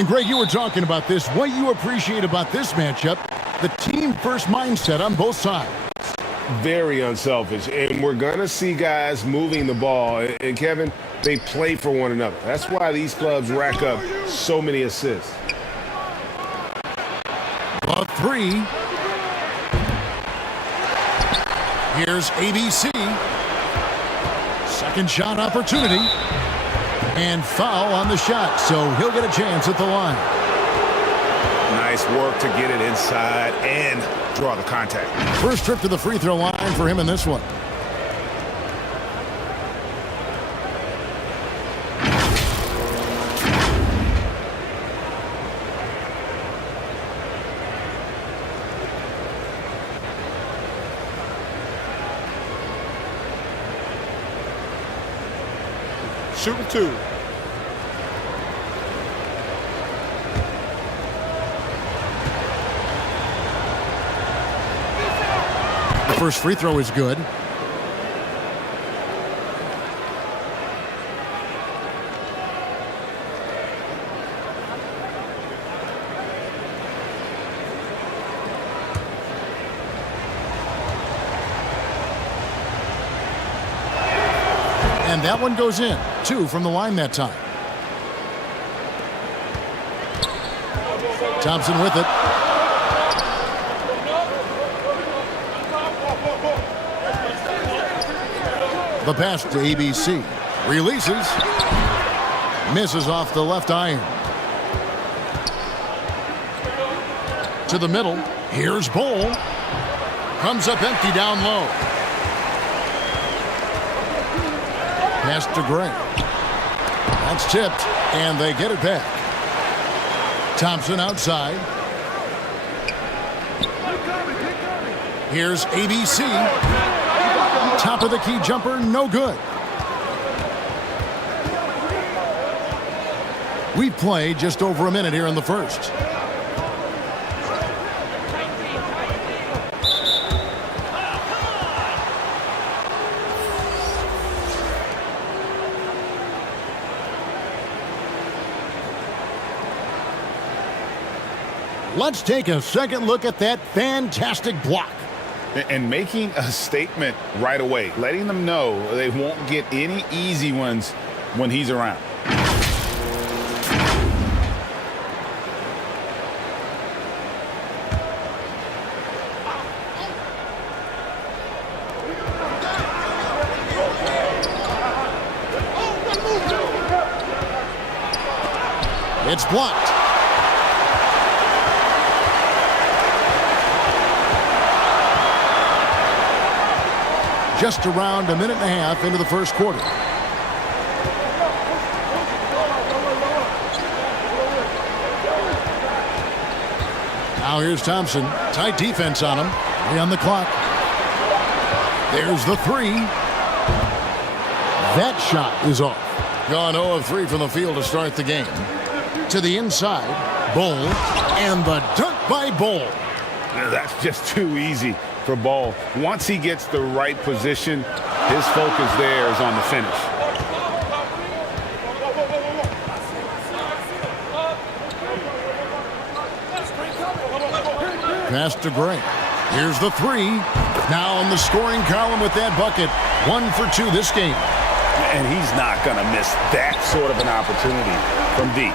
And, Greg, you were talking about this. What you appreciate about this matchup, the team-first mindset on both sides. Very unselfish. And we're going to see guys moving the ball. And, Kevin, they play for one another. That's why these clubs rack up so many assists. A three. Here's ABC. Second shot opportunity. And foul on the shot, so he'll get a chance at the line. Nice work to get it inside and draw the contact. First trip to the free throw line for him in this one. Shooting two. The first free throw is good. And that one goes in. 2 from the line that time. Thompson with it. The pass to ABC. Releases. Misses off the left iron. To the middle. Here's Bowl. Comes up empty down low. Pass to Gray. That's tipped, and they get it back. Thompson outside. Here's ABC. Top of the key jumper, no good. We've played just over a minute here in the first. Let's take a second look at that fantastic block. And making a statement right away, letting them know they won't get any easy ones when he's around. It's blocked. Just around a minute and a half into the first quarter. Now here's Thompson. Tight defense on him. 3 on the clock. There's the 3. That shot is off. Gone 0 of 3 from the field to start the game. To the inside. Bowl. And the dunk by Bowl. That's just too easy for Ball. Once he gets the right position, his focus there is on the finish. Pass to Gray. Here's the 3. Now in the scoring column with that bucket. 1 for 2 this game. And he's not going to miss that sort of an opportunity from deep.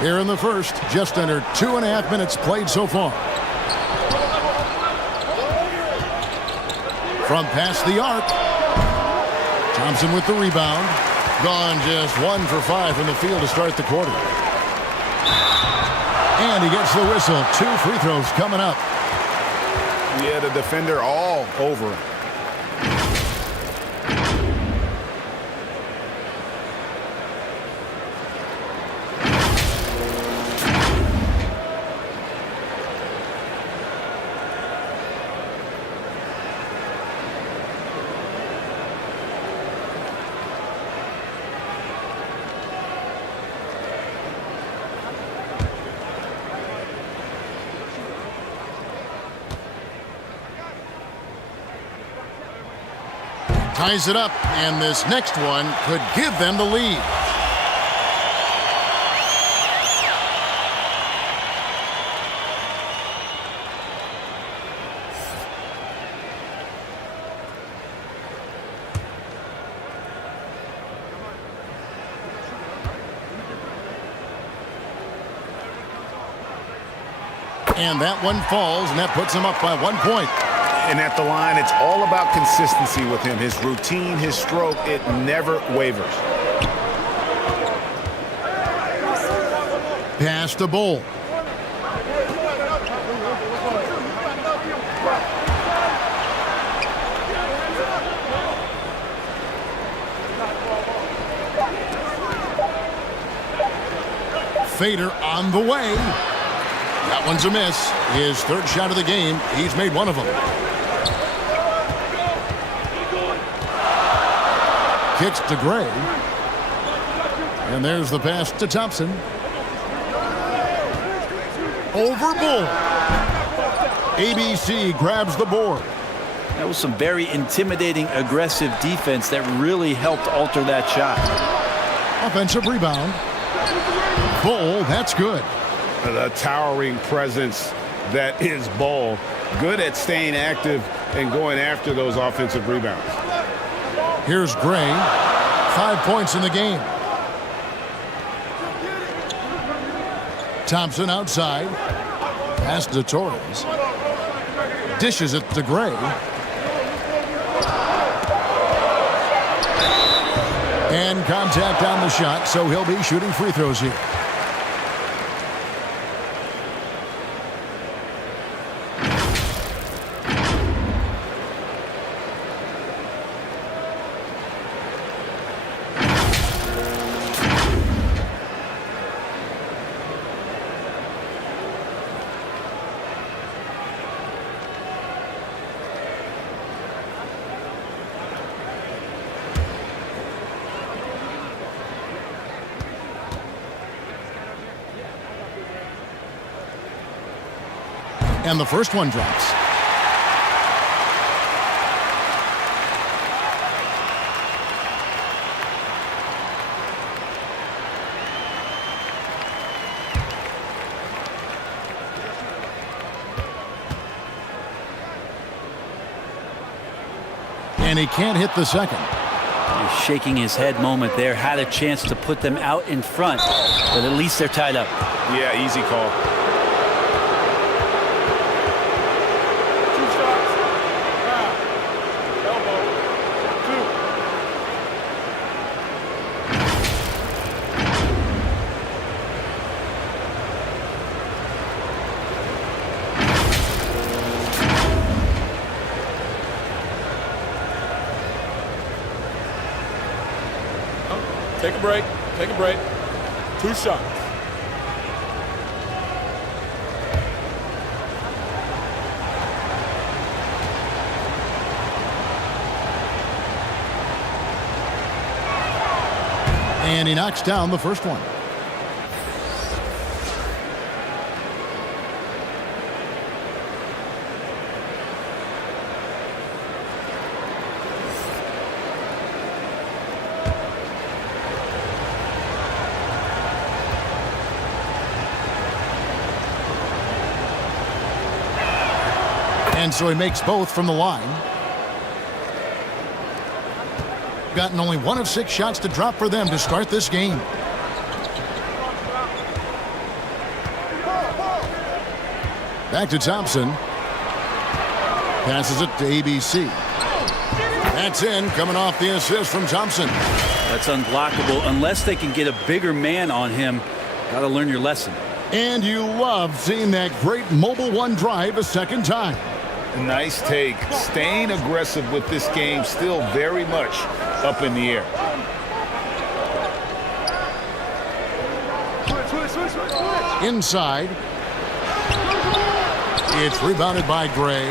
Here in the first, just under 2.5 minutes played so far. From past the arc. Thompson with the rebound. Gone just 1 for 5 from the field to start the quarter. And he gets the whistle. 2 free throws coming up. Yeah, the defender all over him. Ties it up, and this next one could give them the lead. And that one falls, and that puts him up by 1 point. And at the line, it's all about consistency with him. His routine, his stroke, it never wavers. Pass to Bull. Fader on the way. That one's a miss. His third shot of the game. He's made one of them. Kicks to Gray. And there's the pass to Thompson. Over Bull. ABC grabs the board. That was some very intimidating, aggressive defense that really helped alter that shot. Offensive rebound. Bull, that's good. The towering presence that is Bull. Good at staying active and going after those offensive rebounds. Here's Gray. 5 points in the game. Thompson outside. Pass to Torres. Dishes it to Gray. And contact on the shot, so he'll be shooting free throws here. And the first one drops. And he can't hit the second. He's shaking his head moment there. Had a chance to put them out in front, but at least they're tied up. Yeah, easy call. Take a break. Take a break. 2 shots. And he knocks down the first one. And so he makes both from the line. Gotten only 1 of 6 shots to drop for them to start this game. Back to Thompson. Passes it to ABC. That's in, coming off the assist from Thompson. That's unblockable unless they can get a bigger man on him. Got to learn your lesson. And you love seeing that great mobile one drive a second time. Nice take. Staying aggressive with this game, still very much up in the air. Inside. It's rebounded by Gray.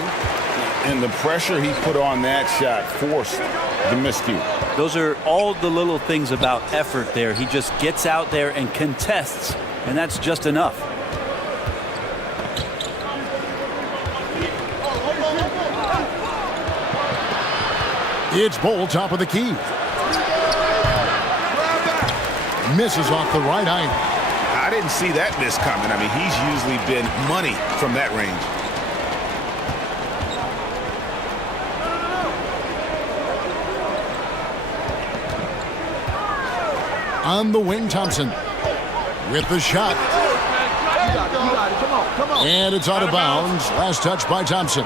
And the pressure he put on that shot forced the miscue. Those are all the little things about effort there. He just gets out there and contests, and that's just enough. It's Bowl, top of the key. Misses off the right eye. I didn't see that miss coming. I mean, he's usually been money from that range. On the wing, Thompson with the shot. And it's out of bounds. Last touch by Thompson.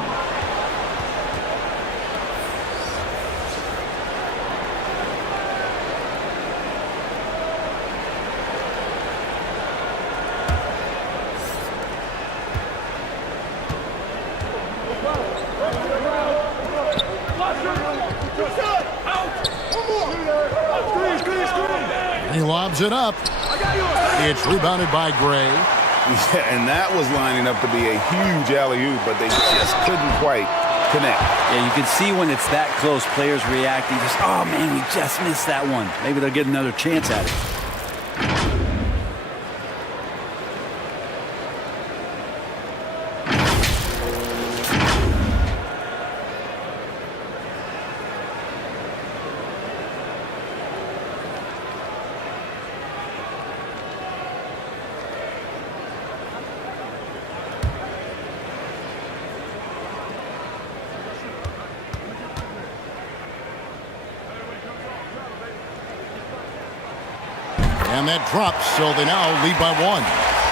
He lobs it up. It's rebounded by Gray. Yeah, and that was lining up to be a huge alley-oop, but they just couldn't quite connect. Yeah, you can see when it's that close, players reacting. Just, oh, man, we just missed that one. Maybe they'll get another chance at it. And that drops, so they now lead by 1.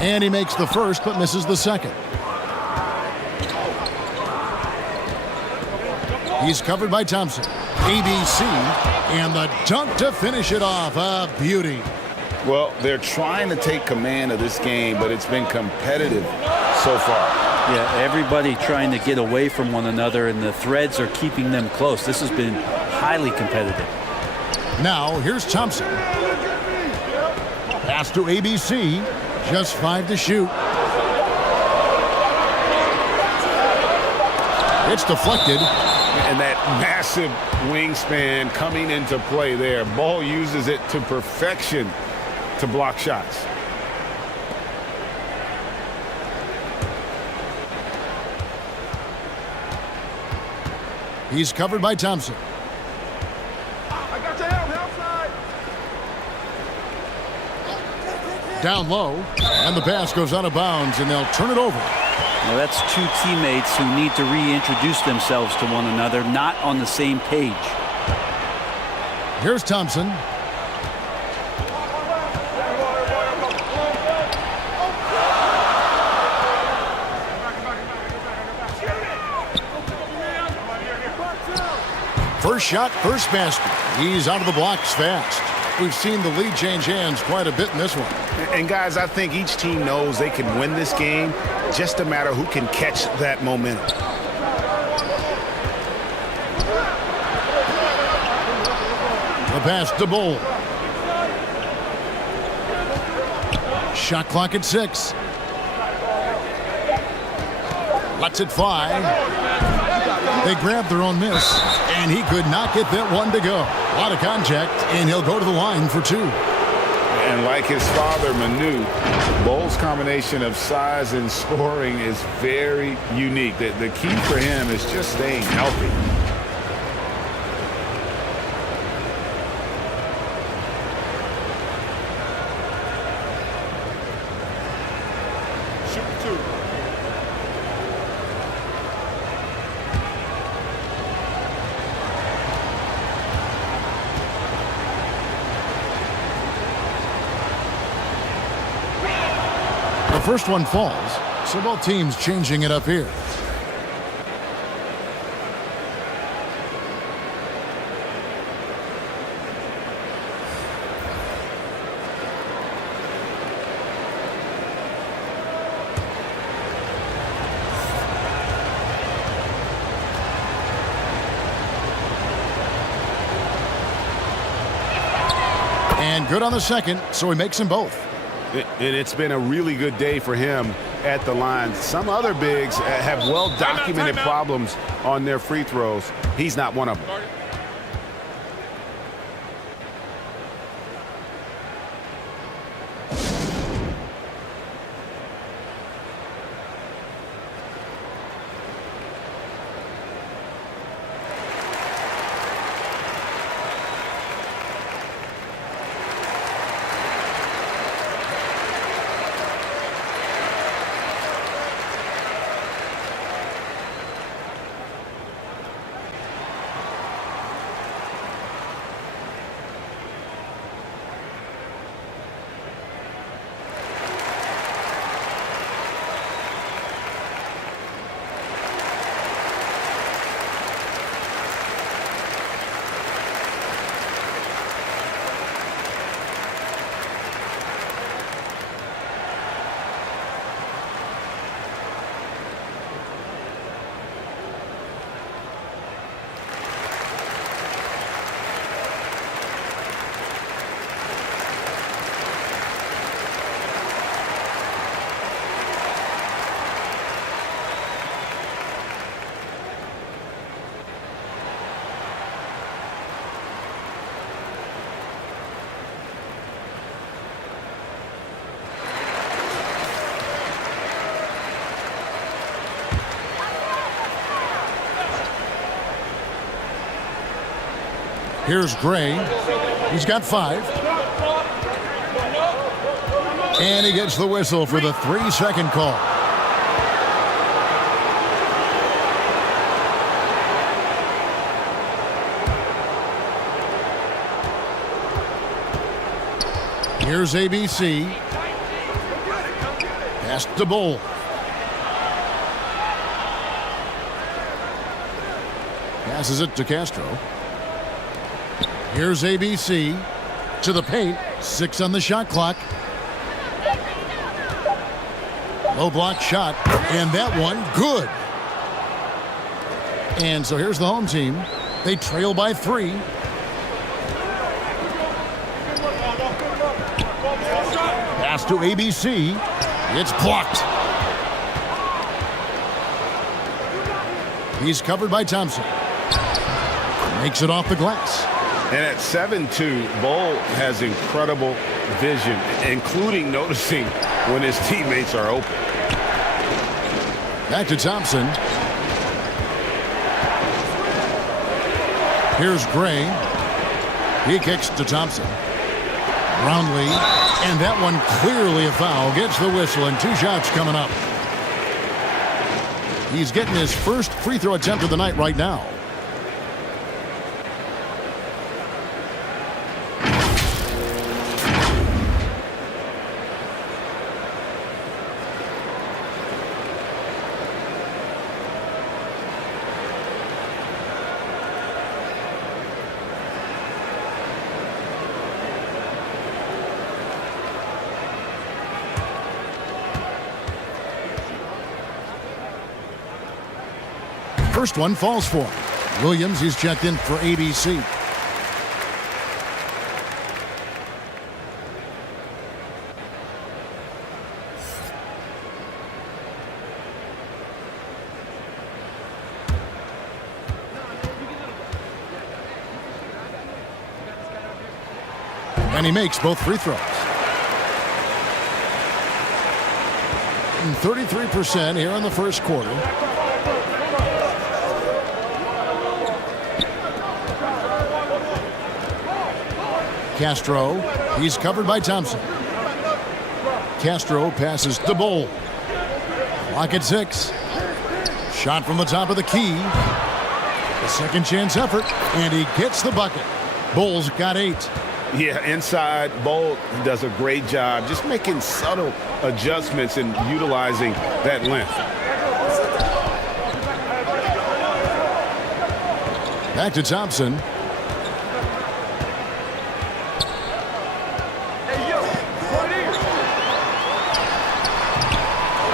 And he makes the first, but misses the second. He's covered by Thompson. ABC, and the dunk to finish it off. A beauty. Well, they're trying to take command of this game, but it's been competitive so far. Yeah, everybody trying to get away from one another, and the threads are keeping them close. This has been highly competitive. Now, here's Thompson. Pass to ABC. Just 5 to shoot. It's deflected. And that massive wingspan coming into play there. Ball uses it to perfection to block shots. He's covered by Thompson. I got your help outside. Down low, and the pass goes out of bounds, and they'll turn it over. Well, that's two teammates who need to reintroduce themselves to one another, not on the same page. Here's Thompson. First shot, first basket. He's out of the blocks fast. We've seen the lead change hands quite a bit in this one. And guys, I think each team knows they can win this game. Just a matter who can catch that momentum. The pass to Bowl. Shot clock at 6. Lets it fly. They grabbed their own miss, and he could not get that one to go. A lot of contact, and he'll go to the line for 2. And like his father, Manu, Bowl's combination of size and scoring is very unique. The key for him is just staying healthy. Shoot 2. The first one falls, so both teams changing it up here. And good on the second, so he makes them both. And it's been a really good day for him. at the line. Some other bigs have well-documented problems on their free throws. He's not one of them. Here's Gray. He's got 5. And he gets the whistle for the 3-second call. Here's ABC. Pass to Bull. Passes it to Castro. Here's ABC to the paint. 6 on the shot clock. Low block shot, and that one good. And so here's the home team. They trail by 3. Pass to ABC. It's blocked. He's covered by Thompson. Makes it off the glass. And at 7'2", Bull has incredible vision, including noticing when his teammates are open. Back to Thompson. Here's Gray. He kicks to Thompson. Brownlee, and that one clearly a foul. Gets the whistle, and 2 shots coming up. He's getting his first free throw attempt of the night right now. First one falls for him. Williams, he's checked in for ABC. And he makes both free throws. 33% here in the first quarter. Castro, he's covered by Thompson. Castro passes to Bull. Lock at 6. Shot from the top of the key. A second chance effort, and he gets the bucket. Bull's got 8. Yeah, inside, Bull does a great job just making subtle adjustments and utilizing that length. Back to Thompson.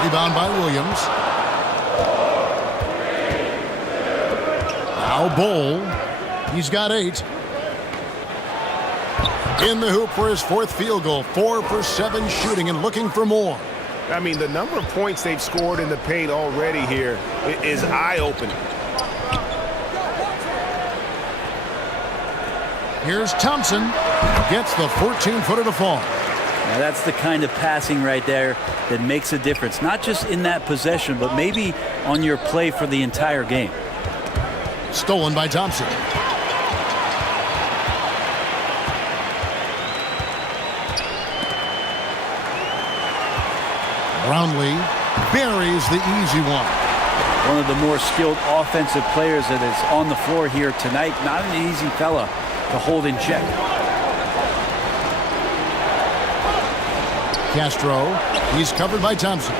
Rebound by Williams. Now Bull. He's got 8. In the hoop for his 4th field goal. 4 for 7 shooting and looking for more. I mean, the number of points they've scored in the paint already here is eye-opening. Here's Thompson. Gets the 14-footer to fall. Now that's the kind of passing right there that makes a difference, not just in that possession, but maybe on your play for the entire game. Stolen by Thompson. Brownlee buries the easy one. One of the more skilled offensive players that is on the floor here tonight. Not an easy fella to hold in check. Castro, he's covered by Thompson.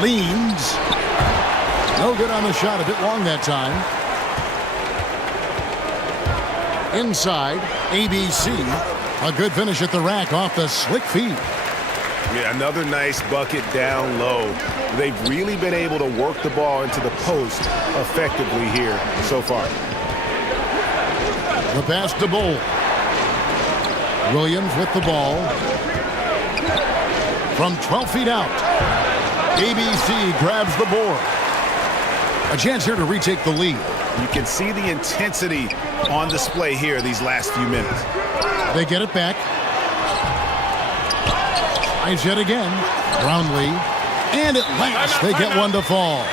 Leans. No good on the shot, a bit long that time. Inside, ABC. A good finish at the rack off the slick feed. Yeah, another nice bucket down low. They've really been able to work the ball into the post effectively here so far. The pass to Bull. Williams with the ball. From 12 feet out. ABC grabs the board. A chance here to retake the lead. You can see the intensity on display here these last few minutes. They get it back. Tries yet again. Brownlee. And at last they get one to fall.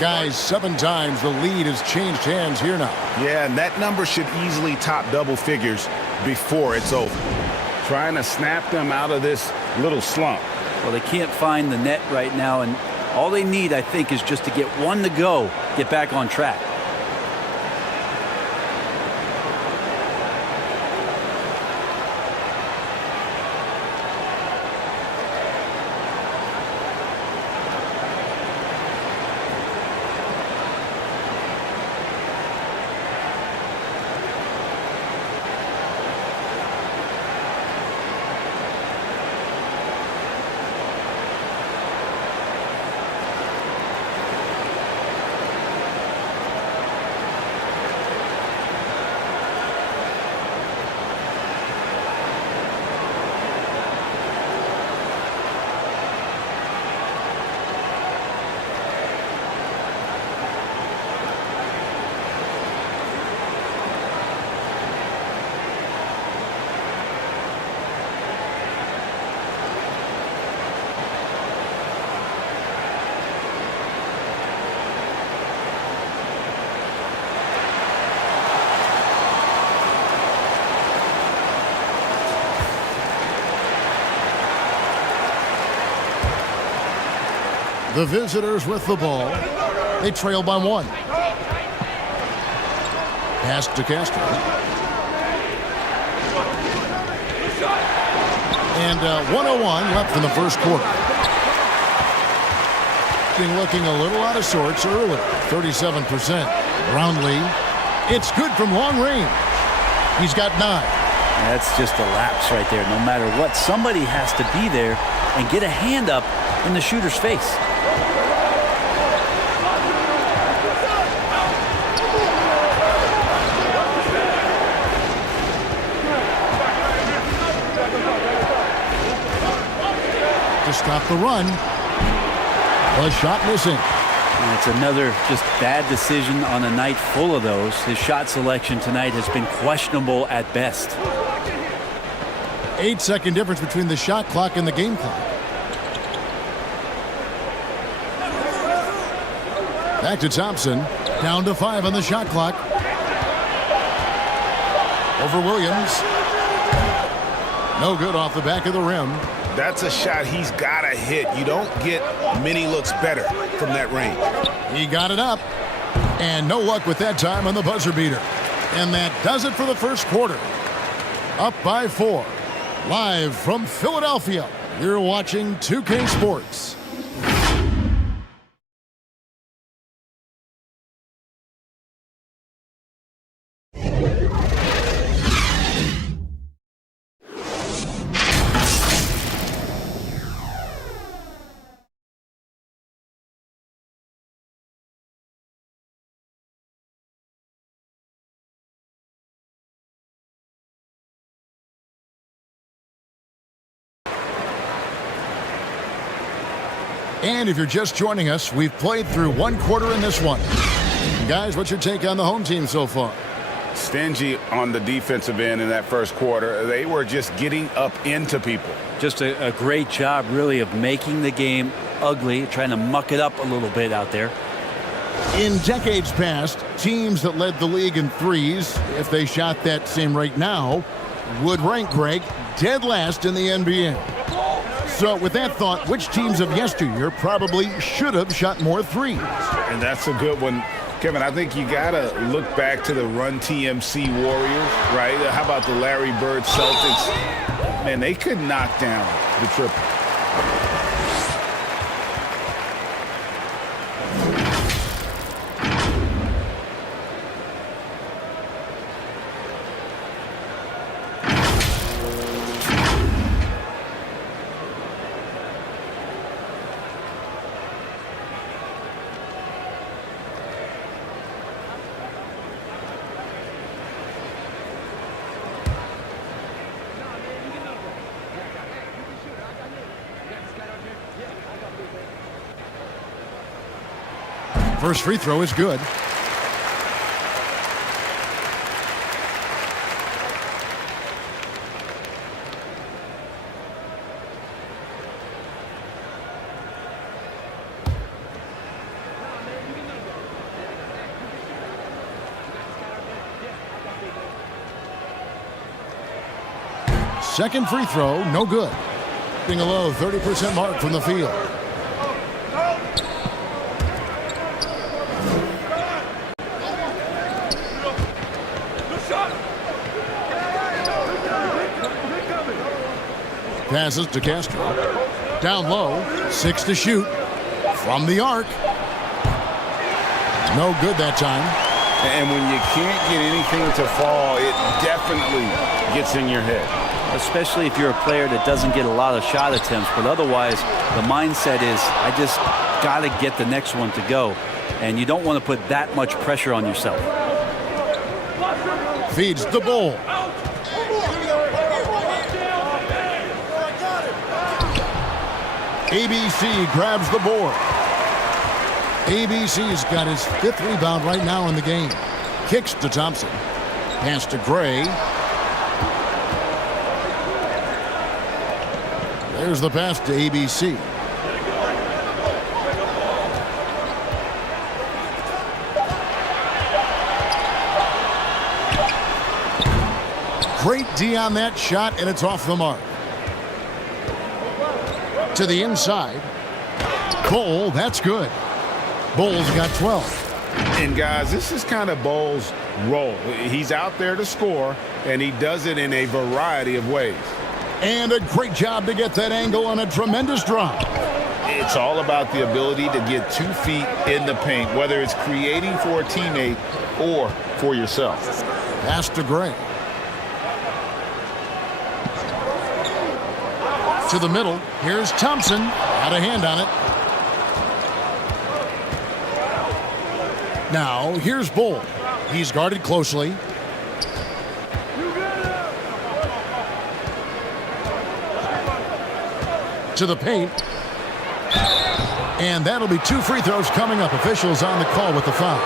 Guys, 7 times the lead has changed hands here now. Yeah, and that number should easily top double figures before it's over. Trying to snap them out of this little slump. Well, they can't find the net right now, and all they need, I think, is just to get one to go, get back on track. The visitors with the ball. They trail by 1. Pass to Castro. And 1:01 left in the first quarter. Looking a little out of sorts early. 37%. Brownlee. It's good from long range. He's got 9. That's just a lapse right there. No matter what, somebody has to be there and get a hand up in the shooter's face. To stop the run. A shot missing. And it's another just bad decision on a night full of those. His shot selection tonight has been questionable at best. 8-second difference between the shot clock and the game clock. Back to Thompson. Down to 5 on the shot clock. Over Williams. No good off the back of the rim. That's a shot he's got to hit. You don't get many looks better from that range. He got it up. And no luck with that time on the buzzer beater. And that does it for the first quarter. Up by 4. Live from Philadelphia, you're watching 2K Sports. And if you're just joining us, we've played through one quarter in this one. Guys, what's your take on the home team so far? Stingy on the defensive end in that first quarter. They were just getting up into people. Just a great job, really, of making the game ugly, trying to muck it up a little bit out there. In decades past, teams that led the league in threes, if they shot that same rate now, would rank, Greg, dead last in the NBA. So with that thought, which teams of yesteryear probably should have shot more threes? And that's a good one. Kevin, I think you got to look back to the Run TMC Warriors, right? How about the Larry Bird Celtics? Man, they could knock down the triple. First free throw is good. Second free throw, no good. Being a low 30% mark from the field. Passes to Castro. Down low. 6 to shoot. From the arc. No good that time. And when you can't get anything to fall, it definitely gets in your head. Especially if you're a player that doesn't get a lot of shot attempts. But otherwise, the mindset is, I just got to get the next one to go. And you don't want to put that much pressure on yourself. Feeds the Bull. ABC grabs the board. ABC's got his 5th rebound right now in the game. Kicks to Thompson. Pass to Gray. There's the pass to ABC. Great D on that shot, and it's off the mark. To the inside. Bull, that's good. Bull's got 12. And guys, this is kind of Bull's role. He's out there to score, and he does it in a variety of ways. And a great job to get that angle on a tremendous drop. It's all about the ability to get 2 feet in the paint, whether it's creating for a teammate or for yourself. Pass to Gray. To the middle. Here's Thompson. Had a hand on it. Now, here's Bull. He's guarded closely. To the paint. And that'll be 2 free throws coming up. Officials on the call with the foul.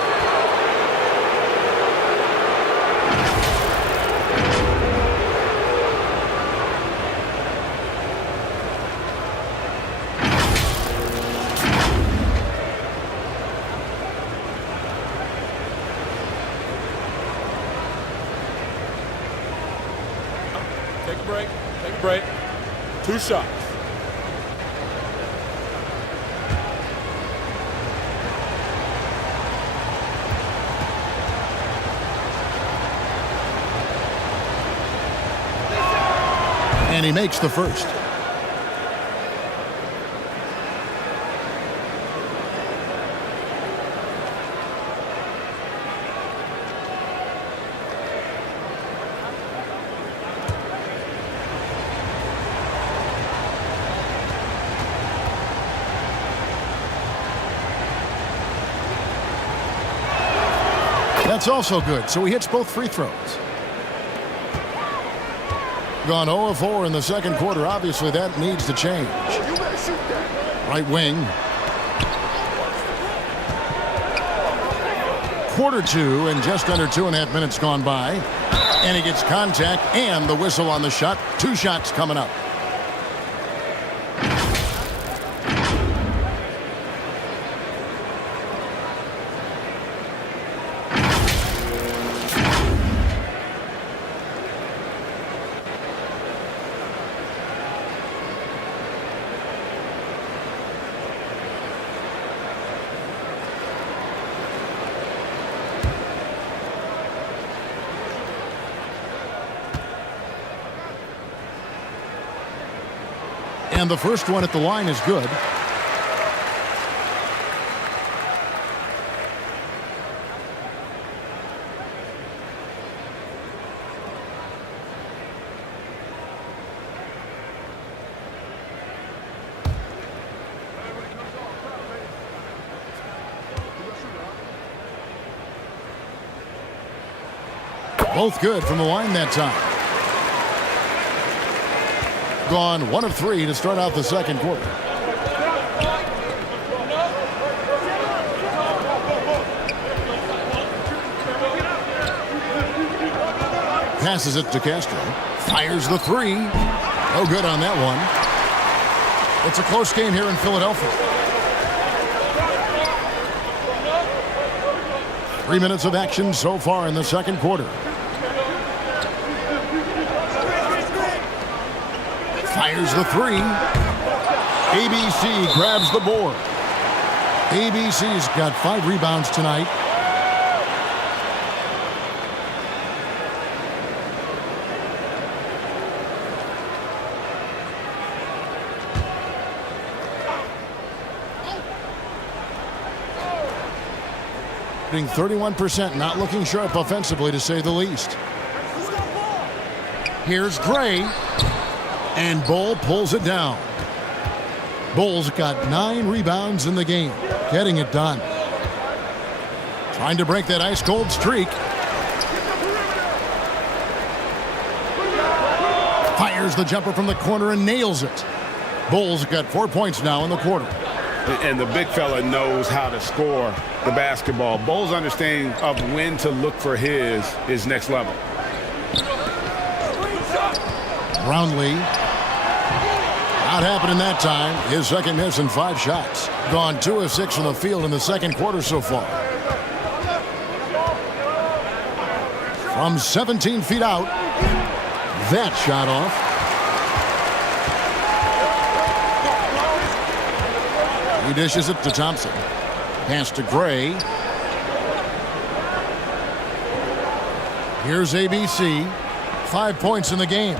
Take a break. Take a break. 2 shots. And he makes the first. That's also good, so he hits both free throws. Gone 0 of 4 in the second quarter. Obviously, that needs to change. Right wing. quarter two and just under 2.5 minutes gone by. And he gets contact and the whistle on the shot. 2 shots coming up. And the first one at the line is good. Both good from the line that time. Gone 1 of 3 to start out the second quarter. Passes it to Castro. Fires the 3. No good on that one. It's a close game here in Philadelphia. 3 minutes of action so far in the second quarter. Fires the 3. ABC grabs the board. ABC's got 5 rebounds tonight. Shooting 31%, not looking sharp offensively to say the least. Here's Gray. And Bull pulls it down. Bull's got 9 rebounds in the game. Getting it done. Trying to break that ice-cold streak. Fires the jumper from the corner and nails it. Bull's got 4 points now in the quarter. And the big fella knows how to score the basketball. Bull's understanding of when to look for his is next level. Brownlee. Not happening that time. His second miss in 5 shots. Gone 2 of 6 from the field in the second quarter so far. From 17 feet out. That shot off. He dishes it to Thompson. Pass to Gray. Here's ABC. 5 points in the game.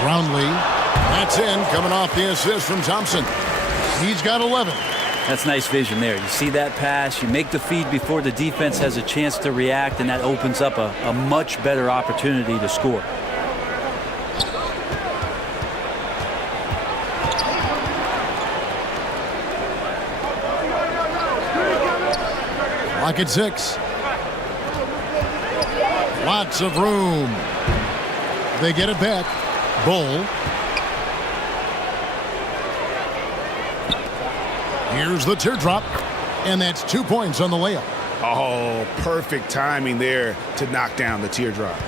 Brownlee. That's in, coming off the assist from Thompson. He's got 11. That's nice vision there. You see that pass, you make the feed before the defense has a chance to react, and that opens up a much better opportunity to score. Clock at 6. Lots of room. They get it back. Bull. Here's the teardrop, and that's 2 points on the layup. Oh, perfect timing there to knock down the teardrop.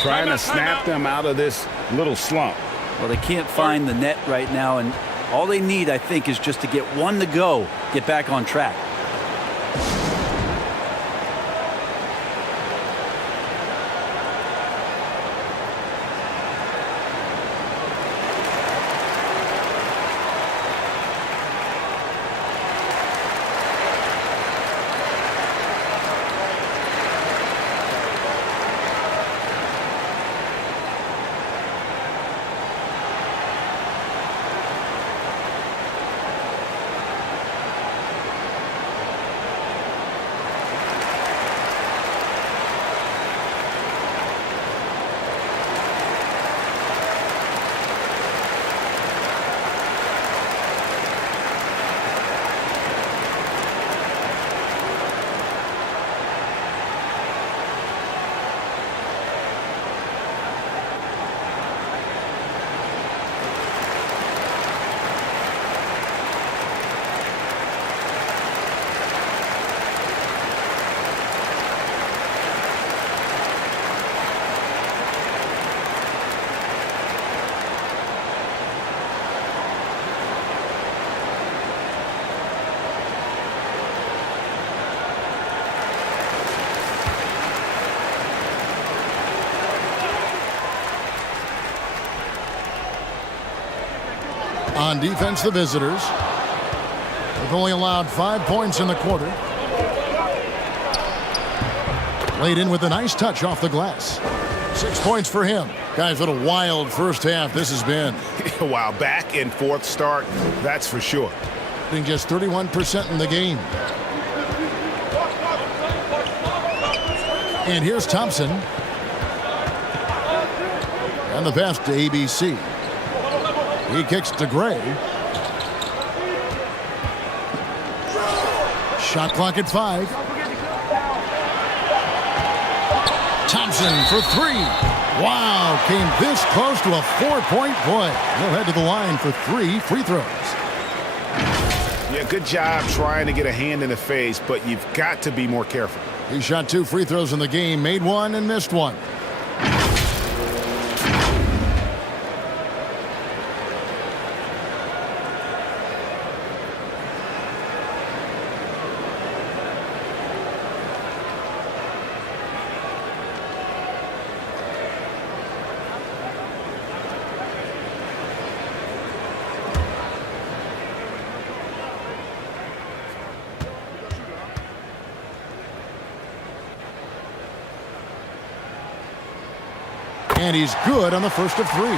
Trying to snap them out of this little slump. Well, they can't find the net right now, and all they need, I think, is just to get one to go, get back on track. On defense, the visitors. They've only allowed 5 points in the quarter. Laid in with a nice touch off the glass. 6 points for him. Guys, what a wild first half this has been. Wow, back and forth start, that's for sure. Being just 31% in the game. And here's Thompson. And the pass to ABC. He kicks to Gray. Shot clock at 5. Thompson for 3. Wow, came this close to a 4-point play. He'll head to the line for 3 free throws. Yeah, good job trying to get a hand in the face, but you've got to be more careful. He shot 2 free throws in the game, made 1 and missed 1. And he's good on the first of 3.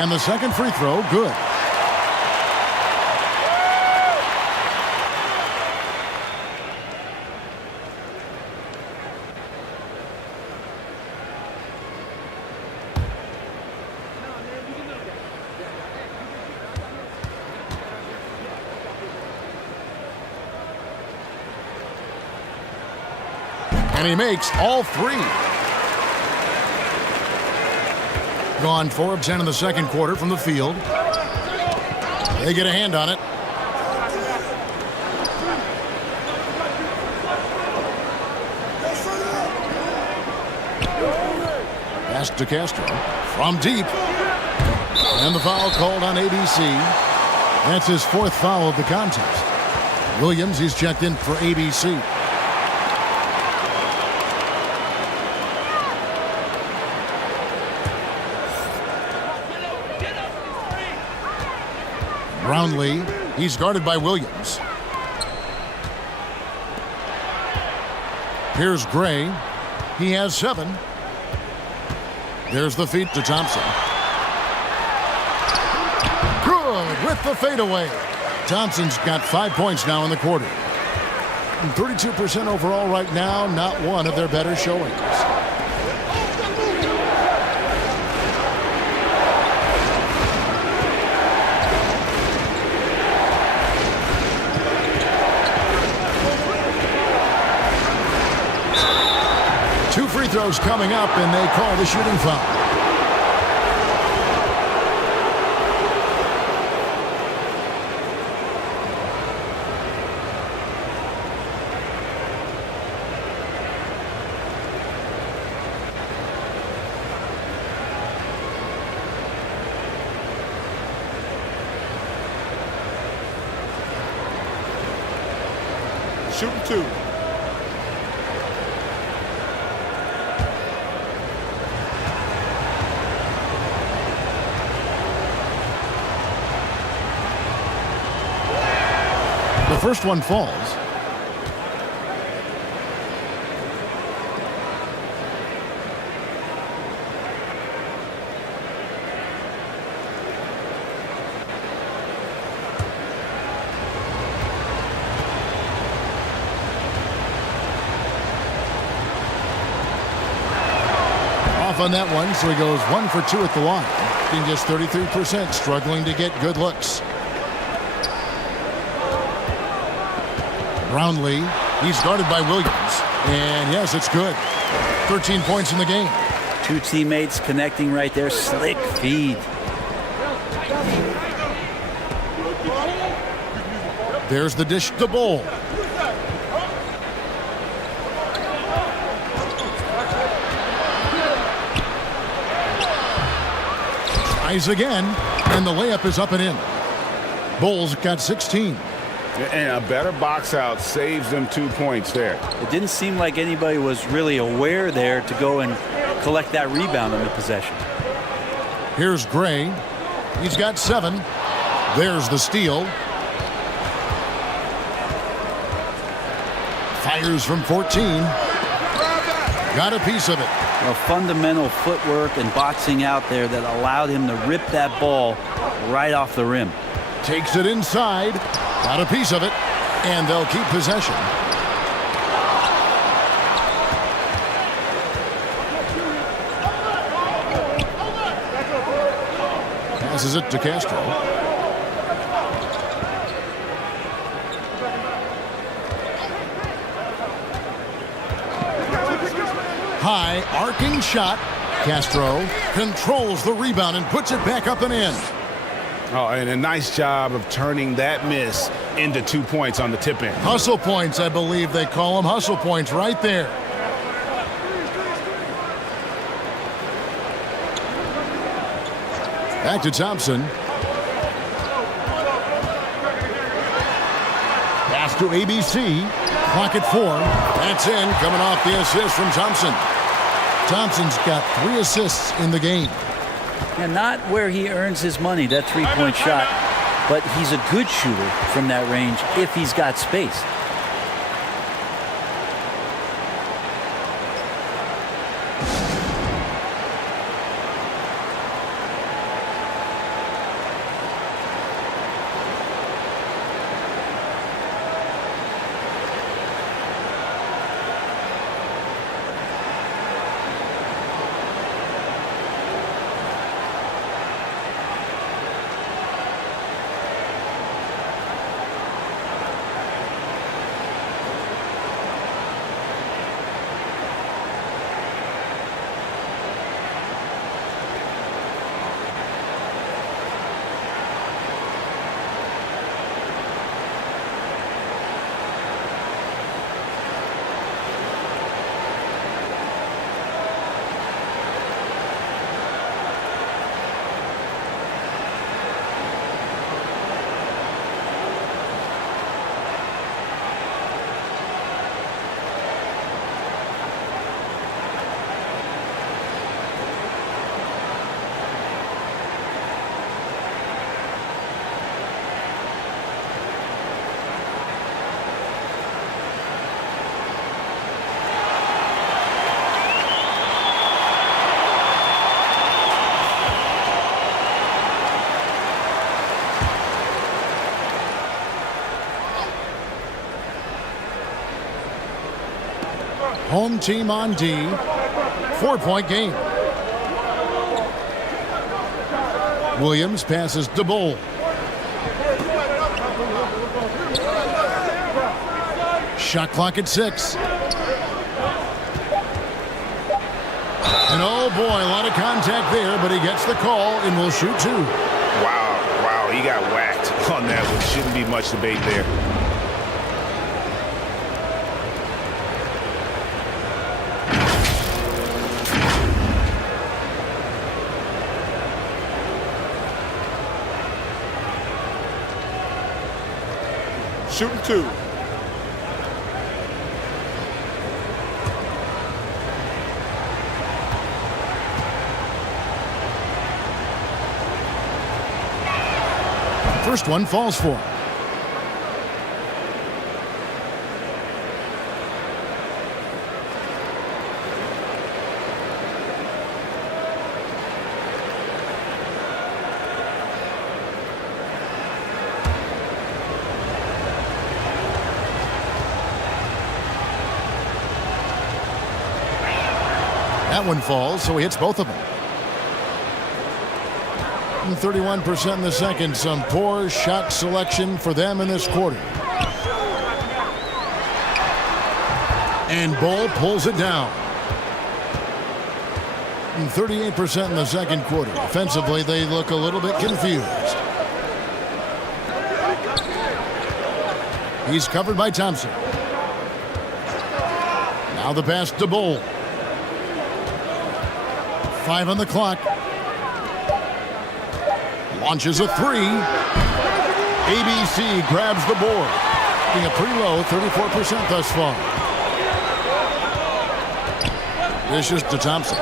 And the second free throw, good. And he makes all 3. Gone 4 of 10 in the second quarter from the field. They get a hand on it. Pass to Castro from deep. And the foul called on ABC. That's his 4th foul of the contest. Williams, he's checked in for ABC. Brownlee, he's guarded by Williams. Here's Gray. He has 7. There's the feed to Thompson. Good with the fadeaway. Thompson's got 5 points now in the quarter. 32% overall right now, not one of their better showings. Free throws coming up, and they call the shooting foul. Shooting 2. The first one falls. Off on that one, so he goes 1 for 2 at the line. Being just 33%, struggling to get good looks. Brownlee, he's guarded by Williams. And yes, it's good. 13 points in the game. 2 teammates connecting right there. Slick feed. There's the dish to Bowl. Tries again, and the layup is up and in. Bulls got 16. And a better box out saves them 2 points there. It didn't seem like anybody was really aware there to go and collect that rebound on the possession. Here's Gray. He's got 7. There's the steal. Fires from 14. Got a piece of it. A fundamental footwork and boxing out there that allowed him to rip that ball right off the rim. Takes it inside. Got a piece of it. And they'll keep possession. Passes it to Castro. High arcing shot. Castro controls the rebound and puts it back up and in. Oh, and a nice job of turning that miss into 2 points on the tip in. Hustle points, I believe they call them. Hustle points right there. Back to Thompson. Pass to ABC. Clock at 4. That's in, coming off the assist from Thompson. Thompson's got 3 assists in the game. And not where he earns his money, that three-point shot, but he's a good shooter from that range if he's got space. Home team on D. 4-point game. Williams passes to Bull. Shot clock at 6. And oh boy, a lot of contact there, but he gets the call and will shoot 2. Wow, he got whacked on that one. Shouldn't be much debate there. Shooting 2. First one falls for him. That one falls, so he hits both of them. 31% in the second. Some poor shot selection for them in this quarter. And Bull pulls it down. 38% in the second quarter. Offensively, they look a little bit confused. He's covered by Thompson. Now the pass to Bull. 5 on the clock. Launches a three. ABC grabs the board. Being a pretty low 34% thus far. Dishes to Thompson.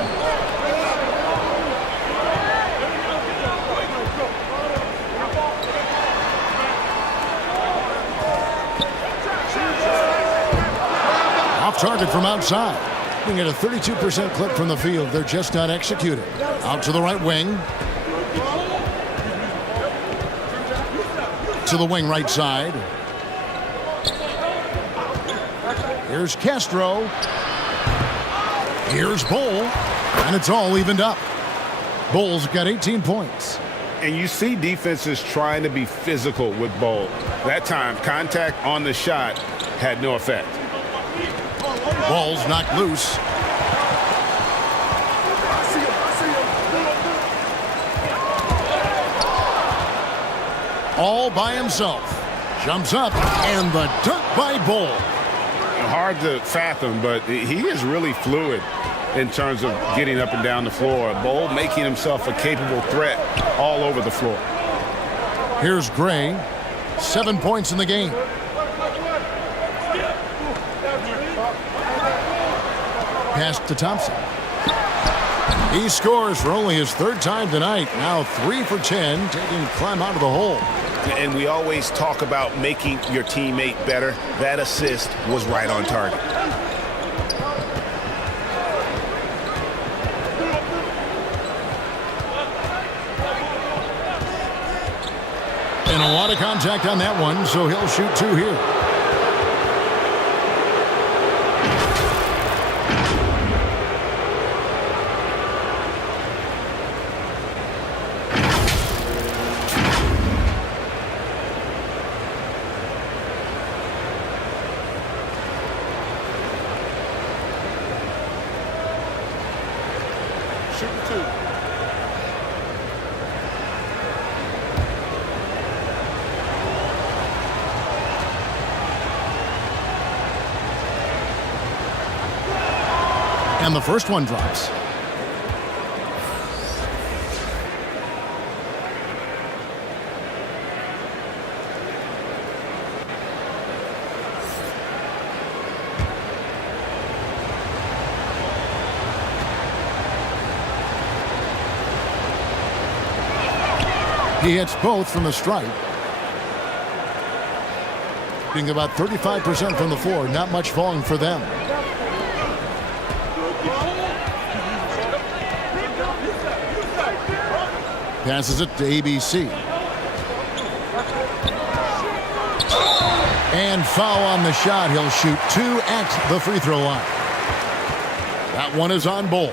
Off target from outside. We get a 32% clip from the field. They're just not executing. Out to the right wing. To the wing right side. Here's Castro. Here's Bull. And it's all evened up. Bull's got 18 points. And you see defenses trying to be physical with Bull. That time, contact on the shot had no effect. Ball's knocked loose. All by himself. Jumps up, and the dunk by Bull. Hard to fathom, but he is really fluid in terms of getting up and down the floor. Bull making himself a capable threat all over the floor. Here's Gray. 7 points in the game. Pass to Thompson. He scores for only his third time tonight. Now 3 for 10, taking Clem out of the hole. And we always talk about making your teammate better. That assist was right on target. And a lot of contact on that one, so he'll shoot 2 here. And the first one drops. He hits both from the stripe. Being about 35% from the floor, not much falling for them. Passes it to ABC. And foul on the shot. He'll shoot 2 at the free throw line. That one is on Bull.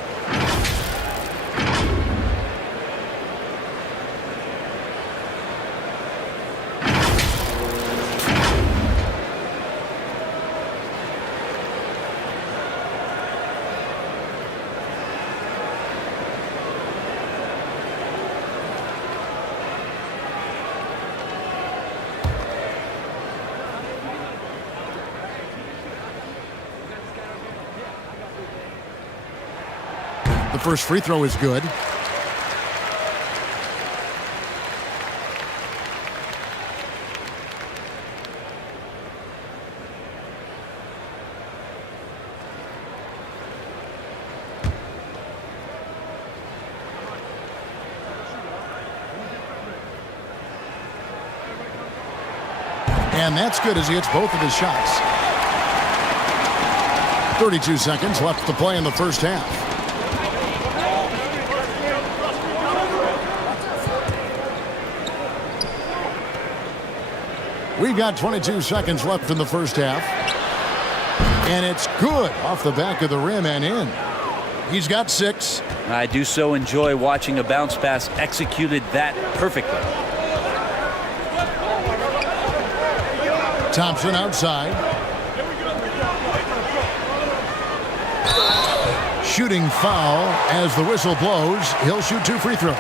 The first free throw is good. And that's good as he hits both of his shots. 32 seconds left to play in the first half. We've got 22 seconds left in the first half. And it's good off the back of the rim and in. He's got 6. I do so enjoy watching a bounce pass executed that perfectly. Thompson outside. Shooting foul as the whistle blows. He'll shoot 2 free throws.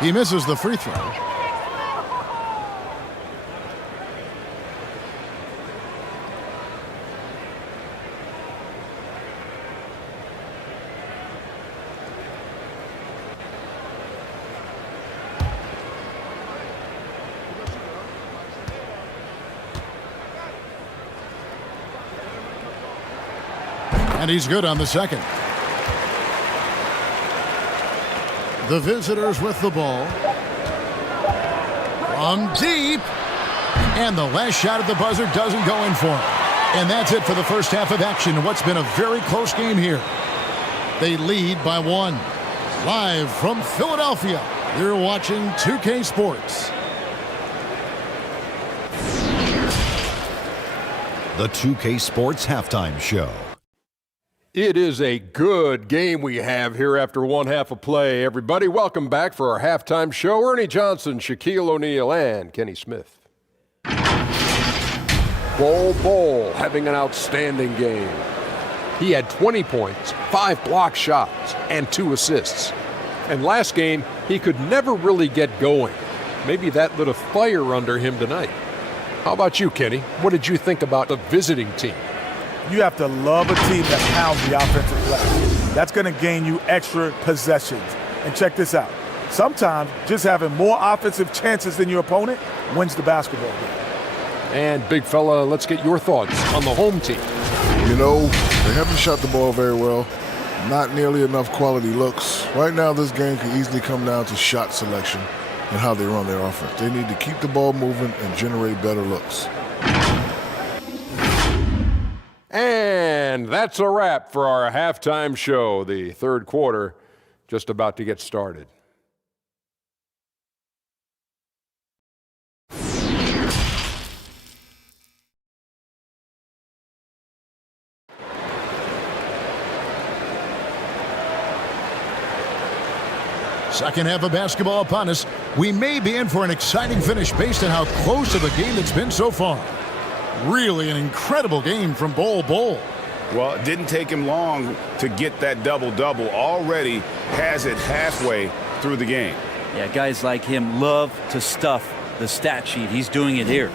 He misses the free throw. And he's good on the second. The visitors with the ball. From deep. And the last shot at the buzzer doesn't go in for him. And that's it for the first half of action in what's been a very close game here. They lead by 1. Live from Philadelphia, you're watching 2K Sports. The 2K Sports Halftime Show. It is a good game we have here after one half of play. Everybody, welcome back for our halftime show. Ernie Johnson, Shaquille O'Neal, and Kenny Smith. Bol having an outstanding game. He had 20 points, 5 block shots, and 2 assists. And last game, he could never really get going. Maybe that lit a fire under him tonight. How about you, Kenny? What did you think about the visiting team? You have to love a team that pounds the offensive glass. That's going to gain you extra possessions. And check this out. Sometimes just having more offensive chances than your opponent wins the basketball game. And big fella, let's get your thoughts on the home team. You know, they haven't shot the ball very well. Not nearly enough quality looks. Right now, this game can easily come down to shot selection and how they run their offense. They need to keep the ball moving and generate better looks. And that's a wrap for our halftime show. The third quarter just about to get started. Second half of basketball upon us. We may be in for an exciting finish based on how close of a game it's been so far. Really an incredible game from Bol. Well, it didn't take him long to get that double-double. Already has it halfway through the game. Yeah, guys like him love to stuff the stat sheet. He's doing it here.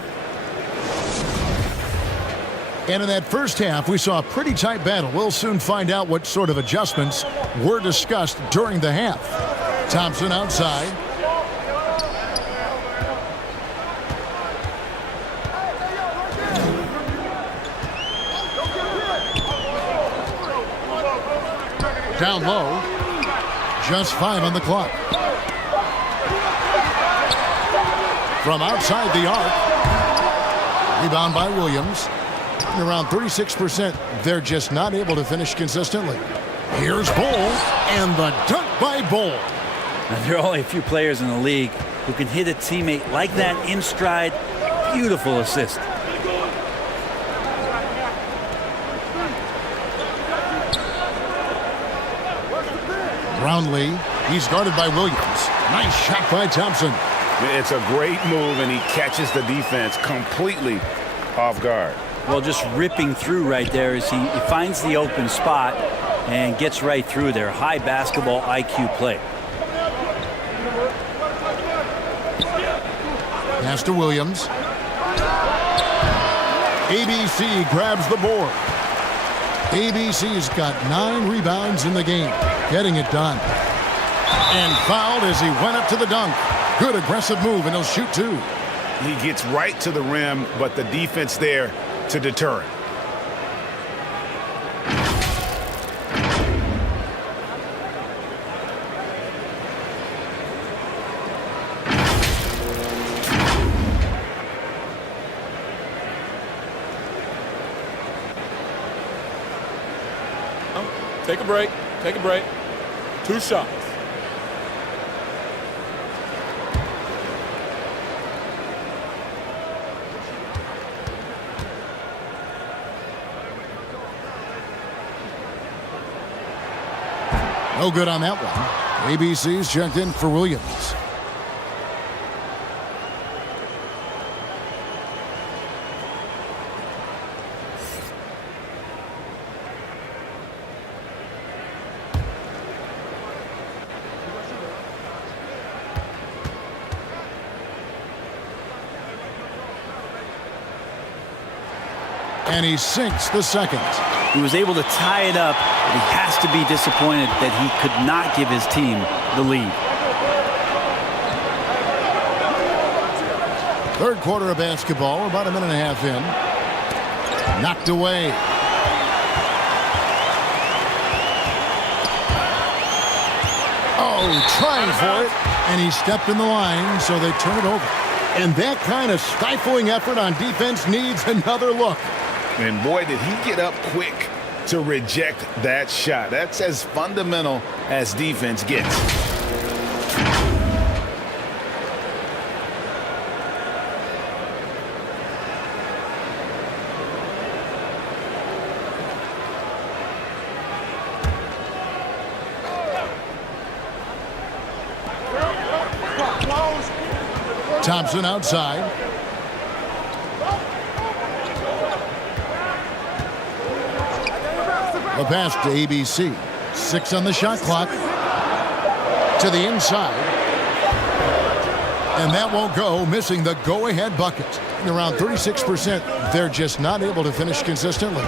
And in that first half, we saw a pretty tight battle. We'll soon find out what sort of adjustments were discussed during the half. Thompson outside. Down low. Just 5 on the clock. From outside the arc. Rebound by Williams. Around 36%. They're just not able to finish consistently. Here's Bol, and the dunk by Bol. Now, there are only a few players in the league who can hit a teammate like that in stride. Beautiful assist. Brownlee, he's guarded by Williams. Nice shot by Thompson. It's a great move, and he catches the defense completely off guard. Well, just ripping through right there as he finds the open spot and gets right through there. High basketball IQ play. Pass to Williams. ABC grabs the board. ABC's got 9 rebounds in the game, getting it done. And fouled as he went up to the dunk. Good aggressive move, and he'll shoot 2. He gets right to the rim, but the defense there to deter it. Take a break. Take a break. 2 shots. No good on that one. ABC's checked in for Williams. And he sinks the second. He was able to tie it up, but he has to be disappointed that he could not give his team the lead. Third quarter of basketball, about a minute and a half in. Knocked away. Oh, trying for it. And he stepped in the line, so they turn it over. And that kind of stifling effort on defense needs another look. And boy, did he get up quick to reject that shot. That's as fundamental as defense gets. Thompson outside. The pass to ABC. 6 on the shot clock. To the inside. And that won't go, missing the go-ahead bucket. Around 36%. They're just not able to finish consistently.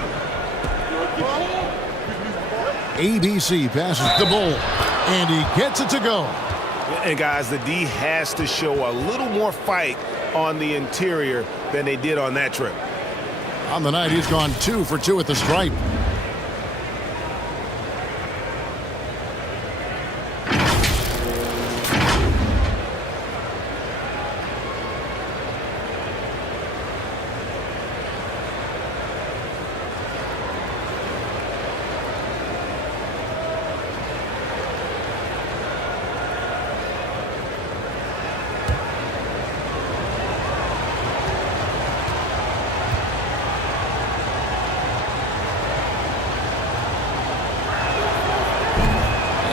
ABC passes the Bull. And he gets it to go. And guys, the D has to show a little more fight on the interior than they did on that trip. On the night, he's gone 2 for 2 at the stripe.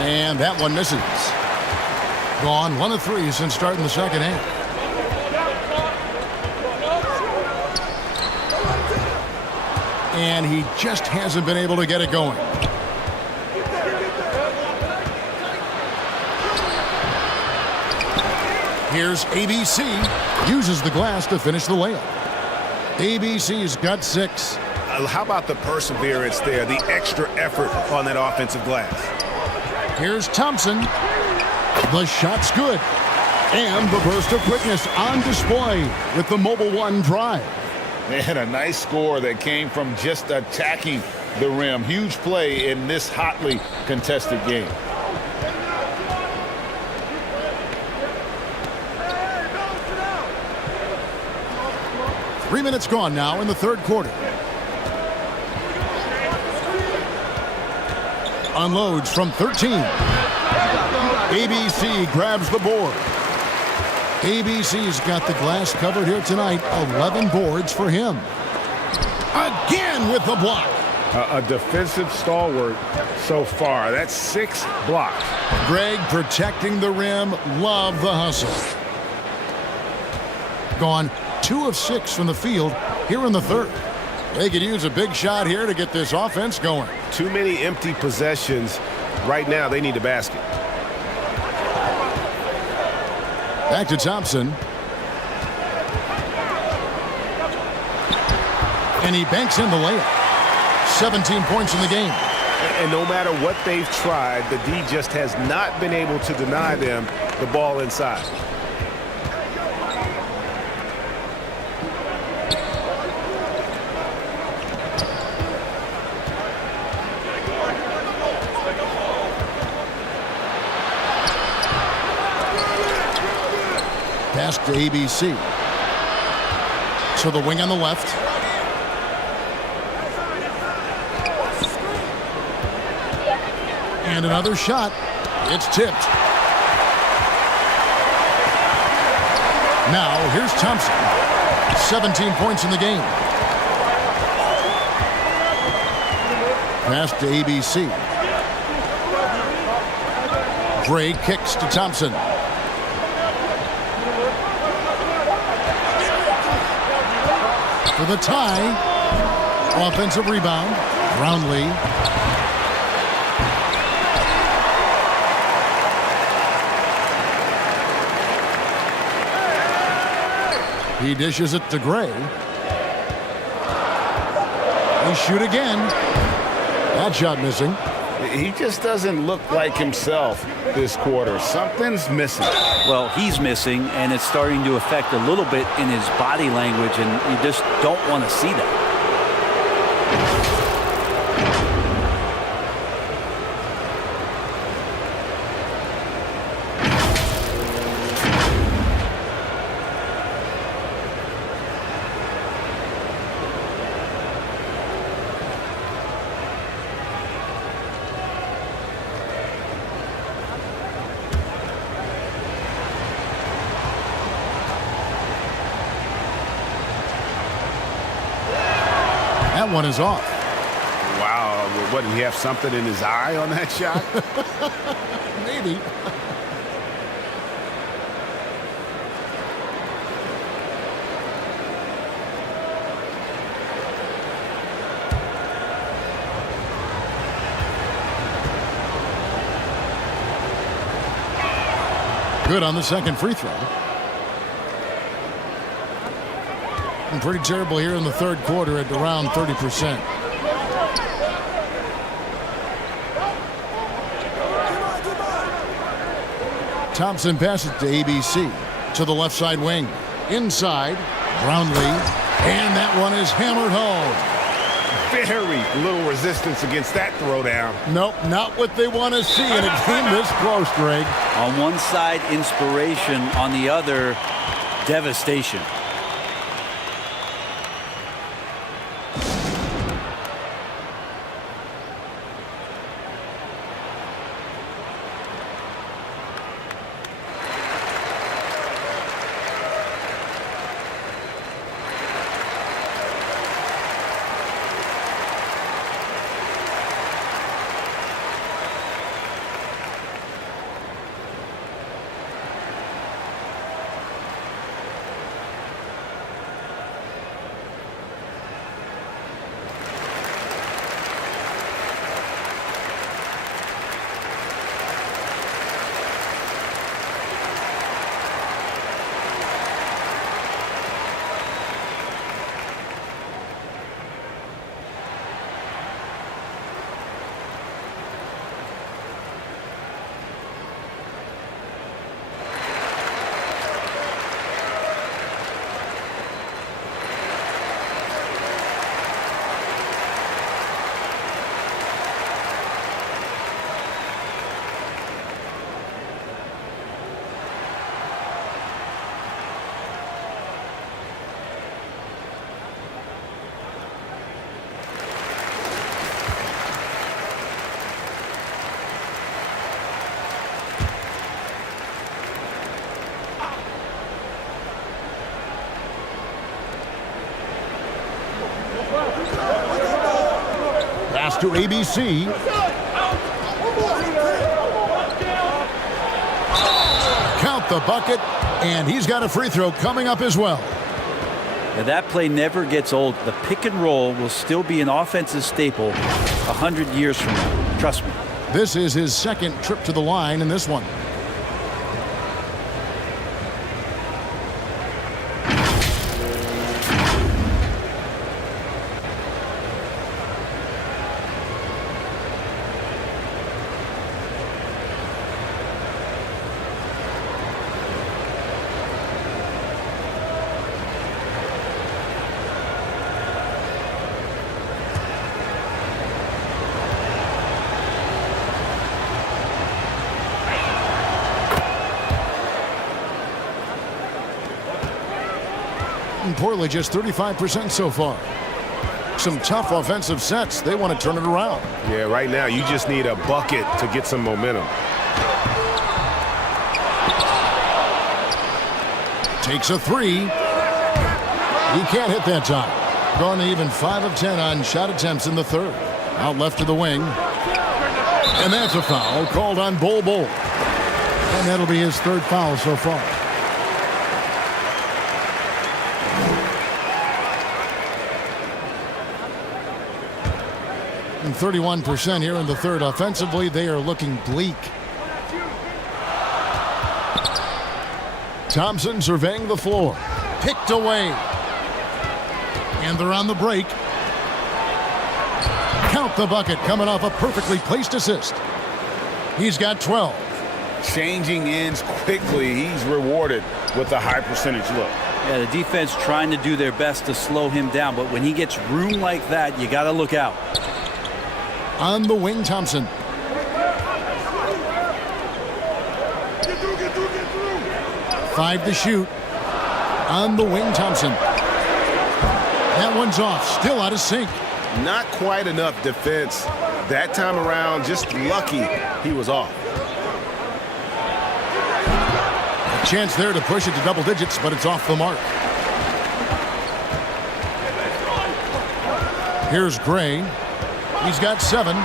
And that one misses. Gone 1 of 3 since starting the second half. And he just hasn't been able to get it going. Here's ABC. Uses the glass to finish the layup. ABC's got 6. How about the perseverance there, the extra effort on that offensive glass? Here's Thompson. The shot's good. And the burst of quickness on display with the Mobile One drive. They had a nice score that came from just attacking the rim. Huge play in this hotly contested game. Three minutes gone now in the third quarter. Unloads from 13. ABC grabs the board. ABC's got the glass covered here tonight. 11 boards for him. Again with the block. A defensive stalwart so far. That's 6 blocks. Greg protecting the rim. Love the hustle. Gone 2 of 6 from the field here in the third. They could use a big shot here to get this offense going. Too many empty possessions. Right now, they need a basket. Back to Thompson. And he banks in the layup. 17 points in the game. And no matter what they've tried, the D just has not been able to deny them the ball inside. Pass to ABC. To the wing on the left. And another shot. It's tipped. Now here's Thompson. 17 points in the game. Pass to ABC. Gray kicks to Thompson. For the tie. Offensive rebound. Brownlee. He dishes it to Gray. They shoot again. That shot missing. He just doesn't look like himself this quarter. Something's missing. Well, he's missing, and it's starting to affect a little bit in his body language, and you just don't want to see that. That one is off. Wow. What, did he have something in his eye on that shot? Maybe. Good on the second free throw. And pretty terrible here in the third quarter at around 30%. Thompson passes to ABC to the left side wing. Inside, Brownlee, and that one is hammered home. Very little resistance against that throwdown. Nope, not what they want to see in a game this close, Greg. On one side, inspiration. On the other, devastation. Pass to ABC. Count the bucket, and he's got a free throw coming up as well. Now that play never gets old. The pick and roll will still be an offensive staple 100 years from now. Trust me. This is his second trip to the line in this one. Poorly, just 35% so far. Some tough offensive sets. They want to turn it around. Yeah, right now you just need a bucket to get some momentum. Takes a three. He can't hit that time. Gone to even 5 of 10 on shot attempts in the third. Out left to the wing. And that's a foul called on Bol. And that'll be his third foul so far. And 31% here in the third. Offensively, they are looking bleak. Thompson surveying the floor. Picked away. And they're on the break. Count the bucket coming off a perfectly placed assist. He's got 12. Changing ends quickly. He's rewarded with a high percentage look. Yeah, the defense trying to do their best to slow him down, but when he gets room like that, you got to look out. On the wing, Thompson. Five to shoot. On the wing, Thompson. That one's off. Still out of sync. Not quite enough defense that time around. Just lucky he was off. A chance there to push it to double digits, but it's off the mark. Here's Gray. He's got 7.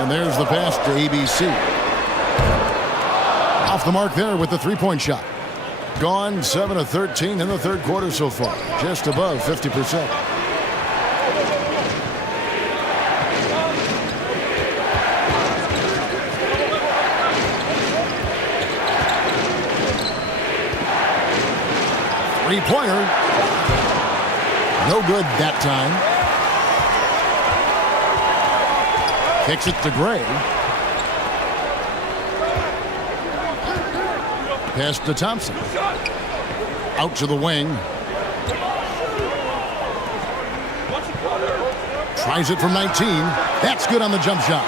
And there's the pass to ABC. Off the mark there with the three-point shot. Gone 7 of 13 in the third quarter so far. Just above 50%. Three-pointer. No good that time. Kicks it to Gray. Pass to Thompson. Out to the wing. Tries it from 19. That's good on the jump shot.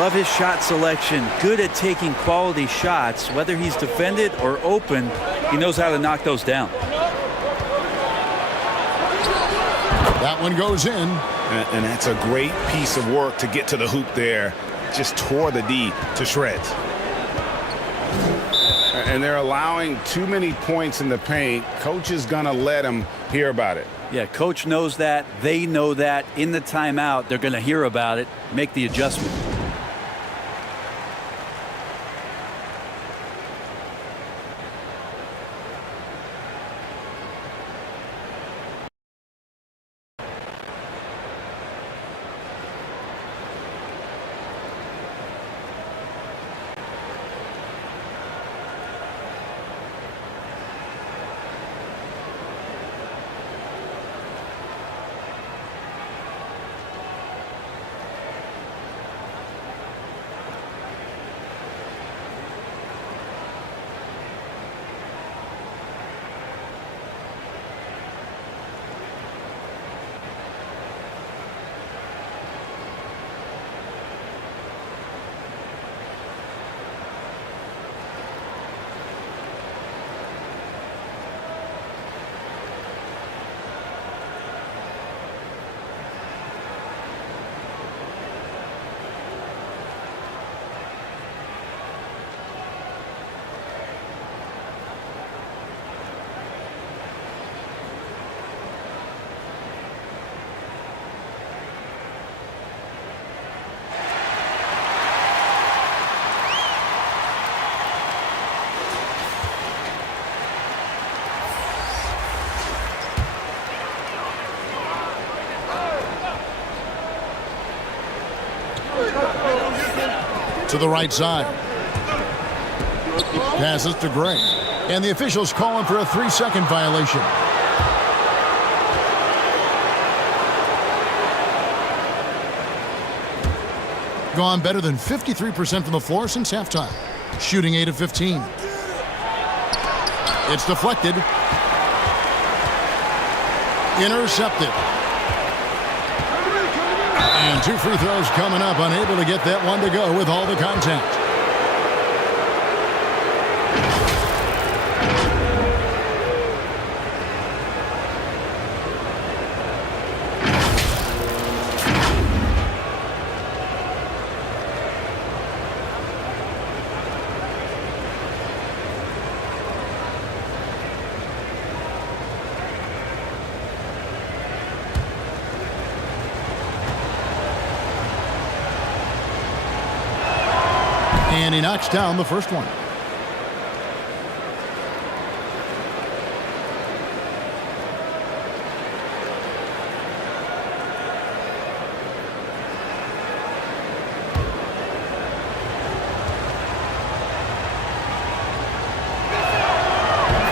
Love his shot selection. Good at taking quality shots. Whether he's defended or open, he knows how to knock those down. That one goes in. And that's a great piece of work to get to the hoop there. Just tore the D to shreds. And they're allowing too many points in the paint. Coach is going to let them hear about it. Yeah, coach knows that. They know that. In the timeout, they're going to hear about it, make the adjustment. To the right side. Passes to Gray. And the officials calling for a 3-second violation. Gone better than 53% from the floor since halftime. Shooting 8 of 15. It's deflected. Intercepted. And 2 free throws coming up, unable to get that one to go with all the contact. And he knocks down the first one.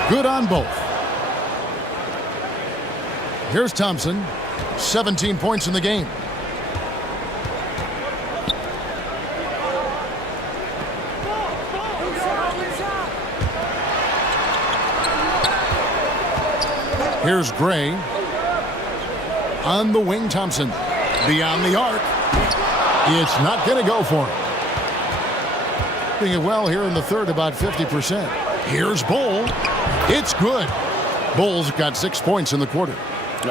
Good on both. Here's Thompson. 17 points in the game. Here's Gray. On the wing, Thompson. Beyond the arc. It's not going to go for him. Doing it well here in the third, about 50%. Here's Bull. It's good. Bull's got 6 points in the quarter.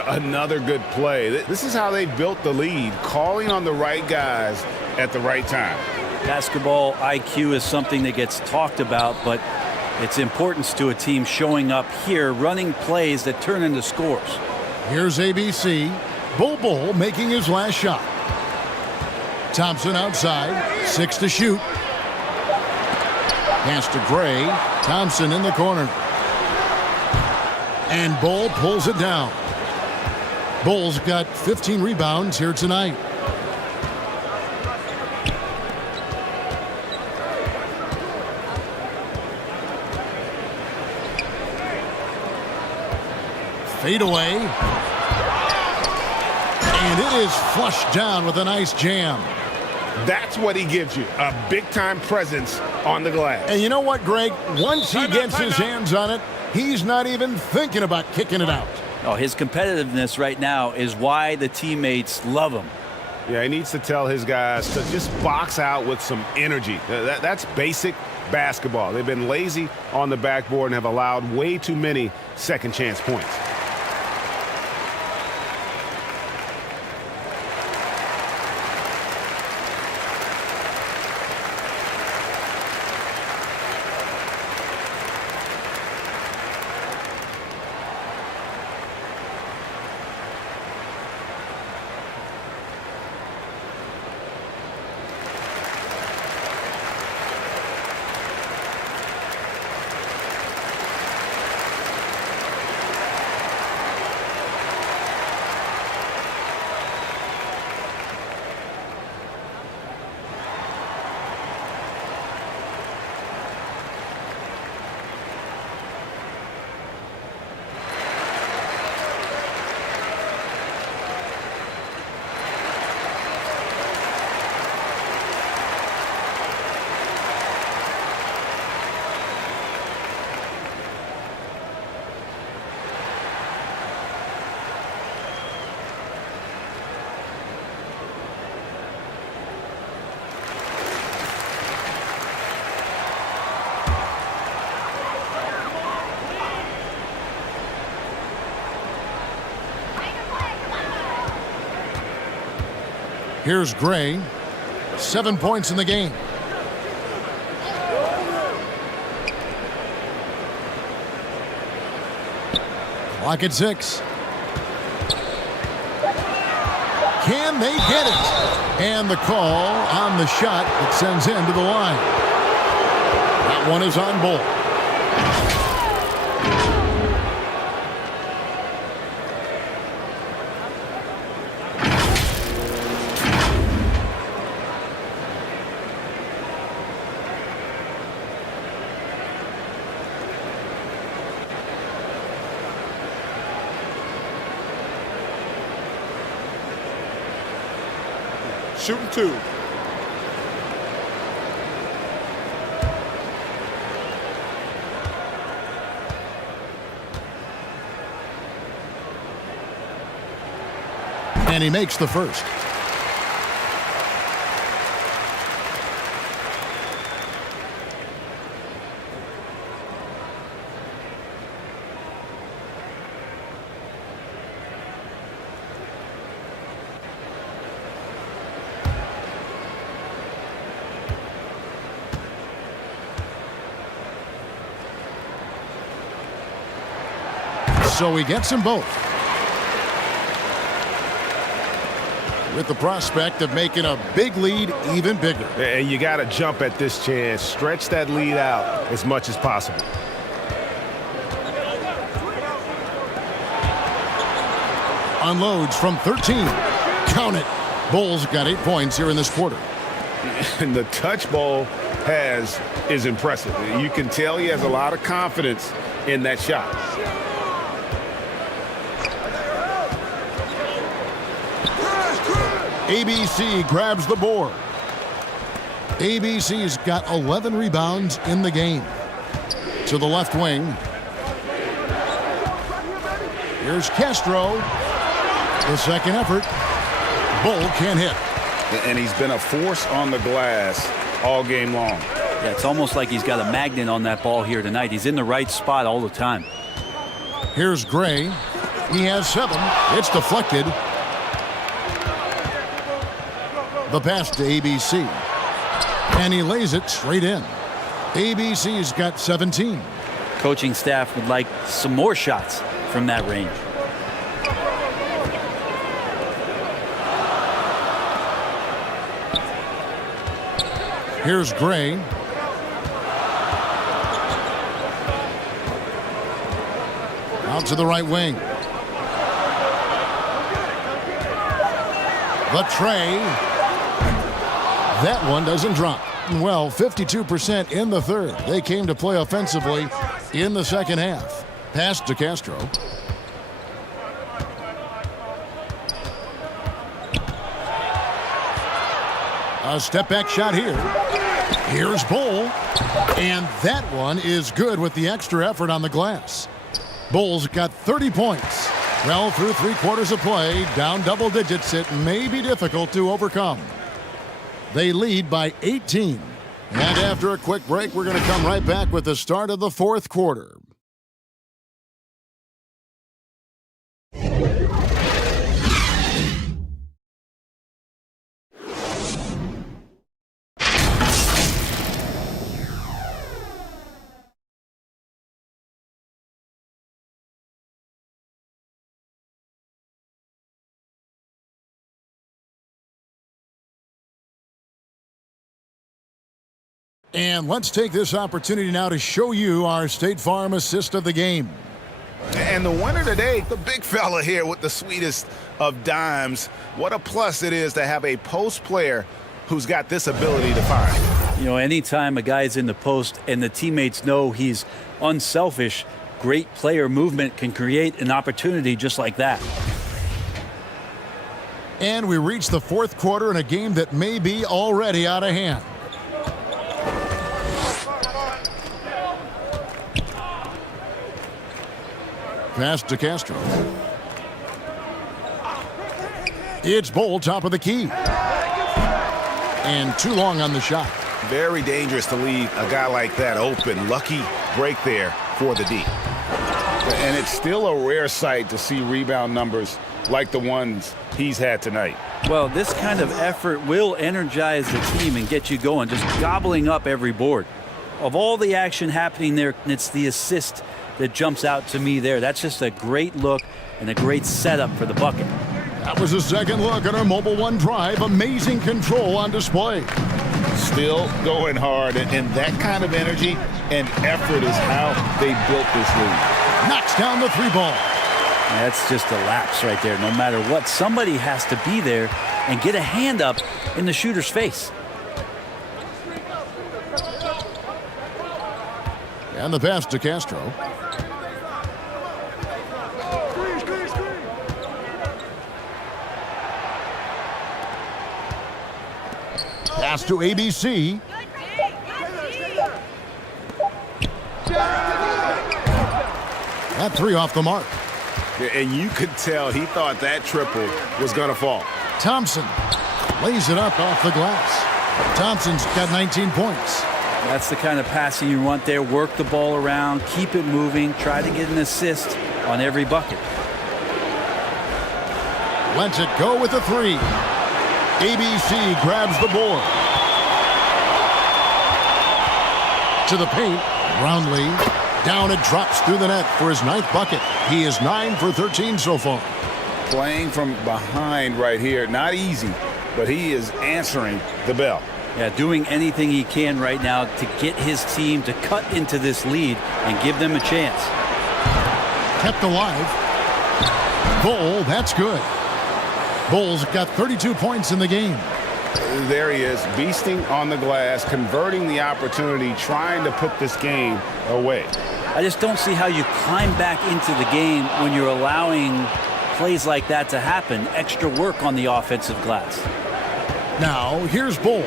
Another good play. This is how they built the lead, calling on the right guys at the right time. Basketball IQ is something that gets talked about, but its importance to a team showing up here, running plays that turn into scores. Here's ABC. Bull making his last shot. Thompson outside. 6 to shoot. Pass to Gray. Thompson in the corner. And Bull pulls it down. Bull's got 15 rebounds here tonight. Fade away. And it is flushed down with a nice jam. That's what he gives you, a big-time presence on the glass. And you know what, Greg? Once he gets his hands on it, he's not even thinking about kicking it out. Oh, his competitiveness right now is why the teammates love him. Yeah, he needs to tell his guys to just box out with some energy. That's basic basketball. They've been lazy on the backboard and have allowed way too many second-chance points. Here's Gray. 7 points in the game. Clock at 6. Can they get it? And the call on the shot that sends him to the line. That one is on Bull. Shooting 2. And he makes the first. So he gets them both. With the prospect of making a big lead even bigger. And you got to jump at this chance. Stretch that lead out as much as possible. Unloads from 13. Count it. Bulls got 8 points here in this quarter. And the touch ball is impressive. You can tell he has a lot of confidence in that shot. ABC grabs the board. ABC's got 11 rebounds in the game. To the left wing. Here's Castro. The second effort. Bull can't hit. And he's been a force on the glass all game long. Yeah, it's almost like he's got a magnet on that ball here tonight. He's in the right spot all the time. Here's Gray. He has 7. It's deflected. The pass to ABC. And he lays it straight in. ABC's got 17. Coaching staff would like some more shots from that range. Here's Gray. Out to the right wing. The tray. That one doesn't drop. Well, 52% in the third. They came to play offensively in the second half. Pass to Castro. A step back shot here. Here's Bull. And that one is good with the extra effort on the glass. Bull's got 30 points. Well, through 3/4 of play, down double digits, it may be difficult to overcome. They lead by 18. And after a quick break, we're going to come right back with the start of the fourth quarter. And let's take this opportunity now to show you our State Farm assist of the game. And the winner today, the big fella here with the sweetest of dimes. What a plus it is to have a post player who's got this ability to find. You know, anytime a guy's in the post and the teammates know he's unselfish, great player movement can create an opportunity just like that. And we reach the fourth quarter in a game that may be already out of hand. Pass to Castro. It's Bull, top of the key. And too long on the shot. Very dangerous to leave a guy like that open. Lucky break there for the D. And it's still a rare sight to see rebound numbers like the ones he's had tonight. Well, this kind of effort will energize the team and get you going, just gobbling up every board. Of all the action happening there, it's the assist that jumps out to me there. That's just a great look and a great setup for the bucket. That was a second look at our Mobile One drive. Amazing control on display. Still going hard, and that kind of energy and effort is how they built this league. Knocks down the 3-ball. That's just a lapse right there. No matter what, somebody has to be there and get a hand up in the shooter's face. And the pass to Castro. Pass to ABC. That 3 off the mark. And you could tell he thought that triple was going to fall. Thompson lays it up off the glass. Thompson's got 19 points. That's the kind of passing you want there. Work the ball around, keep it moving, try to get an assist on every bucket. Lets it go with a 3. ABC grabs the board. To the paint. Brownlee. Down it drops through the net for his 9th bucket. He is 9 for 13 so far. Playing from behind right here. Not easy, but he is answering the bell. Yeah, doing anything he can right now to get his team to cut into this lead and give them a chance. Kept alive. Bull, that's good. Bull's got 32 points in the game. There he is, beasting on the glass, converting the opportunity, trying to put this game away. I just don't see how you climb back into the game when you're allowing plays like that to happen. Extra work on the offensive glass. Now, here's Bull.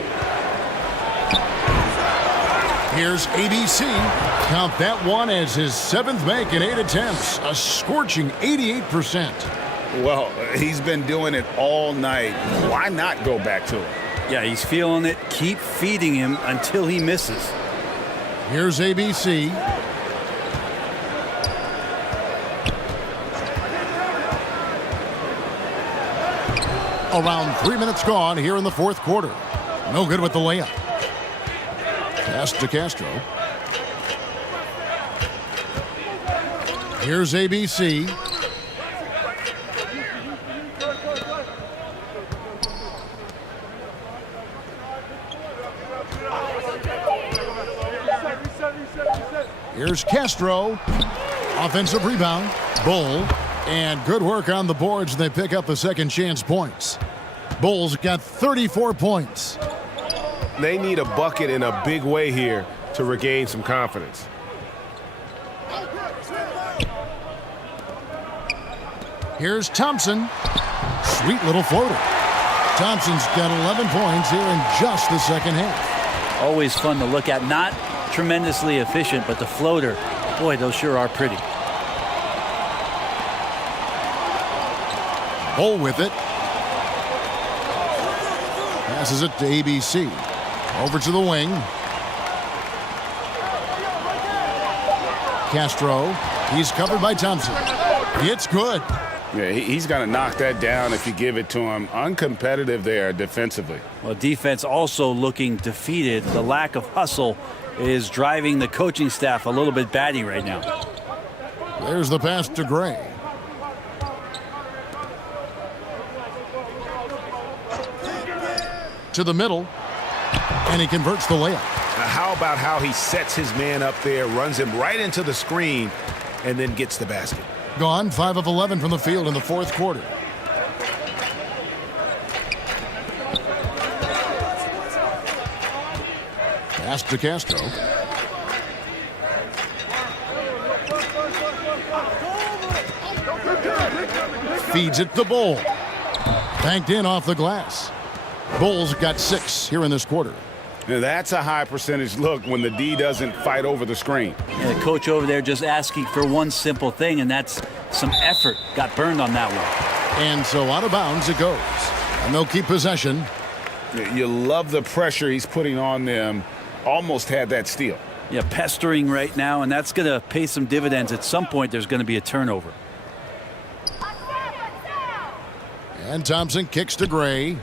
Here's ABC. Count that one as his 7th make in 8 attempts. A scorching 88%. Well, he's been doing it all night. Why not go back to it? Yeah, he's feeling it. Keep feeding him until he misses. Here's ABC. Around 3 minutes gone here in the 4th quarter. No good with the layup. Pass to Castro. Here's ABC. Here's Castro. Offensive rebound. Bull. And good work on the boards. They pick up the second chance points. Bulls got 34 points. They need a bucket in a big way here to regain some confidence. Here's Thompson. Sweet little floater. Thompson's got 11 points here in just the second half. Always fun to look at. Not tremendously efficient, but the floater, boy, those sure are pretty. Bull with it. Passes it to ABC. Over to the wing. Castro. He's covered by Thompson. It's good. Yeah, he's going to knock that down if you give it to him. Uncompetitive there defensively. Well, defense also looking defeated. The lack of hustle is driving the coaching staff a little bit batty right now. There's the pass to Gray. To the middle. And he converts the layup. Now, how about how he sets his man up there, runs him right into the screen, and then gets the basket? Gone 5 of 11 from the field in the 4th quarter. Pass to Castro. Feeds it to Bull. Banked in off the glass. Bulls got 6 here in this quarter. Now, that's a high percentage look when the D doesn't fight over the screen. Yeah, the coach over there just asking for one simple thing, and that's some effort. Got burned on that one. And so out of bounds it goes. And they'll keep possession. You love the pressure he's putting on them. Almost had that steal. Yeah, pestering right now, and that's going to pay some dividends. At some point, there's going to be a turnover. And Thompson kicks to Gray.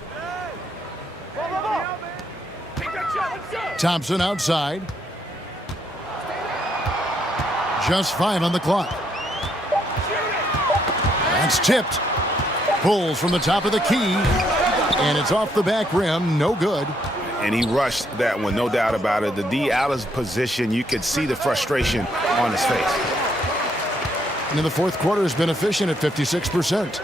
Thompson outside. Just 5 on the clock. That's tipped. Pulls from the top of the key. And it's off the back rim. No good. And he rushed that one, no doubt about it. The D out of position. You could see the frustration on his face. And in the 4th quarter has been efficient at 56%.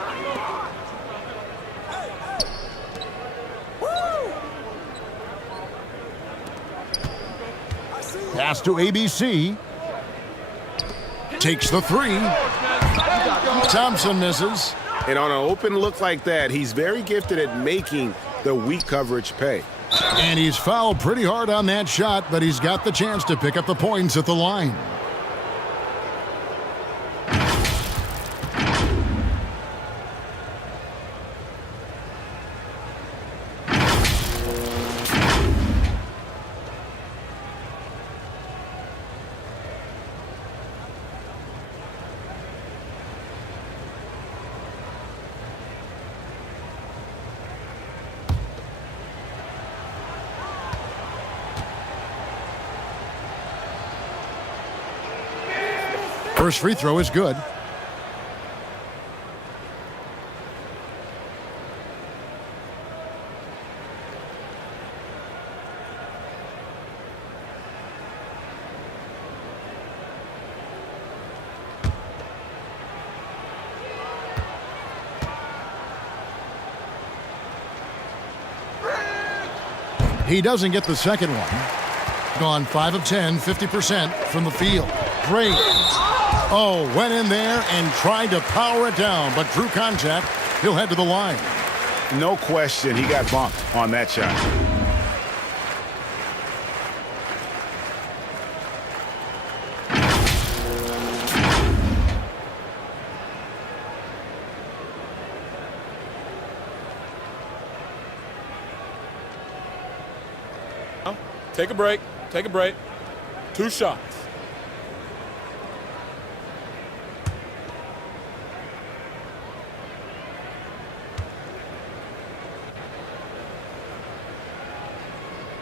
Pass to ABC. Takes the 3. Thompson misses. And on an open look like that, he's very gifted at making the weak coverage pay. And he's fouled pretty hard on that shot, but he's got the chance to pick up the points at the line. First free throw is good. He doesn't get the second one. Gone 5 of 10, 50% from the field. great. Oh, went in there and tried to power it down, but drew contact. He'll head to the line. No question, he got bumped on that shot. Take a break. Take a break. 2 shots.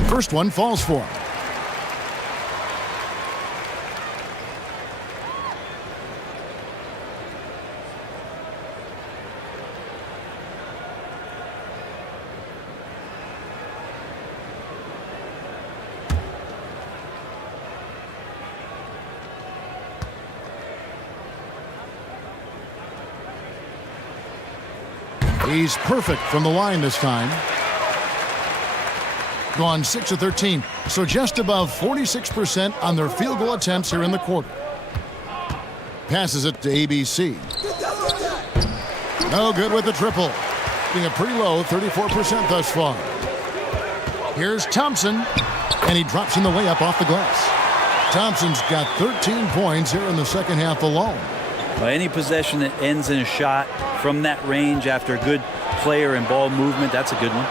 First one falls for him. He's perfect from the line this time. Gone 6 of 13, so just above 46% on their field goal attempts here in the quarter. Passes it to ABC. No good with the triple. Being a pretty low 34% thus far. Here's Thompson, and he drops in the layup off the glass. Thompson's got 13 points here in the second half alone. Well, any possession that ends in a shot from that range after a good player and ball movement, that's a good one.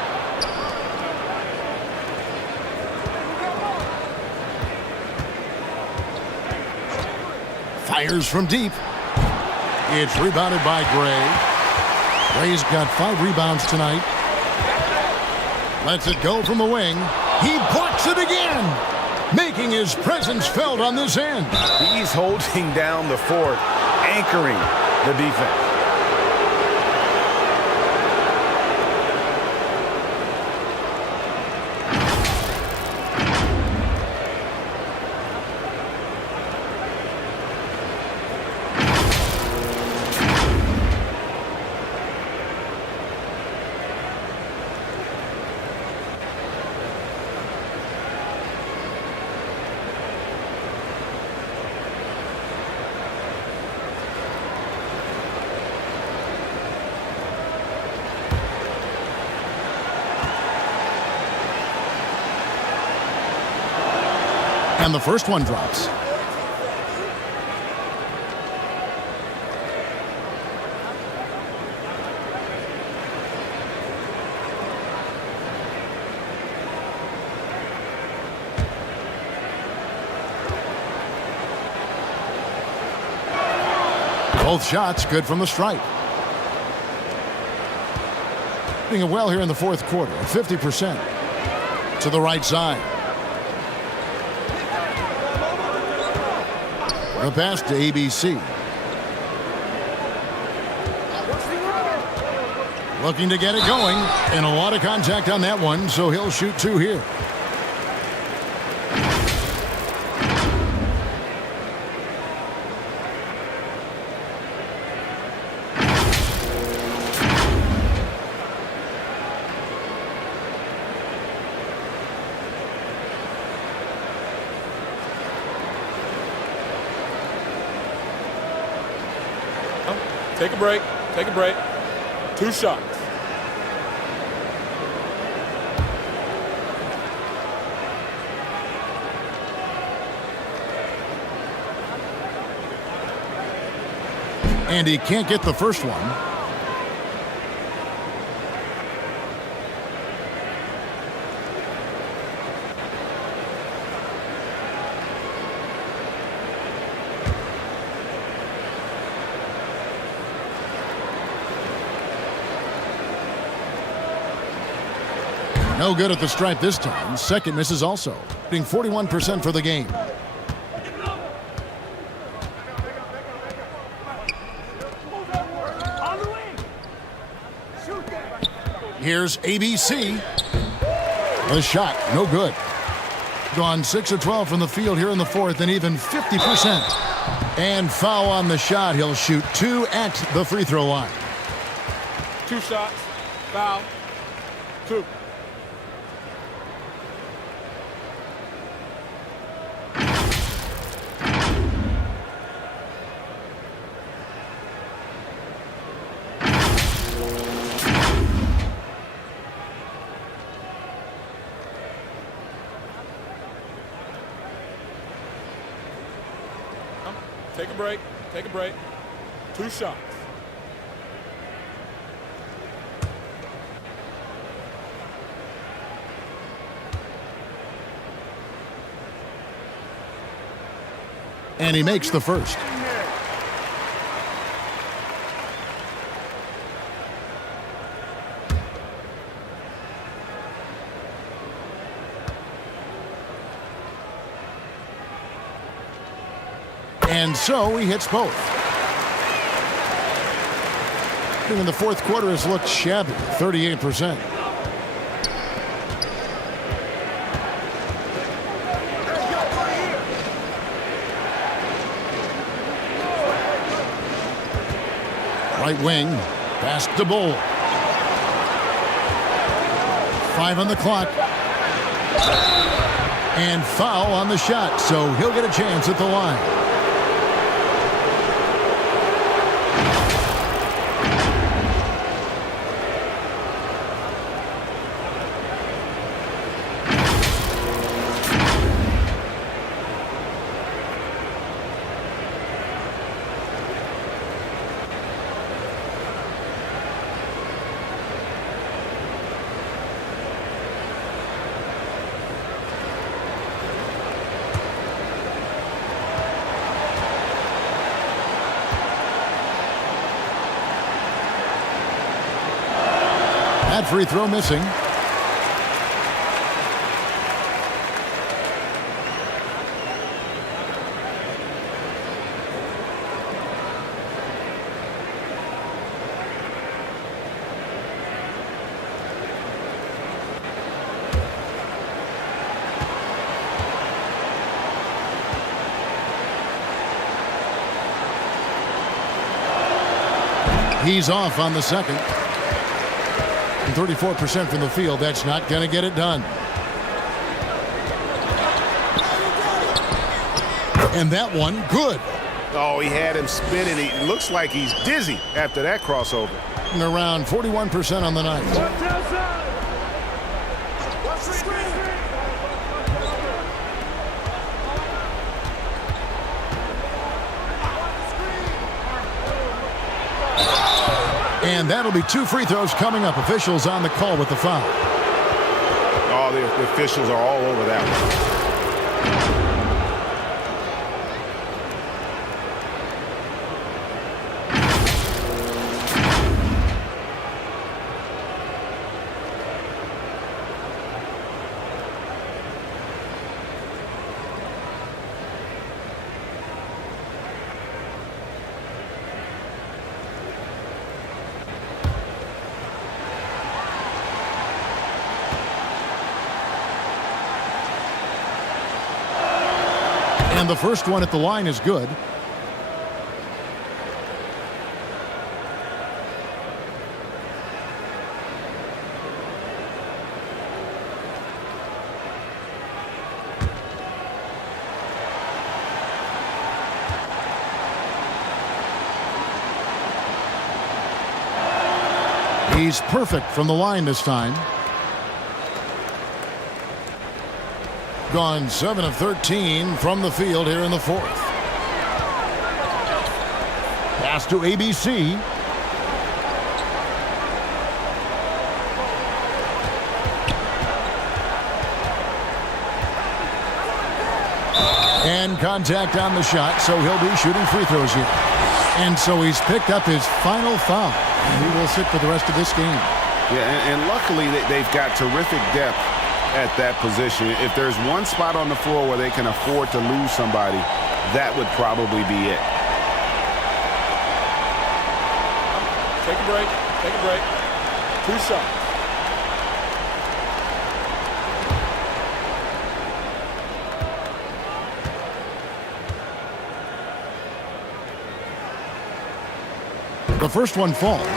Fires from deep. It's rebounded by Gray. Gray's got 5 rebounds tonight. Lets it go from the wing. He blocks it again, making his presence felt on this end. He's holding down the fort, anchoring the defense. And the first one drops. Both shots good from the stripe. Doing it well here in the fourth quarter, 50%. To the right side. The pass to ABC. Looking to get it going, and a lot of contact on that one, so he'll shoot 2 here. Take a break. Take a break. 2 shots. And he can't get the first one. No good at the stripe this time. Second misses also. Being 41% for the game. Here's ABC. The shot, no good. Gone 6 of 12 from the field here in the fourth, and even 50%. And foul on the shot. He'll shoot 2 at the free throw line. 2 shots. Foul. 2. Take a break. Take a break. 2 shots. And he makes the first. And so he hits both. In the fourth quarter has looked shabby, 38%. Right wing, pass to Bull. 5 on the clock. And foul on the shot, so he'll get a chance at the line. That free throw missing. He's off on the second. 34% from the field. That's not going to get it done. And that one, good. Oh, he had him spinning. He looks like he's dizzy after that crossover. And around 41% on the night. And that'll be 2 free throws coming up. Officials on the call with the foul. Oh, the officials are all over that one. And the first one at the line is good. He's perfect from the line this time. Gone 7 of 13 from the field here in the fourth. Pass to ABC. And contact on the shot, so he'll be shooting free throws here. And so he's picked up his final foul, and he will sit for the rest of this game. Yeah, and luckily they've got terrific depth at that position. If there's one spot on the floor where they can afford to lose somebody, that would probably be it. Take a break. Take a break. 2 shots. The first one falls.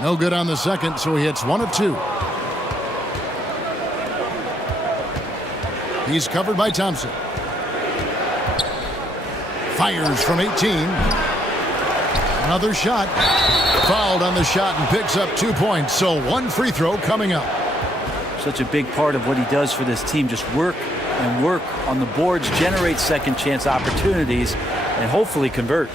No good on the second, so he hits 1 of 2. He's covered by Thompson. Fires from 18. Another shot. Fouled on the shot and picks up 2 points. So one free throw coming up. Such a big part of what he does for this team. Just work and work on the boards, generate second chance opportunities, and hopefully convert.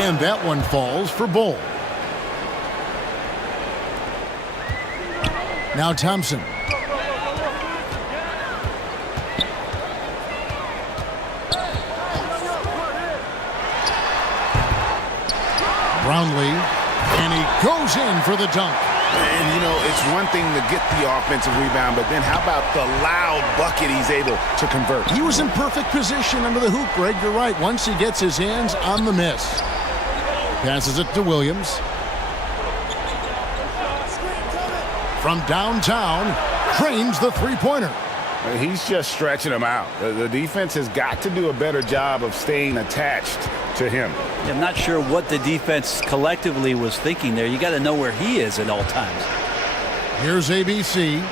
And that one falls for Bull. Now Thompson. Brownlee, and he goes in for the dunk. And, you know, it's one thing to get the offensive rebound, but then how about the loud bucket he's able to convert? He was in perfect position under the hoop, Greg. You're right. Once he gets his hands on the miss. Passes it to Williams. From downtown, trains the three-pointer. He's just stretching him out. The defense has got to do a better job of staying attached to him. I'm not sure what the defense collectively was thinking there. You got to know where he is at all times. Here's ABC.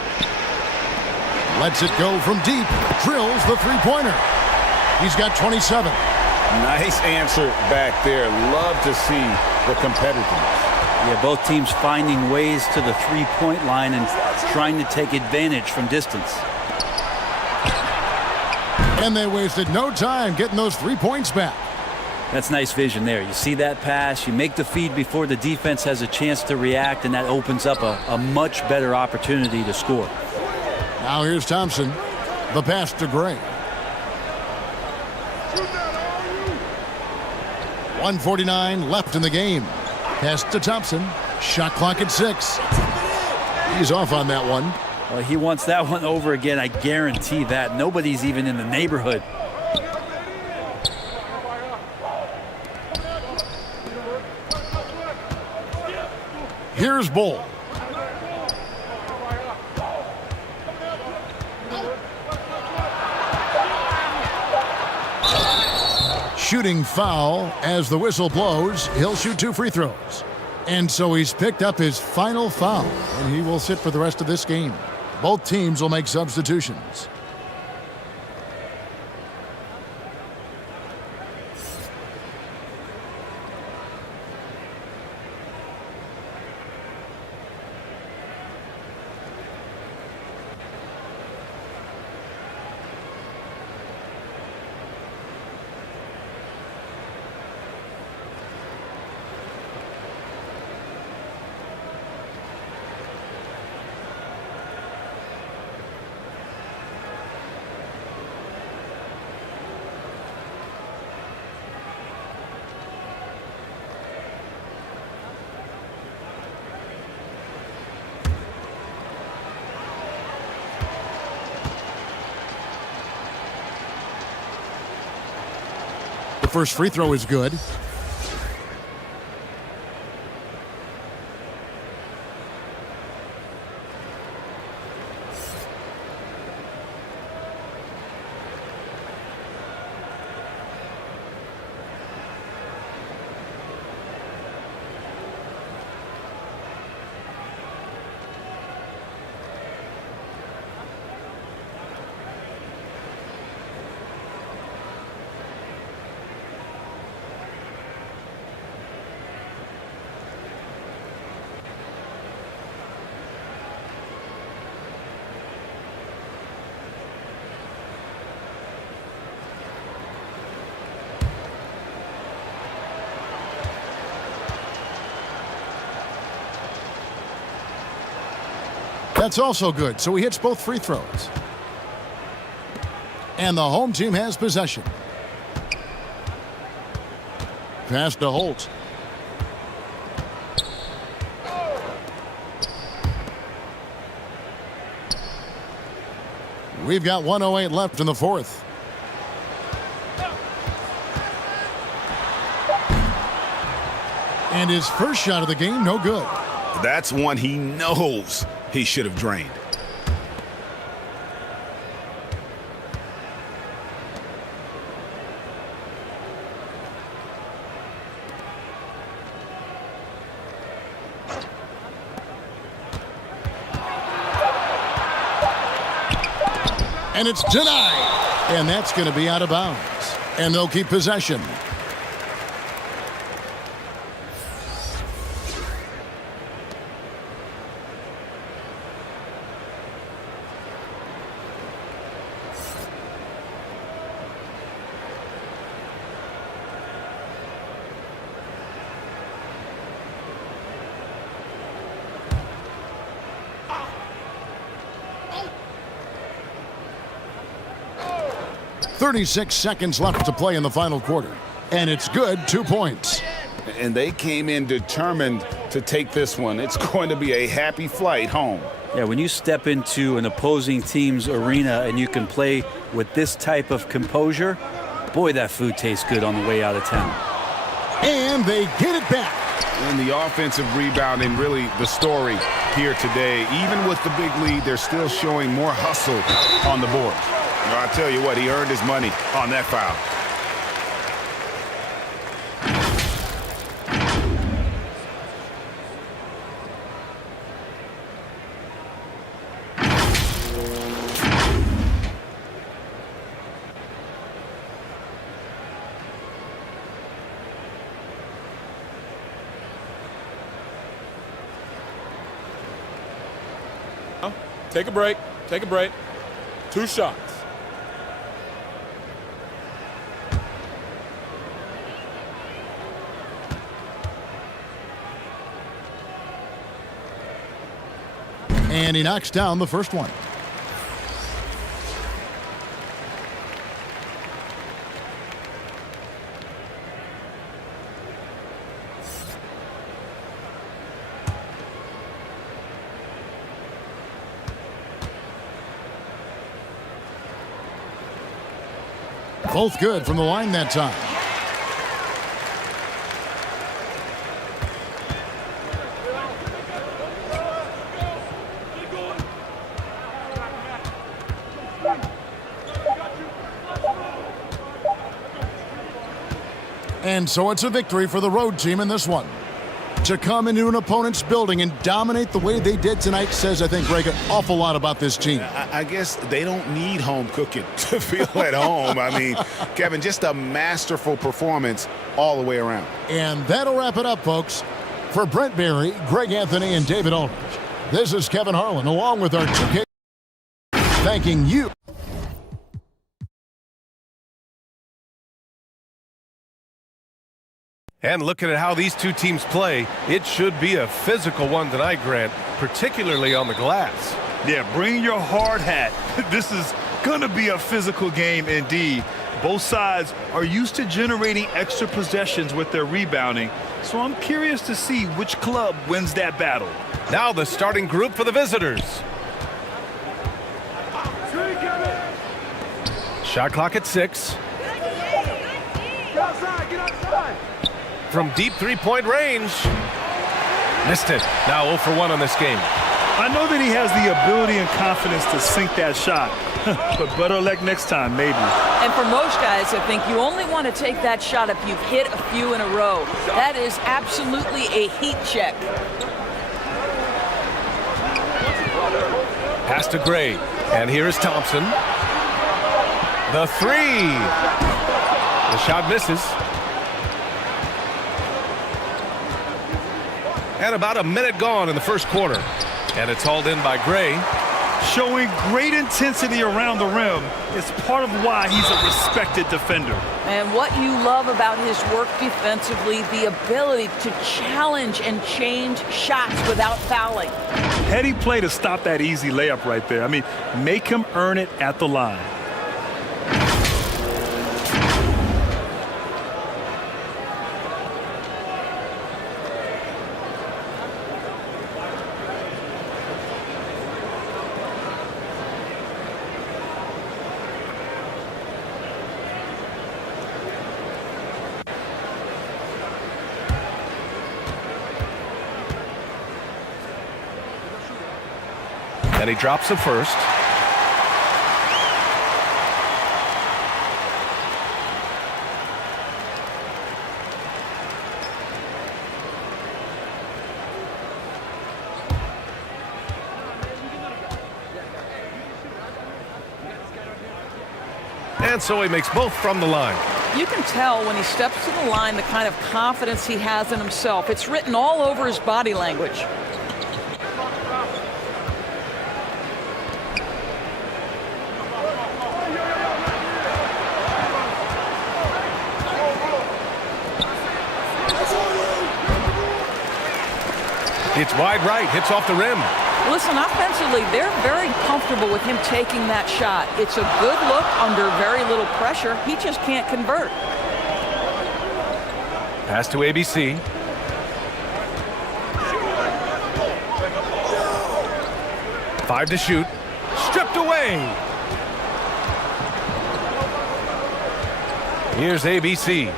Lets it go from deep. Drills the three-pointer. He's got 27. Nice answer back there. Love to see the competitiveness. Yeah, both teams finding ways to the three-point line and trying to take advantage from distance. And they wasted no time getting those 3 points back. That's nice vision there. You see that pass, you make the feed before the defense has a chance to react, and that opens up a much better opportunity to score. Now here's Thompson. The pass to Gray. 1:49 left in the game. Pass to Thompson. Shot clock at 6. He's off on that one. Well, he wants that one over again. I guarantee that. Nobody's even in the neighborhood. Here's Bull. Shooting foul as the whistle blows. He'll shoot 2 free throws. And so he's picked up his final foul, and he will sit for the rest of this game. Both teams will make substitutions. The first free throw is good. That's also good, so he hits both free throws. And the home team has possession. Pass to Holt. We've got 1:08 left in the fourth. And his first shot of the game, no good. That's one he knows he should have drained. And it's denied. And that's going to be out of bounds. And they'll keep possession. .36 seconds left to play in the final quarter. And it's good, 2 points. And they came in determined to take this one. It's going to be a happy flight home. Yeah, when you step into an opposing team's arena and you can play with this type of composure, boy, that food tastes good on the way out of town. And they get it back. And the offensive rebounding, really the story here today. Even with the big lead, they're still showing more hustle on the board. Well, I tell you what, he earned his money on that foul. Take a break. Take a break. 2 shots. And he knocks down the first one. Both good from the line that time. And so it's a victory for the road team in this one. To come into an opponent's building and dominate the way they did tonight says, I think, Greg, an awful lot about this team. I guess they don't need home cooking to feel at home. I mean, Kevin, just a masterful performance all the way around. And that'll wrap it up, folks. For Brent Barry, Greg Anthony, and David Aldridge, this is Kevin Harlan, along with our 2K, thanking you. And looking at how these two teams play, it should be a physical one tonight, Grant, particularly on the glass. Yeah, bring your hard hat. This is going to be a physical game indeed. Both sides are used to generating extra possessions with their rebounding, so I'm curious to see which club wins that battle. Now the starting group for the visitors. Shot clock at 6. From deep three-point range. Missed it. Now 0 for 1 on this game. I know that he has the ability and confidence to sink that shot, but better luck next time, maybe. And for most guys, I think you only want to take that shot if you've hit a few in a row. That is absolutely a heat check. Pass to Gray. And here is Thompson. The 3. The shot misses. And about a minute gone in the first quarter. And it's hauled in by Gray. Showing great intensity around the rim is part of why he's a respected defender. And what you love about his work defensively, the ability to challenge and change shots without fouling. Heady play to stop that easy layup right there. I mean, make him earn it at the line. And he drops the first. And so he makes both from the line. You can tell when he steps to the line the kind of confidence he has in himself. It's written all over his body language. It's wide right, hits off the rim. Listen, offensively, they're very comfortable with him taking that shot. It's a good look under very little pressure. He just can't convert. Pass to ABC. Five to shoot. Stripped away. Here's ABC.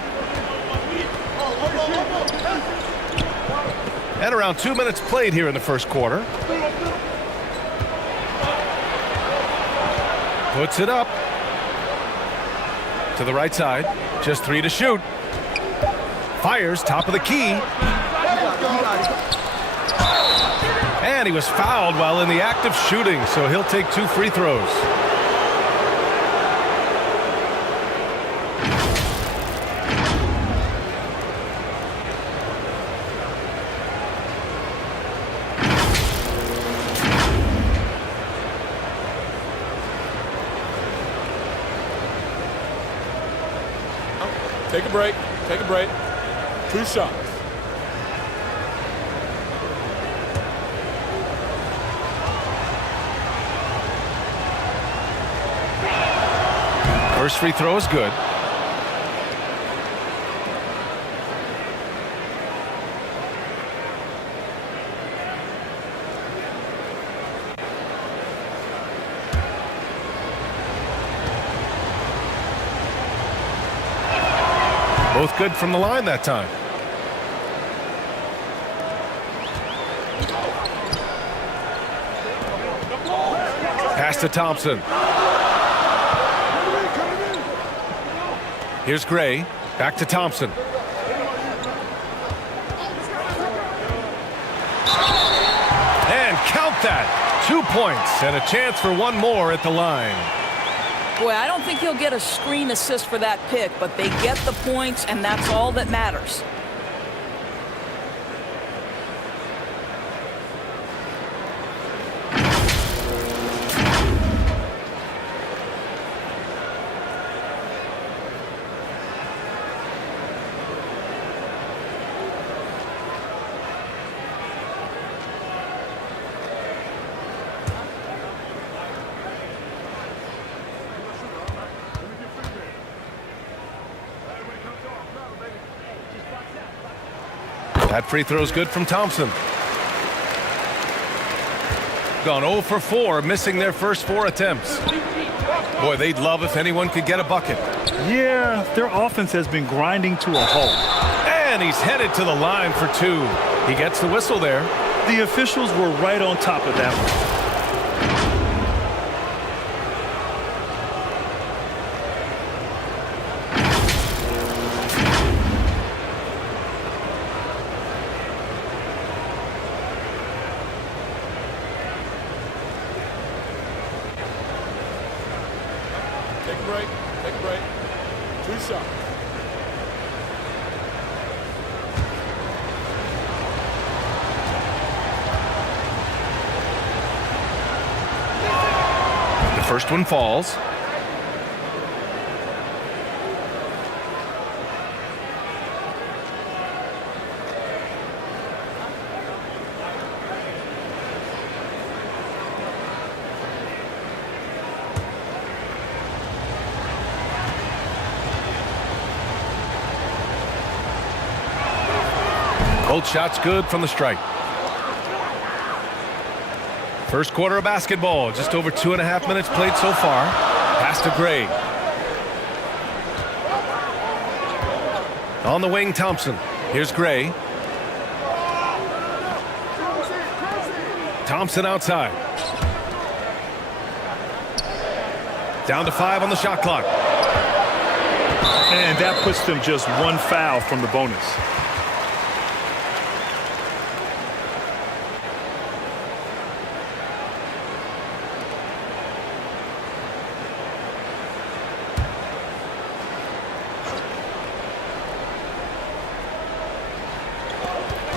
And around 2 minutes played here in the first quarter. Puts it up to the right side. Just 3 to shoot. Fires top of the key. And he was fouled while in the act of shooting, so he'll take 2 free throws. Take a break. Take a break. 2 shots. First free throw is good. Both good from the line that time. Pass to Thompson. Here's Gray. Back to Thompson. And count that. 2 points and a chance for one more at the line. Boy, I don't think he'll get a screen assist for that pick, but they get the points, and that's all that matters. That free throw is good from Thompson. Gone 0 for 4, missing their first 4 attempts. Boy, they'd love if anyone could get a bucket. Yeah, their offense has been grinding to a halt. And he's headed to the line for 2. He gets the whistle there. The officials were right on top of that one. Take a break. Take a break. 2 shots. The first one falls. Both shots good from the strike. First quarter of basketball, just over 2.5 minutes played so far. Pass to Gray. On the wing, Thompson. Here's Gray. Thompson outside. Down to 5 on the shot clock. And that puts them just one foul from the bonus.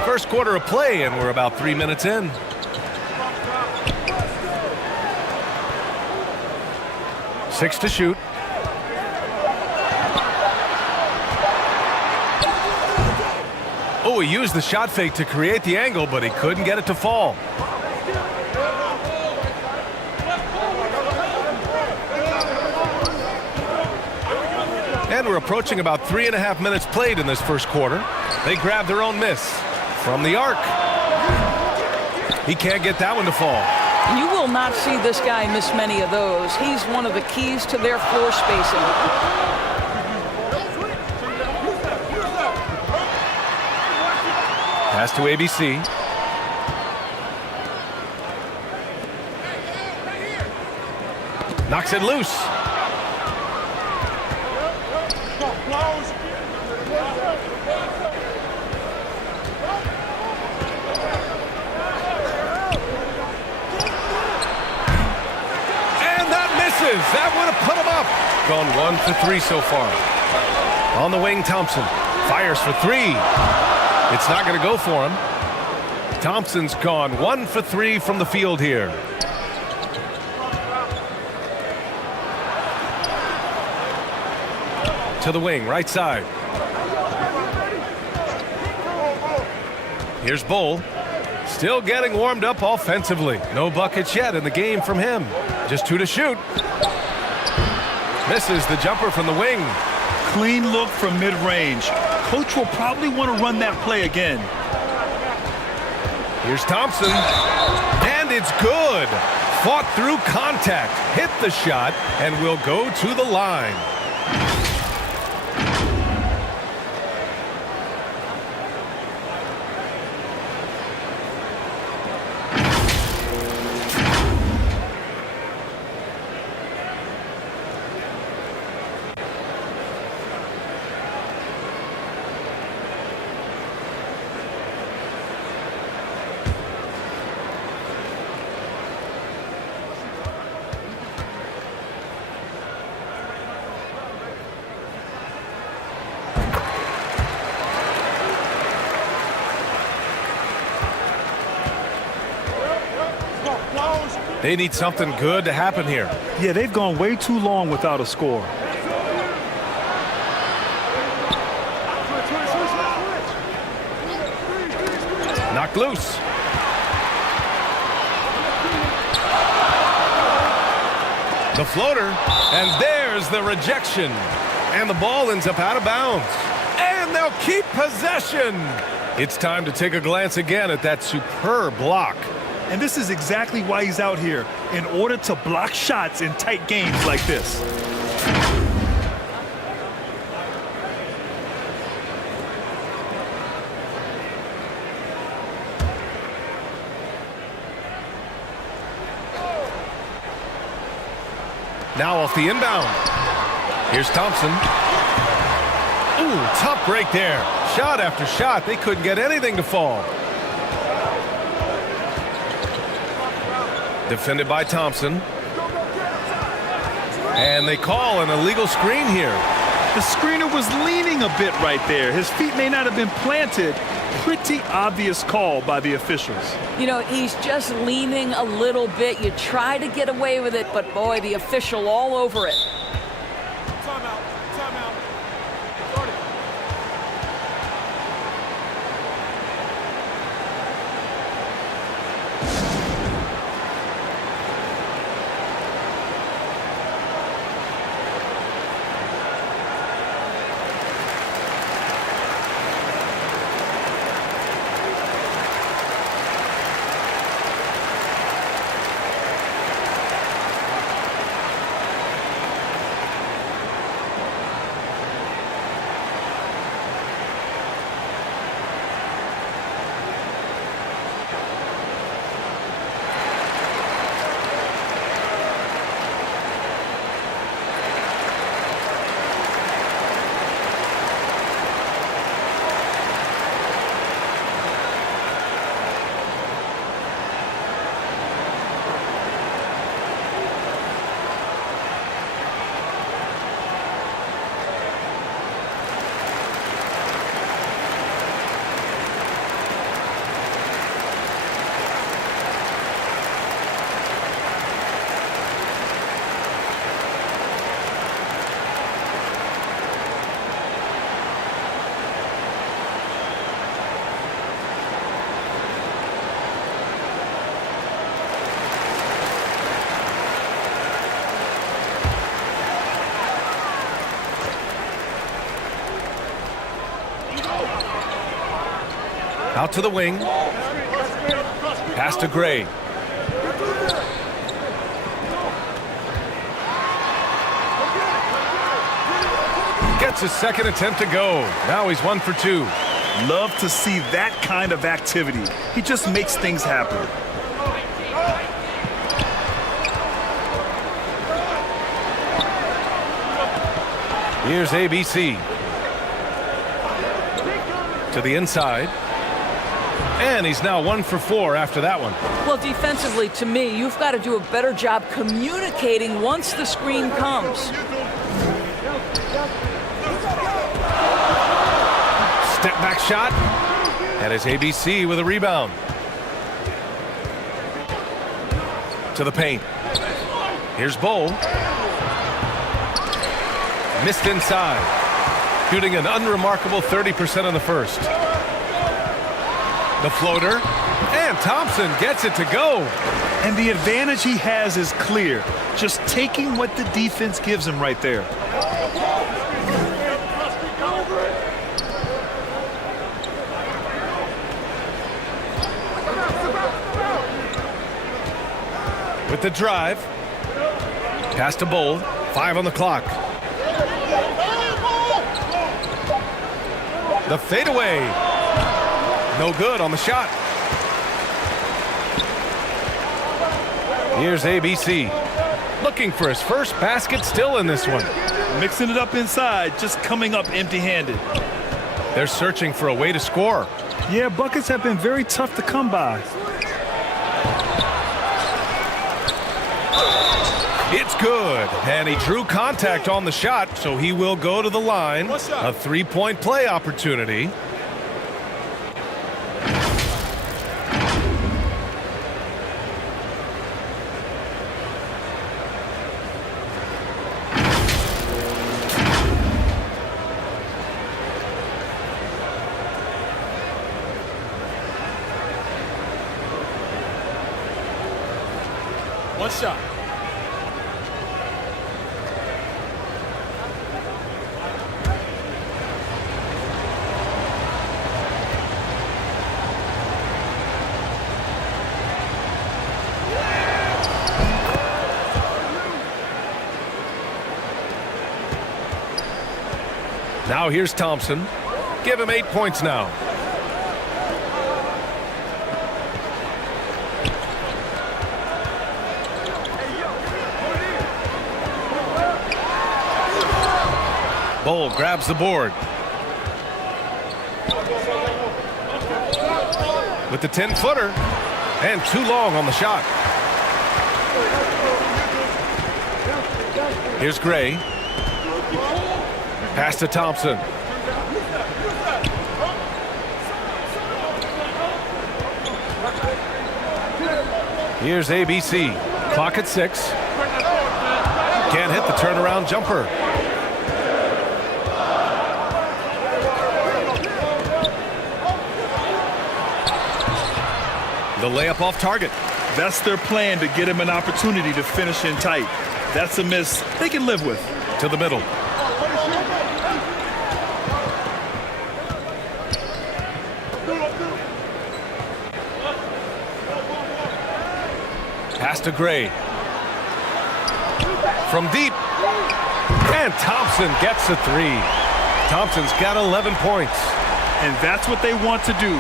First quarter of play, and we're about 3 minutes in. Six to shoot. Oh, he used the shot fake to create the angle, but he couldn't get it to fall. And we're approaching about 3.5 minutes played in this first quarter. They grab their own miss from the arc. He can't get that one to fall. You will not see this guy miss many of those. He's one of the keys to their floor spacing. Pass to ABC. Knocks it loose. That would have put him up. Gone 1 for 3 so far. On the wing, Thompson fires for 3. It's not going to go for him. Thompson's gone 1 for 3 from the field here. To the wing, right side. Here's Bull. Still getting warmed up offensively. No buckets yet in the game from him. Just 2 to shoot. Misses the jumper from the wing. Clean look from mid-range. Coach will probably want to run that play again. Here's Thompson. And it's good. Fought through contact. Hit the shot and will go to the line. They need something good to happen here. Yeah, they've gone way too long without a score. Knocked loose. The floater, and there's the rejection. And the ball ends up out of bounds. And they'll keep possession. It's time to take a glance again at that superb block. And this is exactly why he's out here, in order to block shots in tight games like this. Now off the inbound. Here's Thompson. Ooh, tough break there. Shot after shot. They couldn't get anything to fall. Defended by Thompson. And they call an illegal screen here. The screener was leaning a bit right there. His feet may not have been planted. Pretty obvious call by the officials. You know, he's just leaning a little bit. You try to get away with it, but boy, the official all over it. Timeout. Timeout. Out to the wing. Pass to Gray. Gets his second attempt to go. Now he's 1 for 2. Love to see that kind of activity. He just makes things happen. Here's ABC. To the inside. And he's now 1 for 4 after that one. Well, defensively, to me, you've got to do a better job communicating once the screen comes. Step back shot. That is ABC with a rebound. To the paint. Here's Bowl. Missed inside. Shooting an unremarkable 30% in the first. The floater. And Thompson gets it to go. And the advantage he has is clear. Just taking what the defense gives him right there. With the drive. Pass to Bowl. 5 on the clock. The fadeaway. No good on the shot. Here's ABC. Looking for his first basket still in this one. Mixing it up inside, just coming up empty-handed. They're searching for a way to score. Yeah, buckets have been very tough to come by. It's good, and he drew contact on the shot, so he will go to the line. A three-point play opportunity. One shot. Now here's Thompson. Give him 8 points now. Bowl grabs the board. With the 10-footer. And too long on the shot. Here's Gray. Pass to Thompson. Here's ABC. Clock at 6. Can't hit the turnaround jumper. The layup off target. That's their plan, to get him an opportunity to finish in tight. That's a miss they can live with. To the middle. Pass to Gray. From deep. And Thompson gets a 3. Thompson's got 11 points. And that's what they want to do.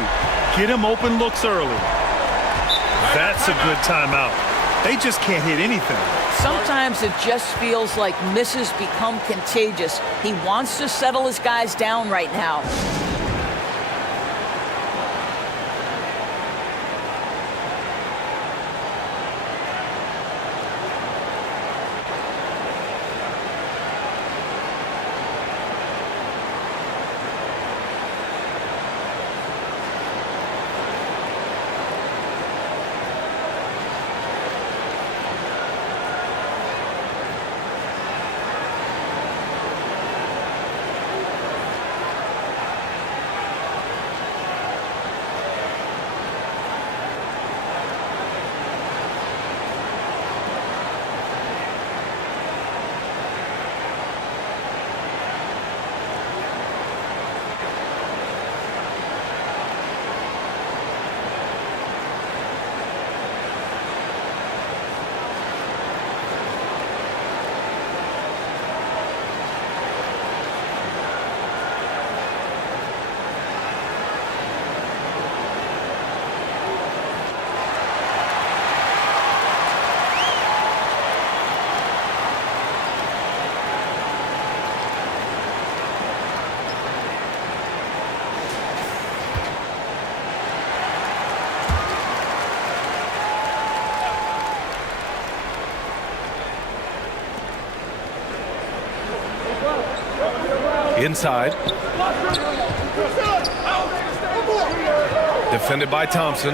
Get him open looks early. That's a good timeout. They just can't hit anything. Sometimes it just feels like misses become contagious. He wants to settle his guys down right now. Inside. Defended by Thompson.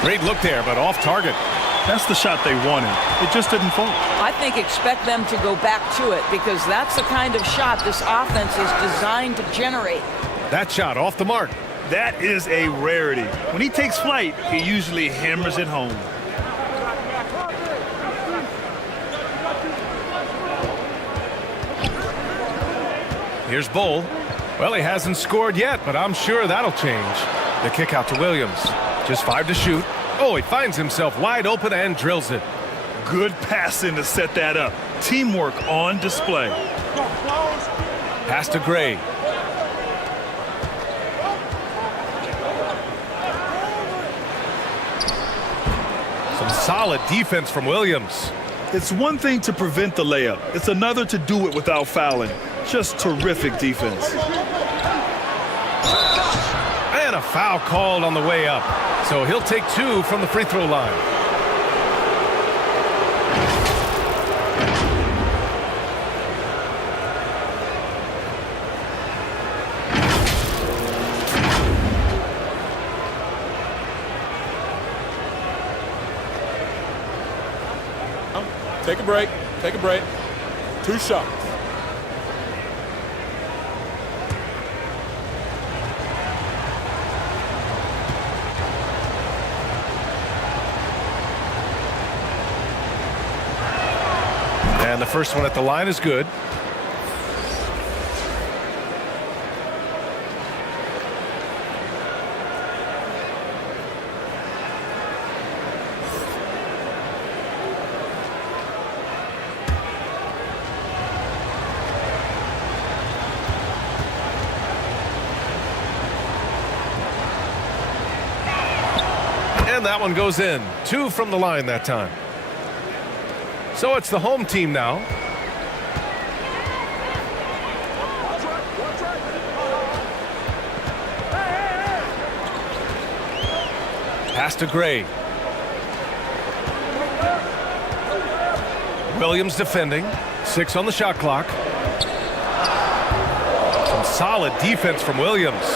Great look there, but off target. That's the shot they wanted. It just didn't fall. I think expect them to go back to it because that's the kind of shot this offense is designed to generate. That shot off the mark. That is a rarity. When he takes flight, he usually hammers it home. Here's Bull. Well, he hasn't scored yet, but I'm sure that'll change. The kick out to Williams. Just 5 to shoot. Oh, he finds himself wide open and drills it. Good passing to set that up. Teamwork on display. Pass to Gray. Some solid defense from Williams. It's one thing to prevent the layup. It's another to do it without fouling. Just terrific defense. And a foul called on the way up. So he'll take 2 from the free throw line. Take a break. Take a break. 2 shots. And the first one at the line is good. And that one goes in. 2 from the line that time. So it's the home team now. Pass to Gray. Williams defending. 6 on the shot clock. Some solid defense from Williams.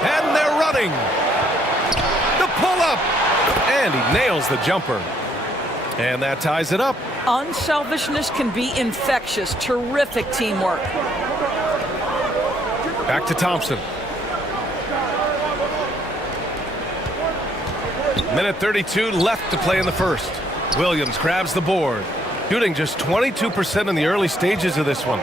And they're running. The pull-up. And he nails the jumper. And that ties it up. Unselfishness can be infectious. Terrific teamwork. Back to Thompson. Minute 32 left to play in the first. Williams grabs the board. Shooting just 22% in the early stages of this one.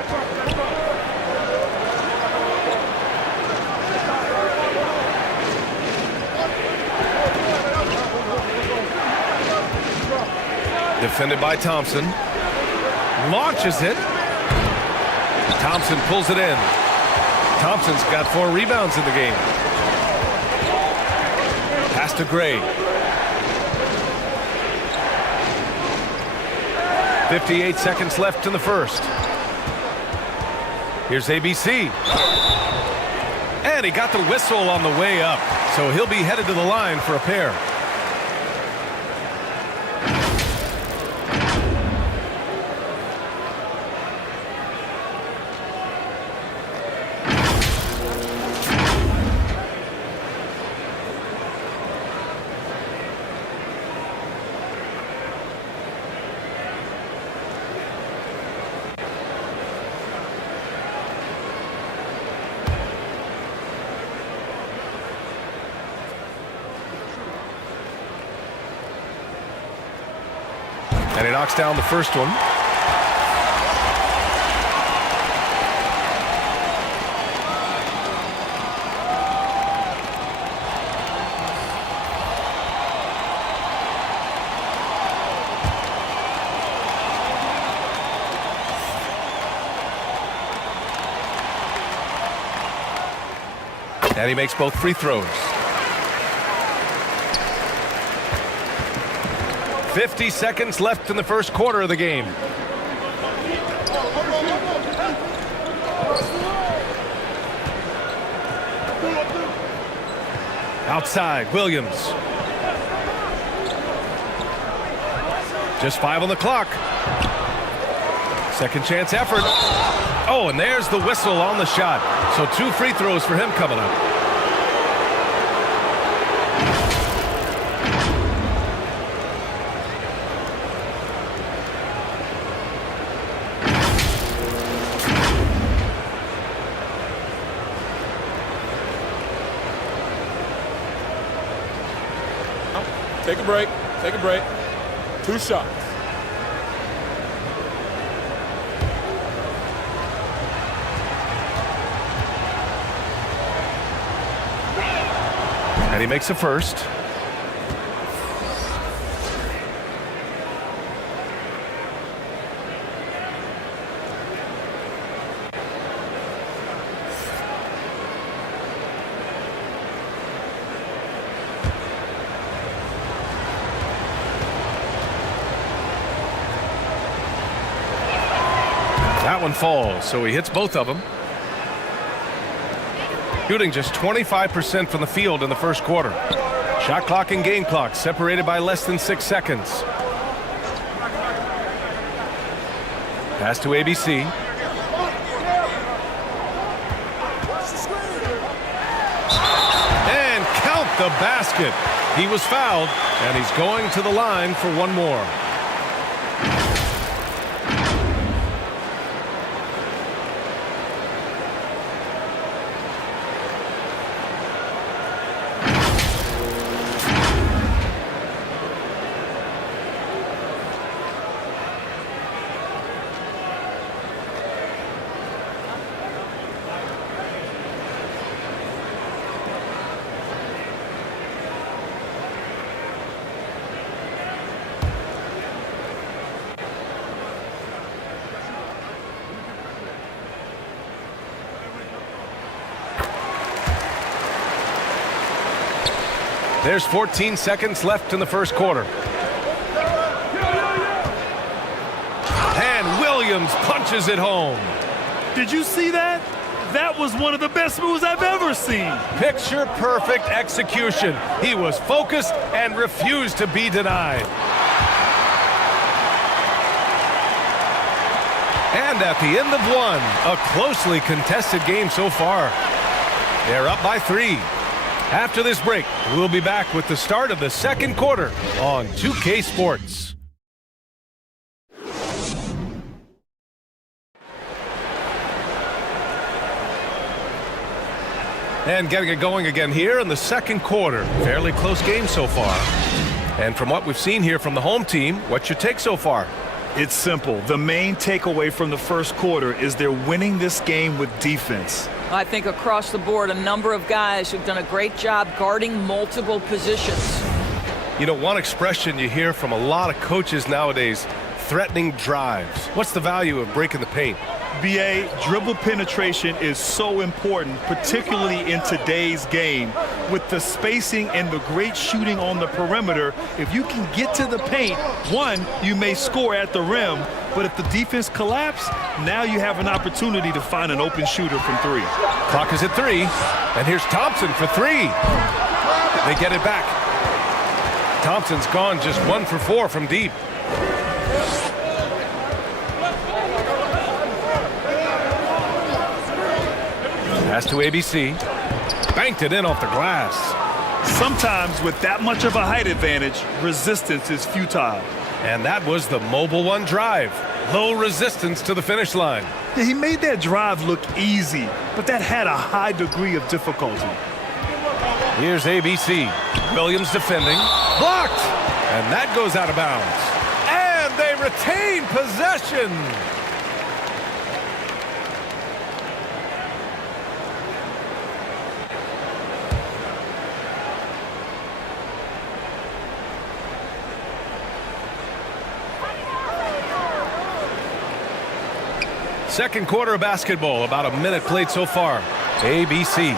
Defended by Thompson. Launches it. Thompson pulls it in. Thompson's got 4 rebounds in the game. Pass to Gray. 58 seconds left in the first. Here's ABC. And he got the whistle on the way up. So he'll be headed to the line for a pair. And he knocks down the first one. And he makes both free throws. 50 seconds left in the first quarter of the game. Outside, Williams. Just 5 on the clock. Second chance effort. Oh, and there's the whistle on the shot. So 2 free throws for him coming up. Take a break. Take a break. 2 shots. And he makes a first. That one falls, so he hits both of them. Shooting just 25% from the field in the first quarter. Shot clock and game clock separated by less than 6 seconds. Pass to ABC. And count the basket. He was fouled, and he's going to the line for one more. There's 14 seconds left in the first quarter. And Williams punches it home. Did you see that? That was one of the best moves I've ever seen. Picture perfect execution. He was focused and refused to be denied. And at the end of one, a closely contested game so far. They're up by 3. After this break, we'll be back with the start of the second quarter on 2K Sports. And getting it going again here in the second quarter. Fairly close game so far. And from what we've seen here from the home team, what's your take so far? It's simple. The main takeaway from the first quarter is they're winning this game with defense. I think across the board, a number of guys who've done a great job guarding multiple positions. You know, one expression you hear from a lot of coaches nowadays, threatening drives. What's the value of breaking the paint? BA, dribble penetration is so important, particularly in today's game. With the spacing and the great shooting on the perimeter, if you can get to the paint, one, you may score at the rim, but if the defense collapses, now you have an opportunity to find an open shooter from 3. Clock is at 3, and here's Thompson for 3. They get it back. Thompson's gone just 1 for 4 from deep. Pass to ABC. Banked it in off the glass. Sometimes with that much of a height advantage, resistance is futile. And that was the mobile one drive. Low resistance to the finish line. Yeah, he made that drive look easy, but that had a high degree of difficulty. Here's ABC. Williams defending. Blocked! And that goes out of bounds. And they retain possession. Second quarter of basketball, about a minute played so far. ABC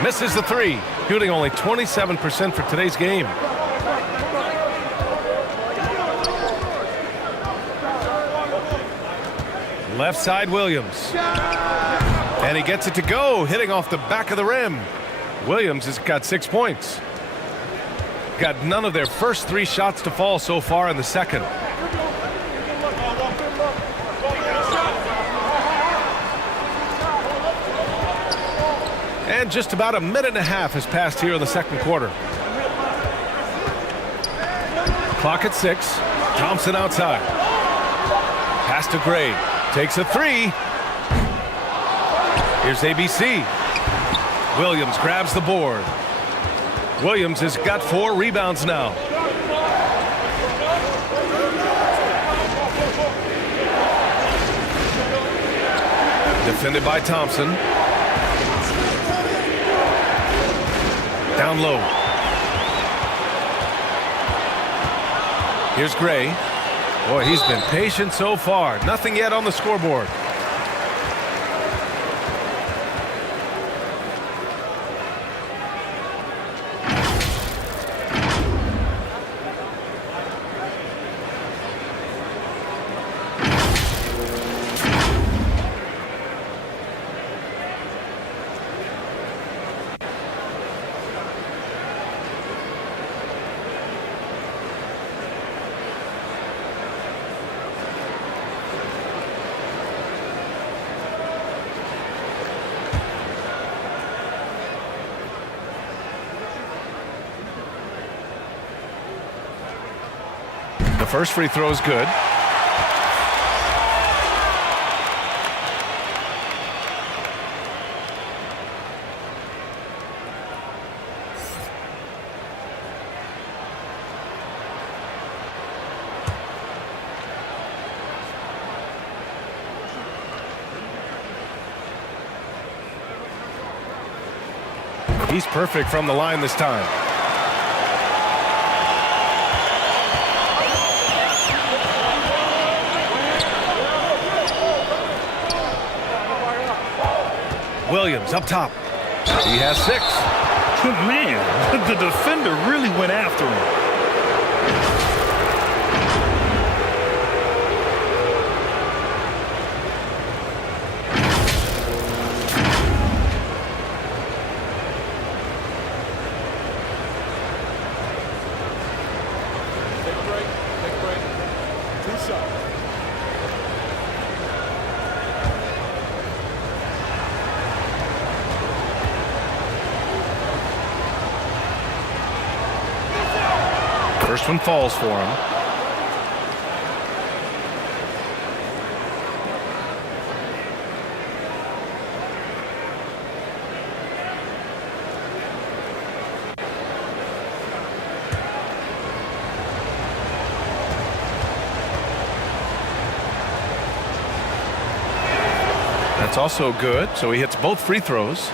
misses the 3, shooting only 27% for today's game. Left side Williams. And he gets it to go, hitting off the back of the rim. Williams has got 6 points. Got none of their first 3 shots to fall so far in the second. And just about a minute and a half has passed here in the second quarter. Clock at 6. Thompson outside. Pass to Gray. Takes a 3. Here's ABC. Williams grabs the board. Williams has got 4 rebounds now. Defended by Thompson. Down low. Here's Gray. Boy, he's been patient so far. Nothing yet on the scoreboard. The first free throw is good. He's perfect from the line this time. Williams up top. He has 6. Man, the defender really went after him. Take a break. Take a break. 2 shots. First one falls for him. That's also good, so he hits both free throws.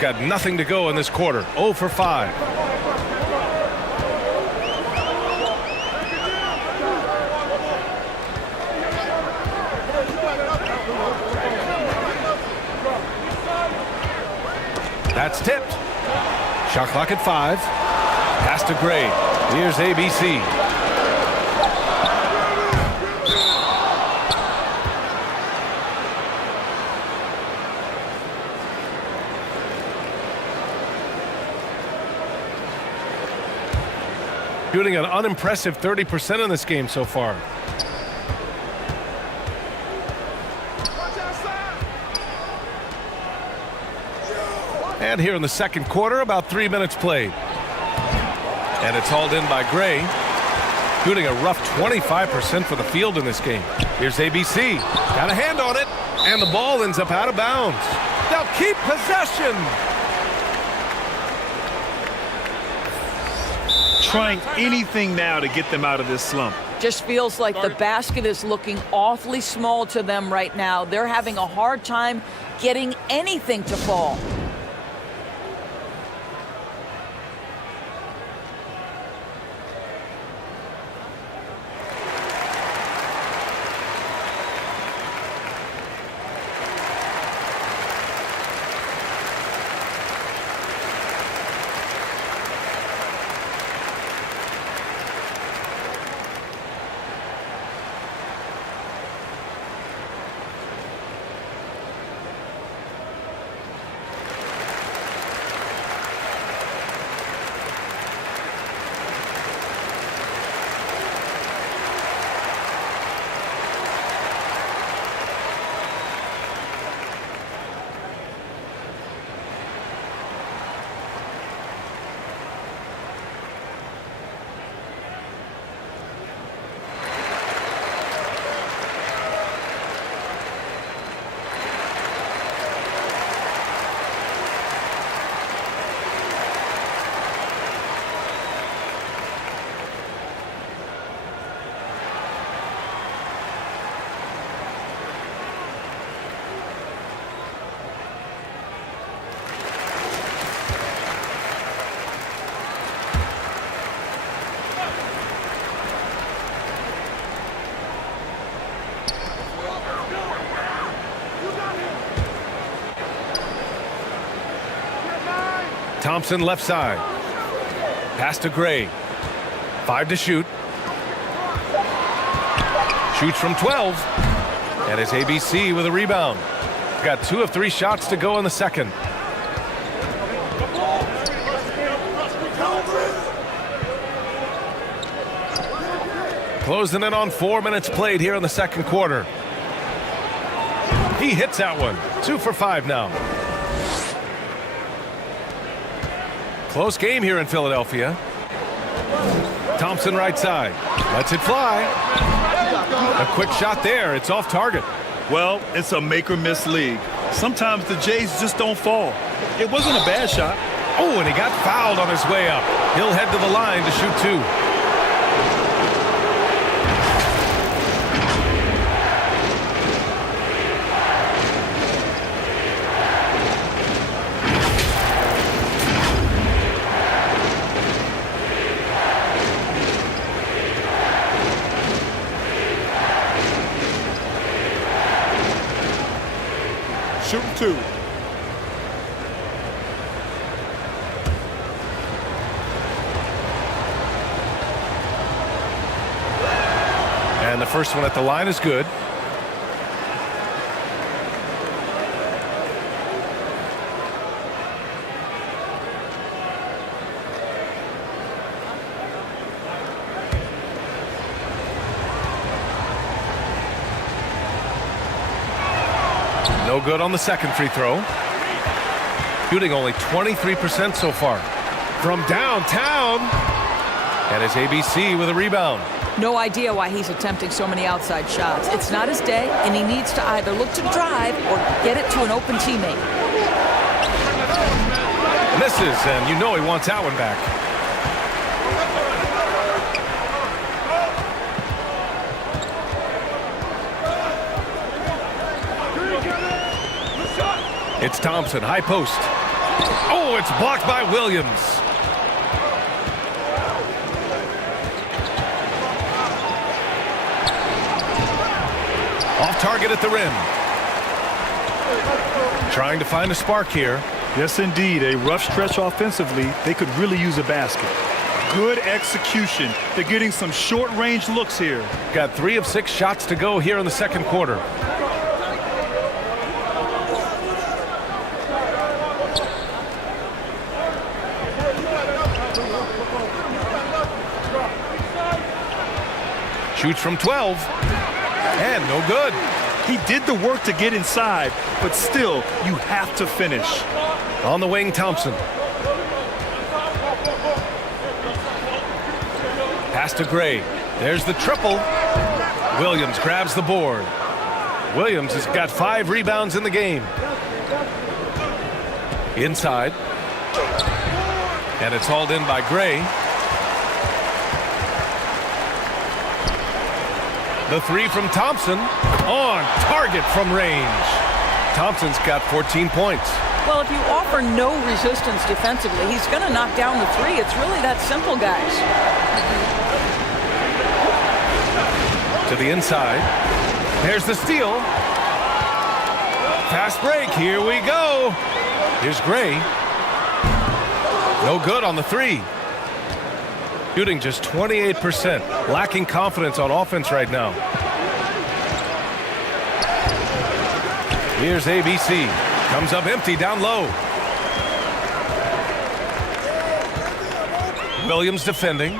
Got nothing to go in this quarter. 0 for 5. That's tipped. Shot clock at 5. Pass to Gray. Here's ABC. Shooting an unimpressive 30% in this game so far. And here in the second quarter, about 3 minutes played. And it's hauled in by Gray. Shooting a rough 25% for the field in this game. Here's ABC. Got a hand on it. And the ball ends up out of bounds. They'll keep possession. Trying anything now to get them out of this slump. Just feels like the basket is looking awfully small to them right now. They're having a hard time getting anything to fall. Thompson left side. Pass to Gray. 5 to shoot. Shoots from 12. And it's ABC with a rebound. Got 2 of 3 shots to go in the second. Closing in on 4 minutes played here in the second quarter. He hits that one. 2 for 5 now. Close game here in Philadelphia. Thompson right side. Lets it fly. A quick shot there. It's off target. Well, it's a make or miss league. Sometimes the Jays just don't fall. It wasn't a bad shot. Oh, and he got fouled on his way up. He'll head to the line to shoot 2. Shooting 2. And the first one at the line is good. No good on the second free throw. Shooting only 23% so far. From downtown. And it's ABC with a rebound. No idea why he's attempting so many outside shots. It's not his day, and he needs to either look to drive or get it to an open teammate. Misses, and you know he wants that one back. It's Thompson, high post. Oh, it's blocked by Williams. Off target at the rim. Trying to find a spark here. Yes, indeed. A rough stretch offensively. They could really use a basket. Good execution. They're getting some short-range looks here. Got 3 of 6 shots to go here in the second quarter. Shoots from 12. And no good. He did the work to get inside, but still, you have to finish. On the wing, Thompson. Pass to Gray. There's the triple. Williams grabs the board. Williams has got 5 rebounds in the game. Inside. And it's hauled in by Gray. The 3 from Thompson. On target from range. Thompson's got 14 points. Well, if you offer no resistance defensively, he's going to knock down the 3. It's really that simple, guys. To the inside. There's the steal. Fast break. Here we go. Here's Gray. No good on the 3. Shooting just 28%. Lacking confidence on offense right now. Here's ABC. Comes up empty down low. Williams defending.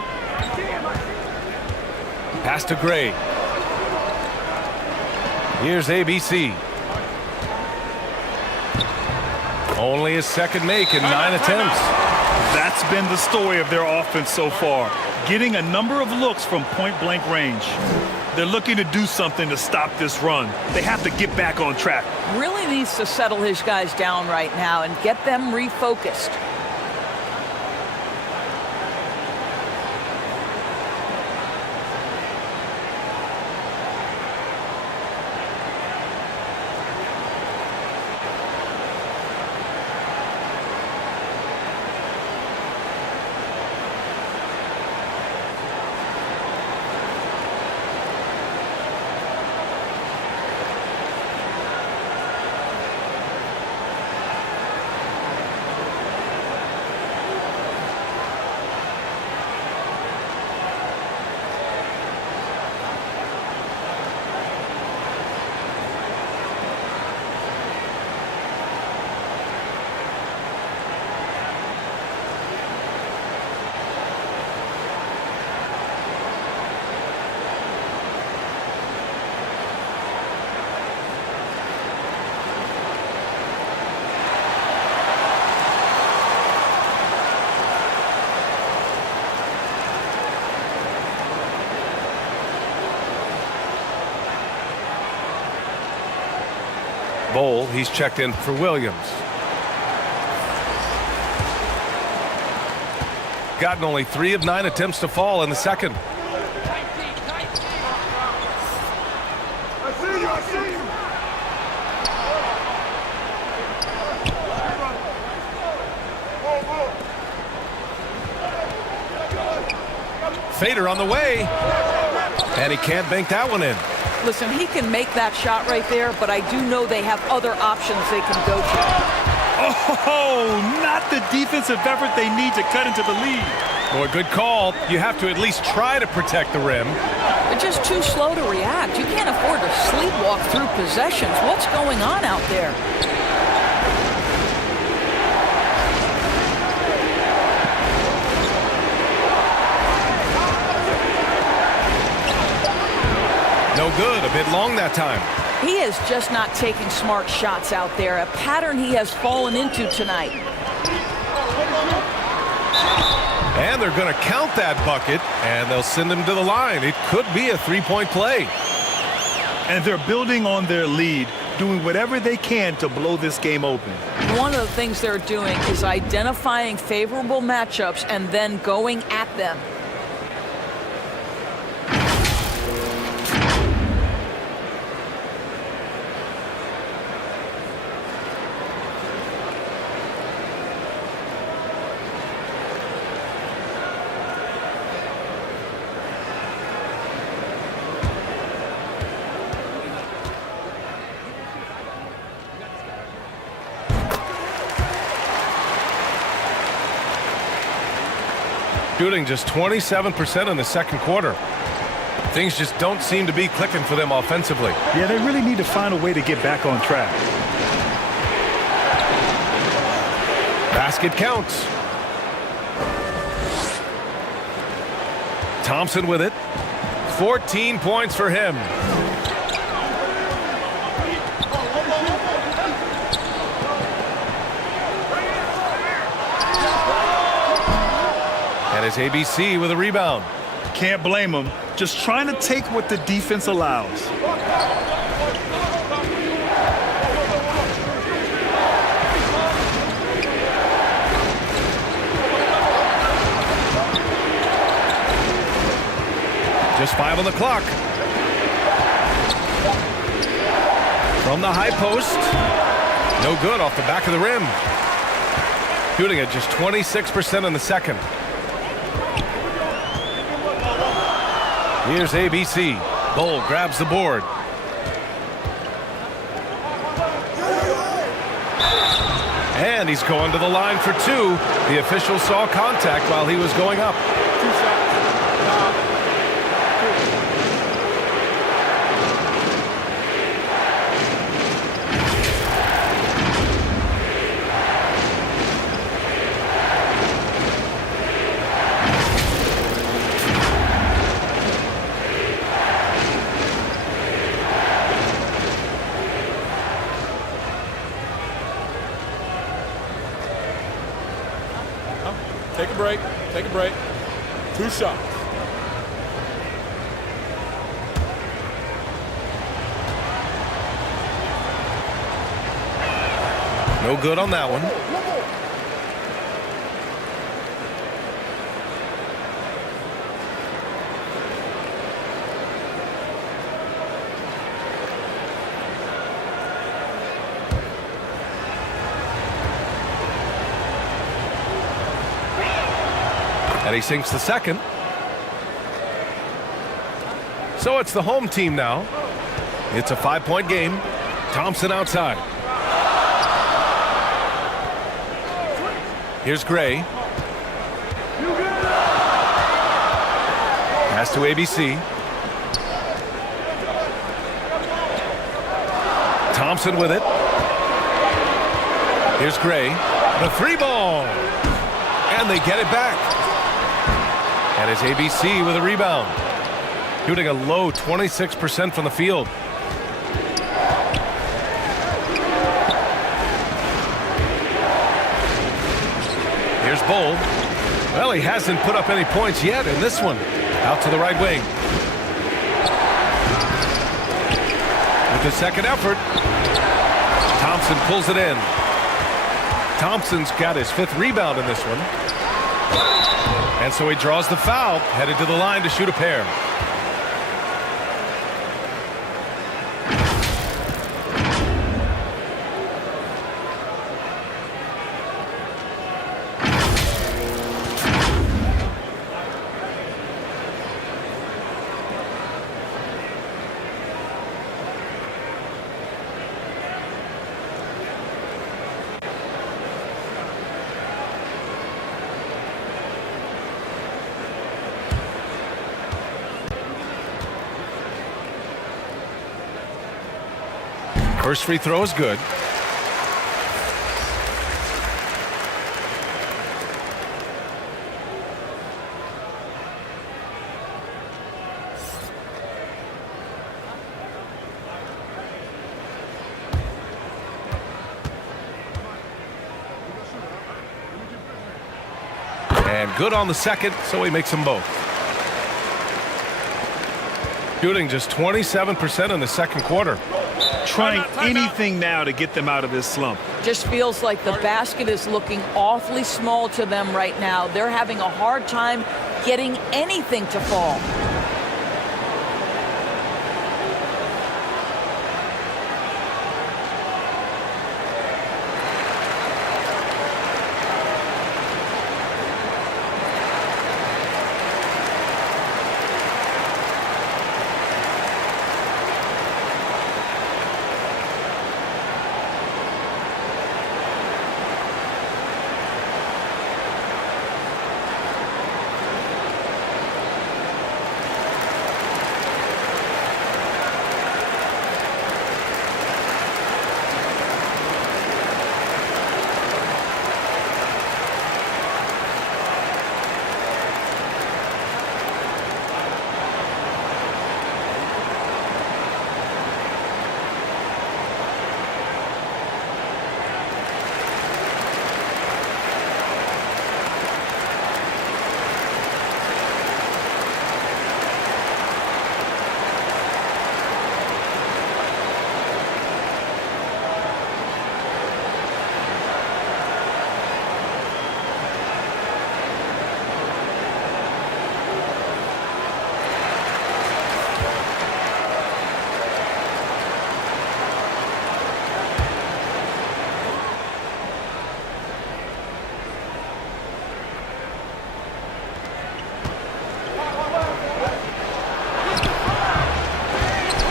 Pass to Gray. Here's ABC. Only his second make in 9 attempts. That's been the story of their offense so far. Getting a number of looks from point-blank range. They're looking to do something to stop this run. They have to get back on track. Really needs to settle his guys down right now and get them refocused. Bowl, he's checked in for Williams. Gotten only 3 of 9 attempts to fall in the second. Fader on the way, and he can't bank that one in. Listen, he can make that shot right there, but I do know they have other options they can go to. Oh, not the defensive effort they need to cut into the lead. Boy, good call. You have to at least try to protect the rim. They're just too slow to react. You can't afford to sleepwalk through possessions. What's going on out there? No good, a bit long that time. He is just not taking smart shots out there, a pattern he has fallen into tonight. And they're going to count that bucket, and they'll send him to the line. It could be a 3-point play. And they're building on their lead, doing whatever they can to blow this game open. One of the things they're doing is identifying favorable matchups and then going at them. Shooting just 27% in the second quarter. Things just don't seem to be clicking for them offensively. Yeah, they really need to find a way to get back on track. Basket counts. Thompson with it. 14 points for him. And it's ABC with a rebound. Can't blame him. Just trying to take what the defense allows. Just 5 on the clock. From the high post. No good off the back of the rim. Shooting at just 26% in the second. Here's ABC. Bowl grabs the board. And he's going to the line for 2. The official saw contact while he was going up. Take a break. Take a break. 2 shots. No good on that one. And he sinks the second. So it's the home team now. It's a 5-point game. Thompson outside. Here's Gray. Pass to ABC. Thompson with it. Here's Gray. The 3-ball. And they get it back. And it's ABC with a rebound. Shooting a low 26% from the field. Here's Bowl. Well, he hasn't put up any points yet in this one. Out to the right wing. With the second effort. Thompson pulls it in. Thompson's got his 5th rebound in this one. And so he draws the foul, headed to the line to shoot a pair. First free throw is good. And good on the second, so he makes them both. Shooting just 27% in the second quarter. Trying anything now to get them out of this slump. Just feels like the basket is looking awfully small to them right now. They're having a hard time getting anything to fall.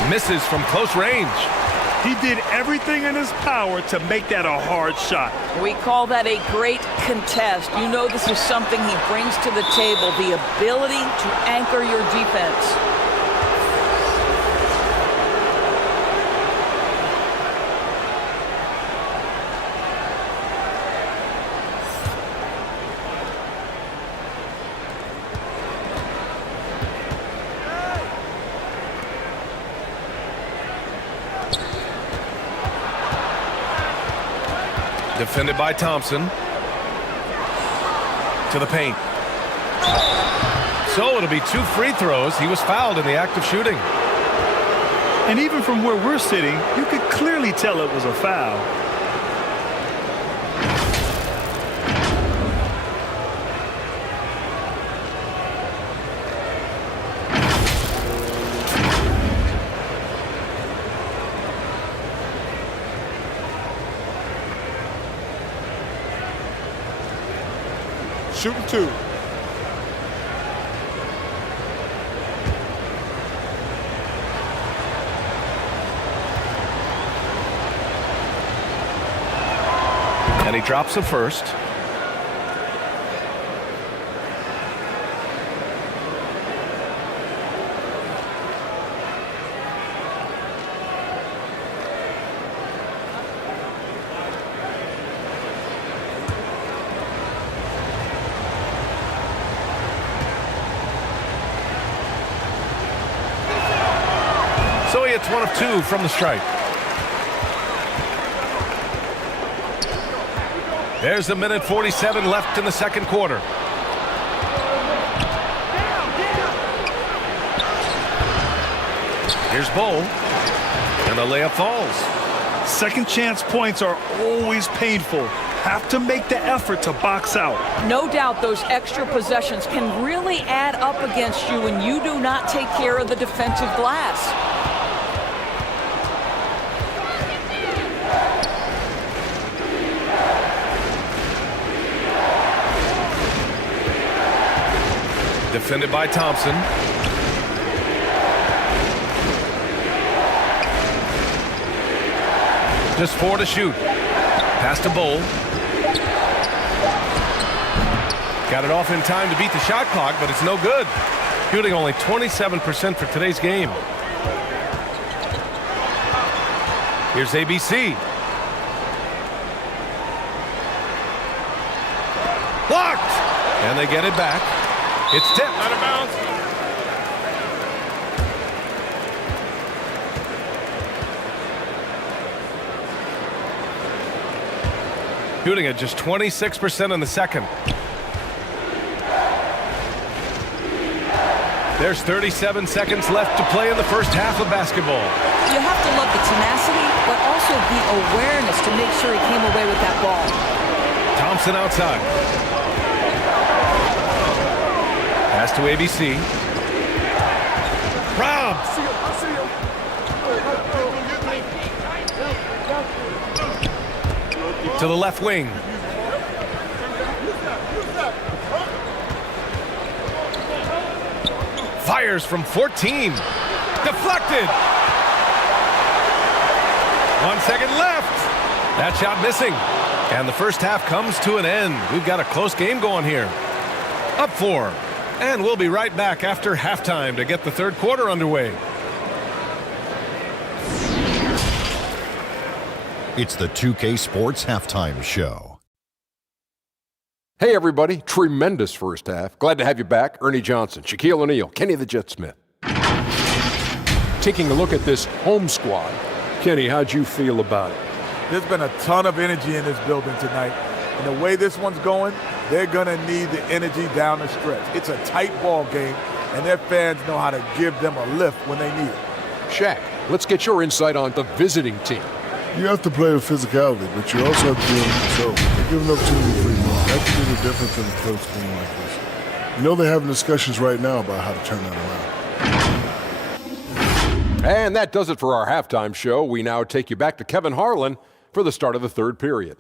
Misses from close range. He did everything in his power to make that a hard shot. We call that a great contest. You know this is something he brings to the table, the ability to anchor your defense. Defended by Thompson. To the paint. So it'll be 2 free throws. He was fouled in the act of shooting. And even from where we're sitting, you could clearly tell it was a foul. Shooting 2. And he drops the first. So he hits 1 of 2 from the stripe. There's 1:47 left in the second quarter. Here's Bull, and the layup falls. Second chance points are always painful. Have to make the effort to box out. No doubt those extra possessions can really add up against you when you do not take care of the defensive glass. Defended by Thompson. Just 4 to shoot. Pass to Bowl. Got it off in time to beat the shot clock, but it's no good. Shooting only 27% for today's game. Here's ABC. Blocked! And they get it back. It's tipped. Out of bounds. Shooting at just 26% in the second. There's 37 seconds left to play in the first half of basketball. You have to love the tenacity, but also the awareness to make sure he came away with that ball. Thompson outside. Pass to ABC. Rob! To the left wing. Fires from 14. Deflected. 1 second left. That shot missing. And the first half comes to an end. We've got a close game going here. Up 4. And we'll be right back after halftime to get the third quarter underway. It's the 2K Sports Halftime Show. Hey, everybody. Tremendous first half. Glad to have you back. Ernie Johnson, Shaquille O'Neal, Kenny the Jet Smith. Taking a look at this home squad. Kenny, how'd you feel about it? There's been a ton of energy in this building tonight. And the way this one's going, they're going to need the energy down the stretch. It's a tight ball game, and their fans know how to give them a lift when they need it. Shaq, let's get your insight on the visiting team. You have to play with physicality, but you also have to be in control. They're giving up too many free throws. That could be the difference in a close game like this. You know they're having discussions right now about how to turn that around. And that does it for our halftime show. We now take you back to Kevin Harlan for the start of the third period.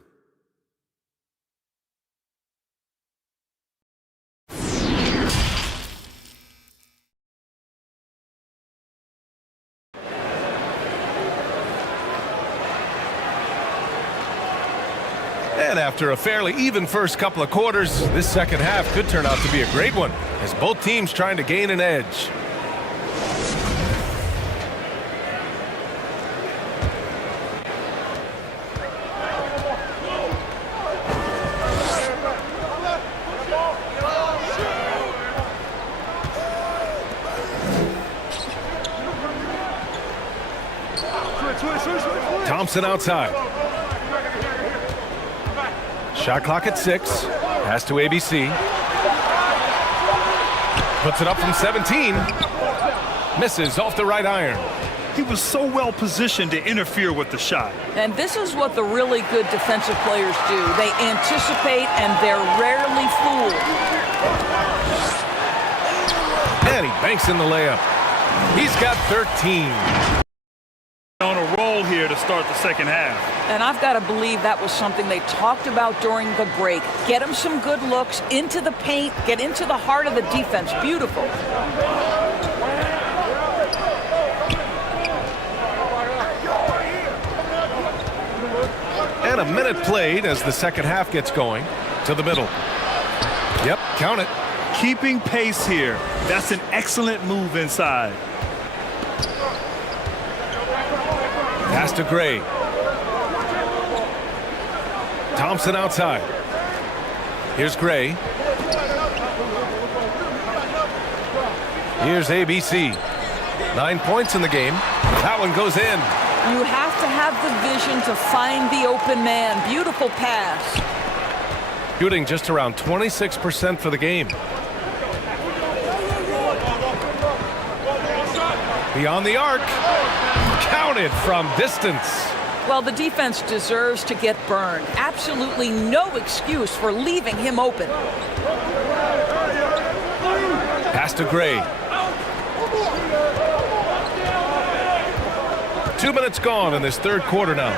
And after a fairly even first couple of quarters, this second half could turn out to be a great one, as both teams trying to gain an edge. Thompson outside. Shot clock at 6. Pass to ABC. Puts it up from 17. Misses off the right iron. He was so well positioned to interfere with the shot. And this is what the really good defensive players do. They anticipate and they're rarely fooled. And he banks in the layup. He's got 13. On a roll here to start the second half. And I've got to believe that was something they talked about during the break. Get him some good looks into the paint, get into the heart of the defense. Beautiful. And a minute played as the second half gets going. To the middle. Yep, count it. Keeping pace here. That's an excellent move inside. Pass to Gray. Thompson outside. Here's Gray. Here's ABC. 9 points in the game. That one goes in. You have to have the vision to find the open man. Beautiful pass. Shooting just around 26% for the game. Beyond the arc. Counted from distance. Well, the defense deserves to get burned. Absolutely no excuse for leaving him open. Pass to Gray. 2 minutes gone in this third quarter now.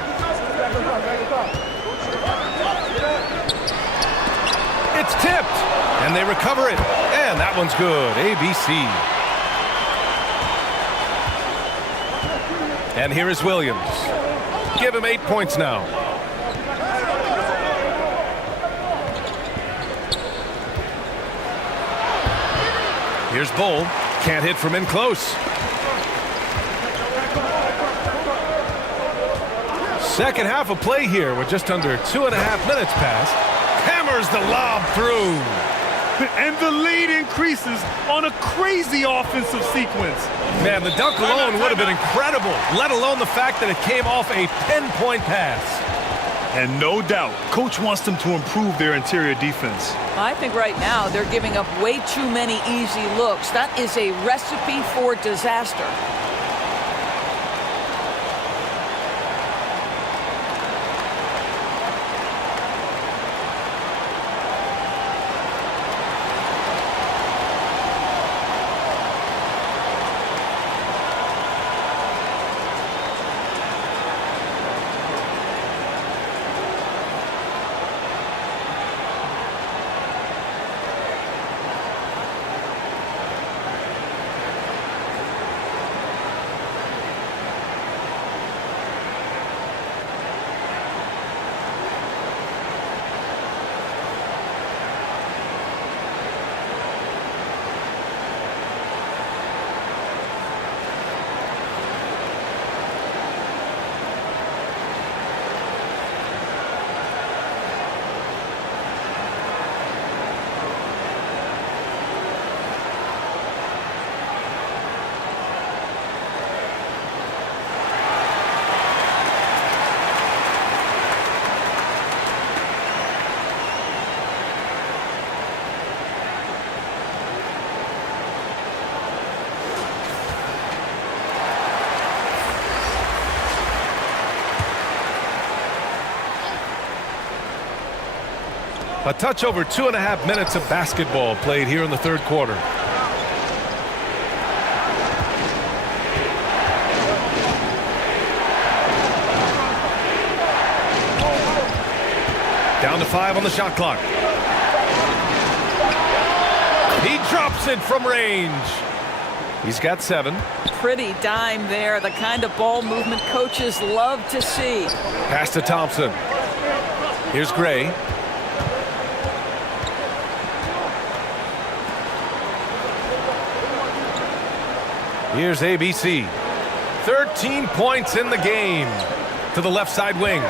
It's tipped, and they recover it. And that one's good. ABC. And here is Williams. Give him 8 points now. Here's Bull. Can't hit from in close. Second half of play here with just under 2.5 minutes passed. Hammers the lob through. And the lead increases on a crazy offensive sequence. Man, the dunk alone would have been incredible, let alone the fact that it came off a pinpoint pass. And no doubt, Coach wants them to improve their interior defense. I think right now they're giving up way too many easy looks. That is a recipe for disaster. A touch over 2.5 minutes of basketball played here in the third quarter. Down to 5 on the shot clock. He drops it from range. He's got 7. Pretty dime there, the kind of ball movement coaches love to see. Pass to Thompson. Here's Gray. Here's ABC. 13 points in the game. To the left side wing.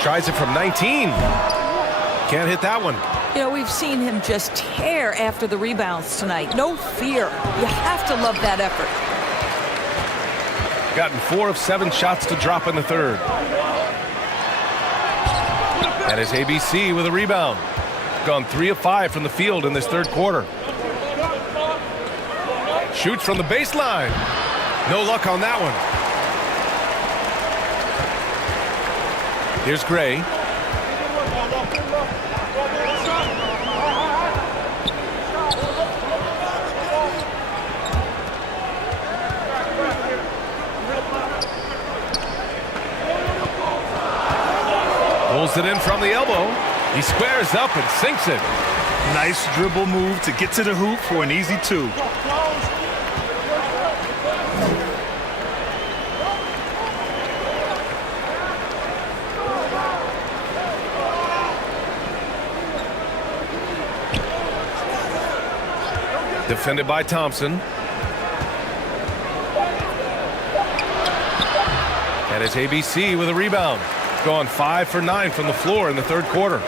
Tries it from 19. Can't hit that one. You know, we've seen him just tear after the rebounds tonight. No fear. You have to love that effort. Gotten 4 of 7 shots to drop in the third. That is ABC with a rebound. Gone 3 of 5 from the field in this third quarter. Shoots from the baseline. No luck on that one. Here's Gray. Pulls it in from the elbow. He squares up and sinks it. Nice dribble move to get to the hoop for an easy 2. Defended by Thompson. And it's ABC with a rebound. Gone 5 for 9 from the floor in the third quarter.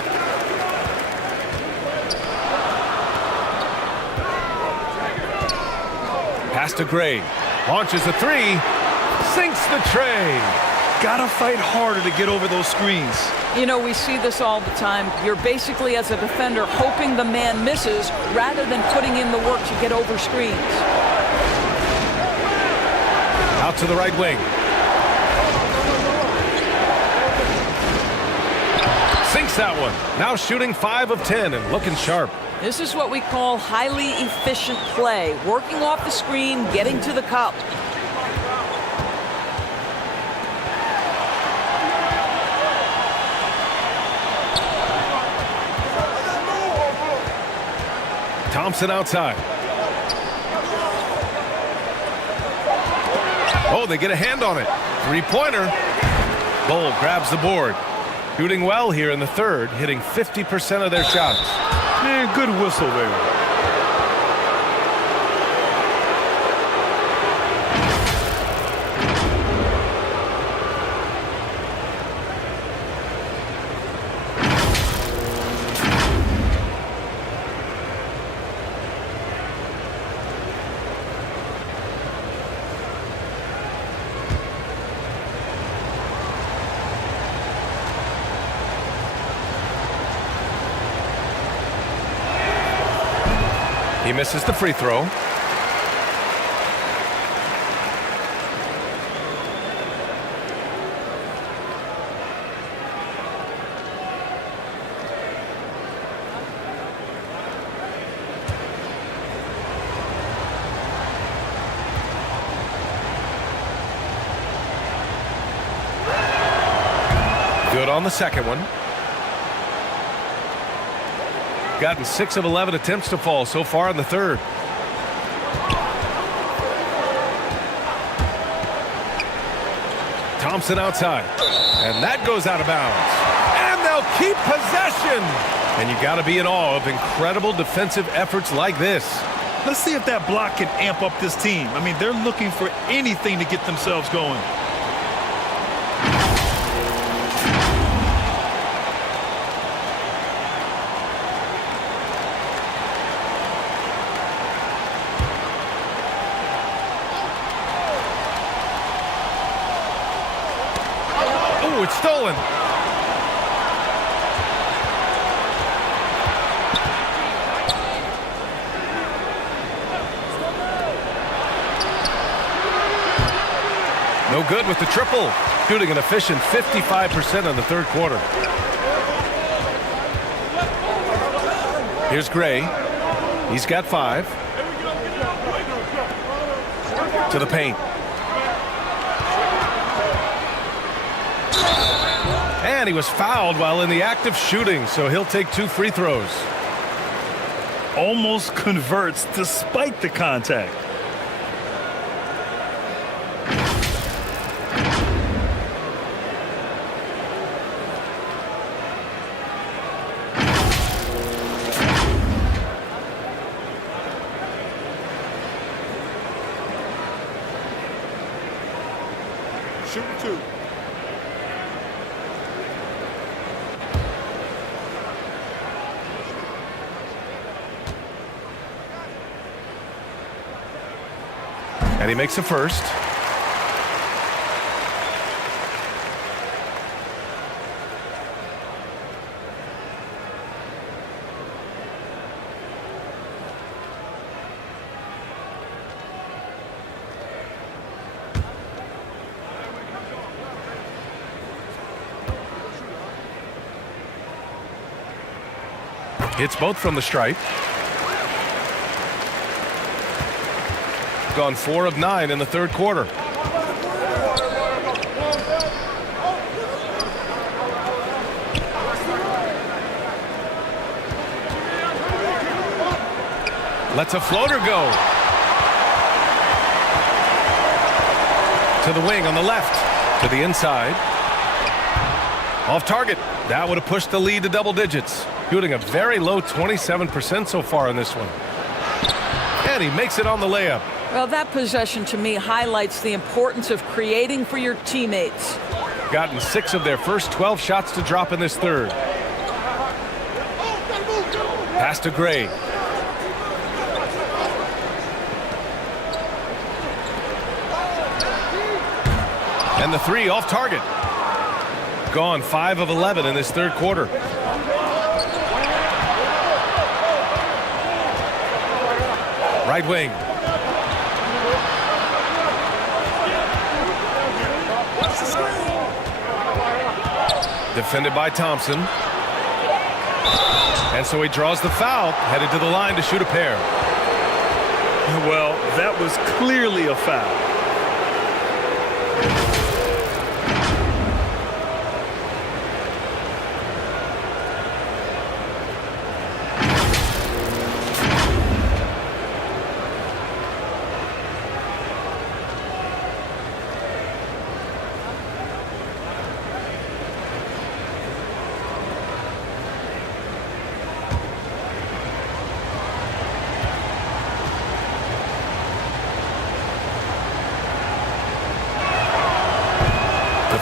Pass to Gray. Launches a 3. Sinks the tray. Gotta fight harder to get over those screens. You know, we see this all the time. You're basically, as a defender, hoping the man misses rather than putting in the work to get over screens. Out to the right wing. Sinks that one. Now shooting 5 of 10 and looking sharp. This is what we call highly efficient play. Working off the screen, getting to the cup. Thompson outside. Oh, they get a hand on it. Three-pointer. Bull grabs the board. Shooting well here in the third, hitting 50% of their shots. Man, good whistle there. He misses the free throw. Good on the second one. Gotten 6 of 11 attempts to fall so far in the third. Thompson outside. And that goes out of bounds. And they'll keep possession. And you got to be in awe of incredible defensive efforts like this. Let's see if that block can amp up this team. I mean, they're looking for anything to get themselves going. It's stolen. No good with the triple. Shooting an efficient 55% in the third quarter. Here's Gray. He's got 5. To the paint. And he was fouled while in the act of shooting, so he'll take 2 free throws. Almost converts despite the contact. Shooting 2. And he makes the first. Hits both from the stripe. Gone 4 of 9 in the third quarter. Lets a floater go. To the wing on the left. To the inside. Off target. That would have pushed the lead to double digits. Shooting a very low 27% so far in this one. And he makes it on the layup. Well, that possession to me highlights the importance of creating for your teammates. Gotten 6 of their first 12 shots to drop in this third. Pass to Gray. And the 3 off target. Gone 5 of 11 in this third quarter. Right wing. Defended by Thompson. And so he draws the foul, headed to the line to shoot a pair. Well, that was clearly a foul.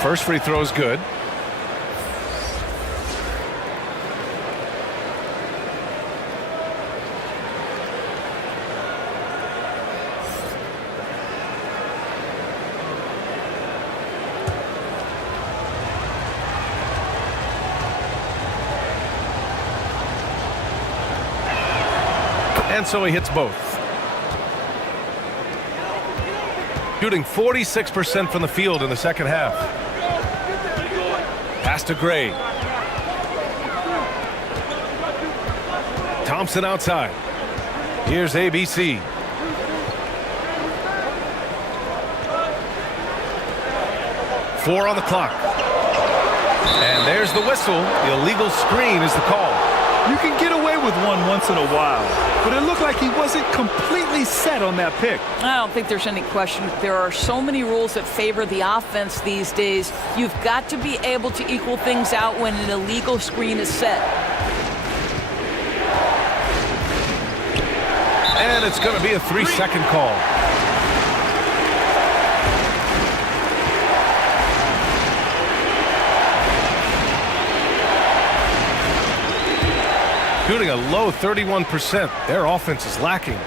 First free throw is good. And so he hits both. Shooting 46% from the field in the second half. Pass to Gray. Thompson outside. Here's ABC. Four on the clock. And there's the whistle. The illegal screen is the call. You can get away with one once in a while, but it looked like he wasn't completely set on that pick. I don't think there's any question. There are so many rules that favor the offense these days. You've got to be able to equal things out when an illegal screen is set. And it's going to be a 3-second call. Shooting a low 31%. Their offense is lacking.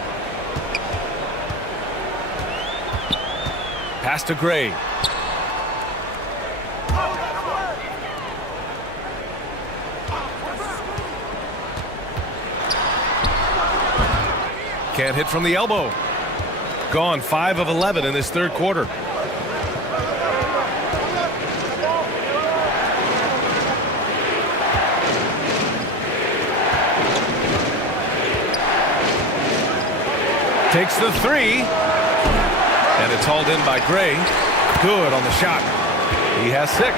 Pass to Gray. Can't hit from the elbow. Gone 5 of 11 in this third quarter. Takes the three. And it's hauled in by Gray. Good on the shot. He has 6.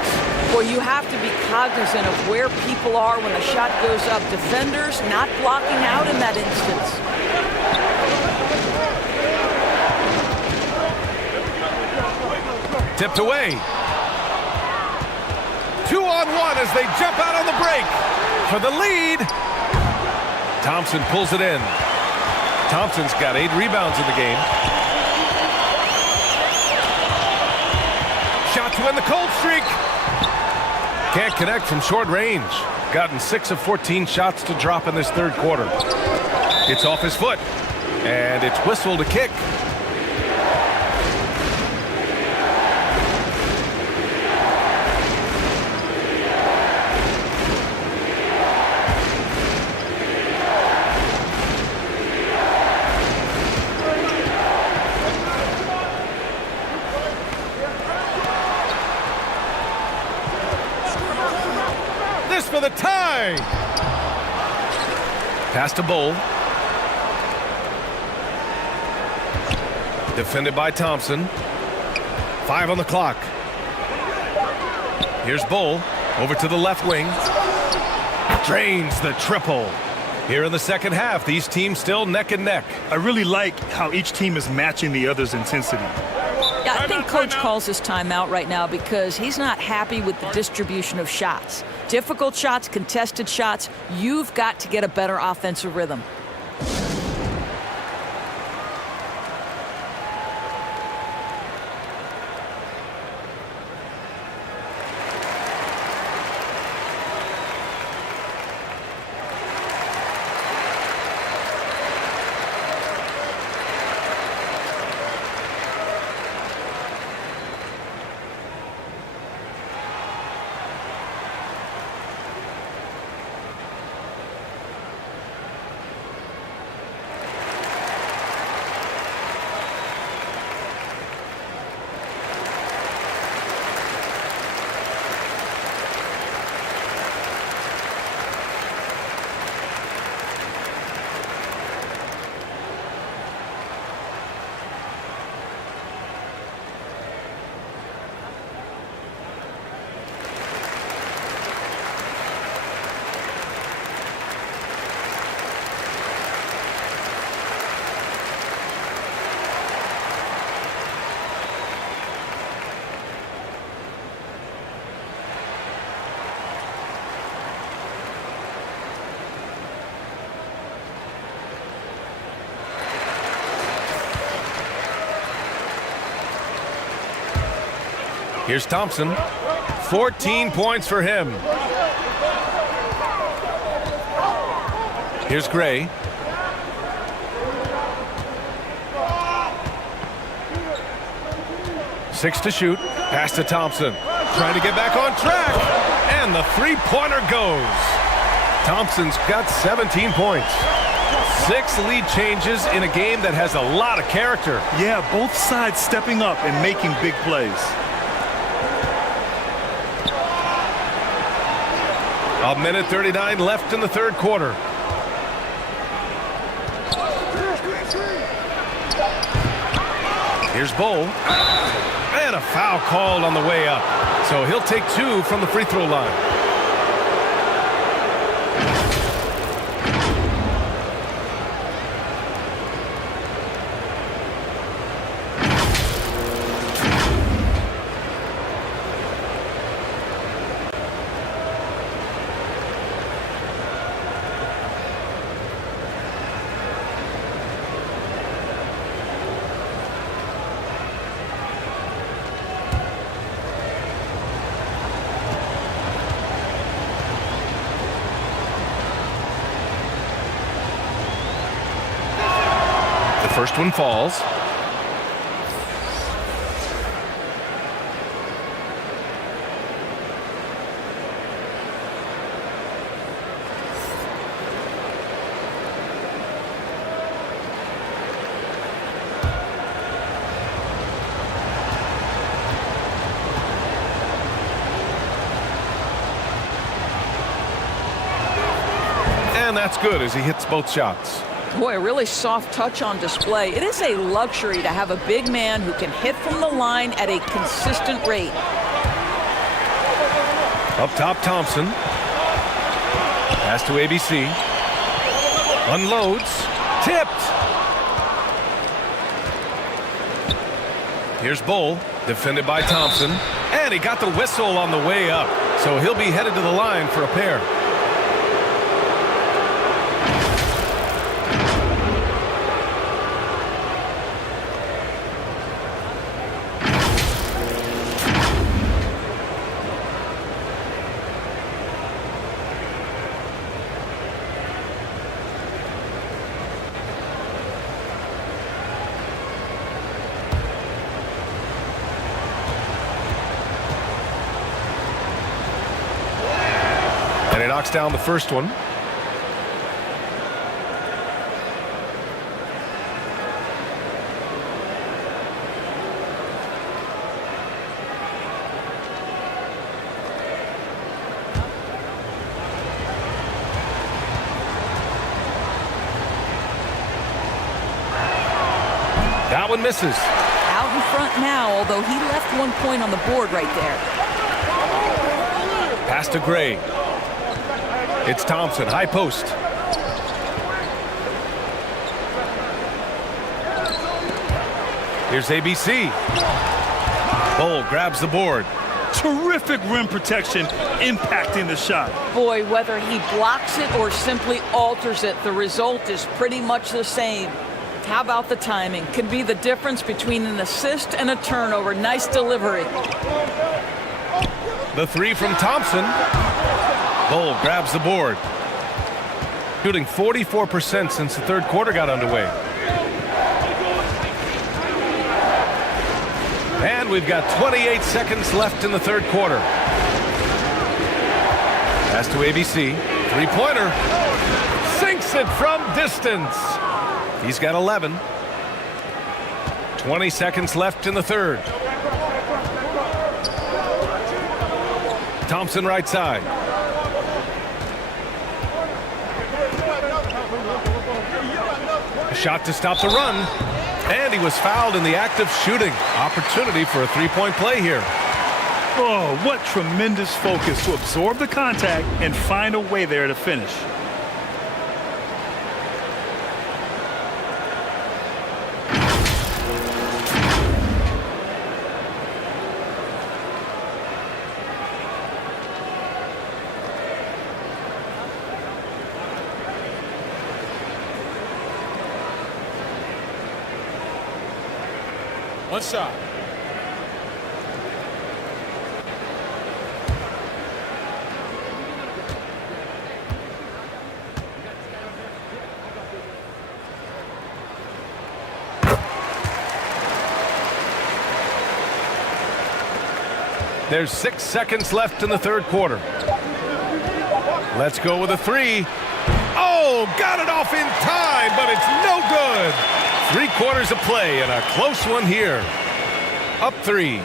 Well, you have to be cognizant of where people are when the shot goes up. Defenders not blocking out in that instance. Tipped away. 2-on-1 as they jump out on the break for the lead. Thompson pulls it in. Thompson's got 8 rebounds in the game. Shot to end the cold streak. Can't connect from short range. Gotten 6 of 14 shots to drop in this third quarter. It's off his foot. And it's whistled a kick. For the tie. Pass to Bull. Defended by Thompson. 5 on the clock. Here's Bull over to the left wing. Drains the triple. Here in the second half, these teams still neck and neck. I really like how each team is matching the other's intensity. Yeah, I think Coach calls this timeout right now because he's not happy with the distribution of shots. Difficult shots, contested shots. You've got to get a better offensive rhythm. Here's Thompson. 14 points for him. Here's Gray. Six to shoot. Pass to Thompson. Trying to get back on track. And the three-pointer goes. Thompson's got 17 points. 6 lead changes in a game that has a lot of character. Yeah, both sides stepping up and making big plays. A minute 39 left in the third quarter. Here's Bull. And a foul called on the way up. So he'll take 2 from the free throw line. First one falls. And that's good as he hits both shots. Boy, a really soft touch on display. It is a luxury to have a big man who can hit from the line at a consistent rate. Up top, Thompson. Pass to ABC. Unloads. Tipped. Here's Bull. Defended by Thompson. And he got the whistle on the way up. So he'll be headed to the line for a pair. And he knocks down the first one. That one misses. Out in front now, although he left 1 point on the board right there. Pass to Gray. It's Thompson, high post. Here's ABC. Bull grabs the board. Terrific rim protection impacting the shot. Boy, whether he blocks it or simply alters it, the result is pretty much the same. How about the timing? Could be the difference between an assist and a turnover. Nice delivery. The three from Thompson. Bull grabs the board. Shooting 44% since the third quarter got underway. And we've got 28 seconds left in the third quarter. Pass to ABC. Three-pointer. Sinks it from distance. He's got 11. 20 seconds left in the third. Thompson right side. A shot to stop the run. And he was fouled in the act of shooting. Opportunity for a three-point play here. Oh, what tremendous focus to absorb the contact and find a way there to finish. One shot. There's 6 seconds left in the third quarter. Let's go with a three. Oh, got it off in time, but it's no good. 3 quarters of play and a close one here. Up 3.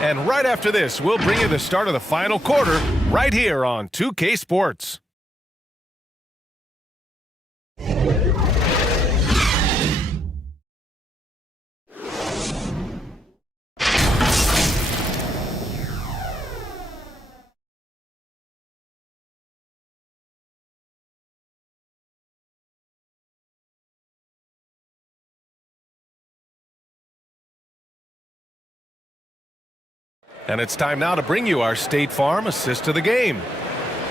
And right after this, we'll bring you the start of the final quarter right here on 2K Sports. And it's time now to bring you our State Farm assist of the game.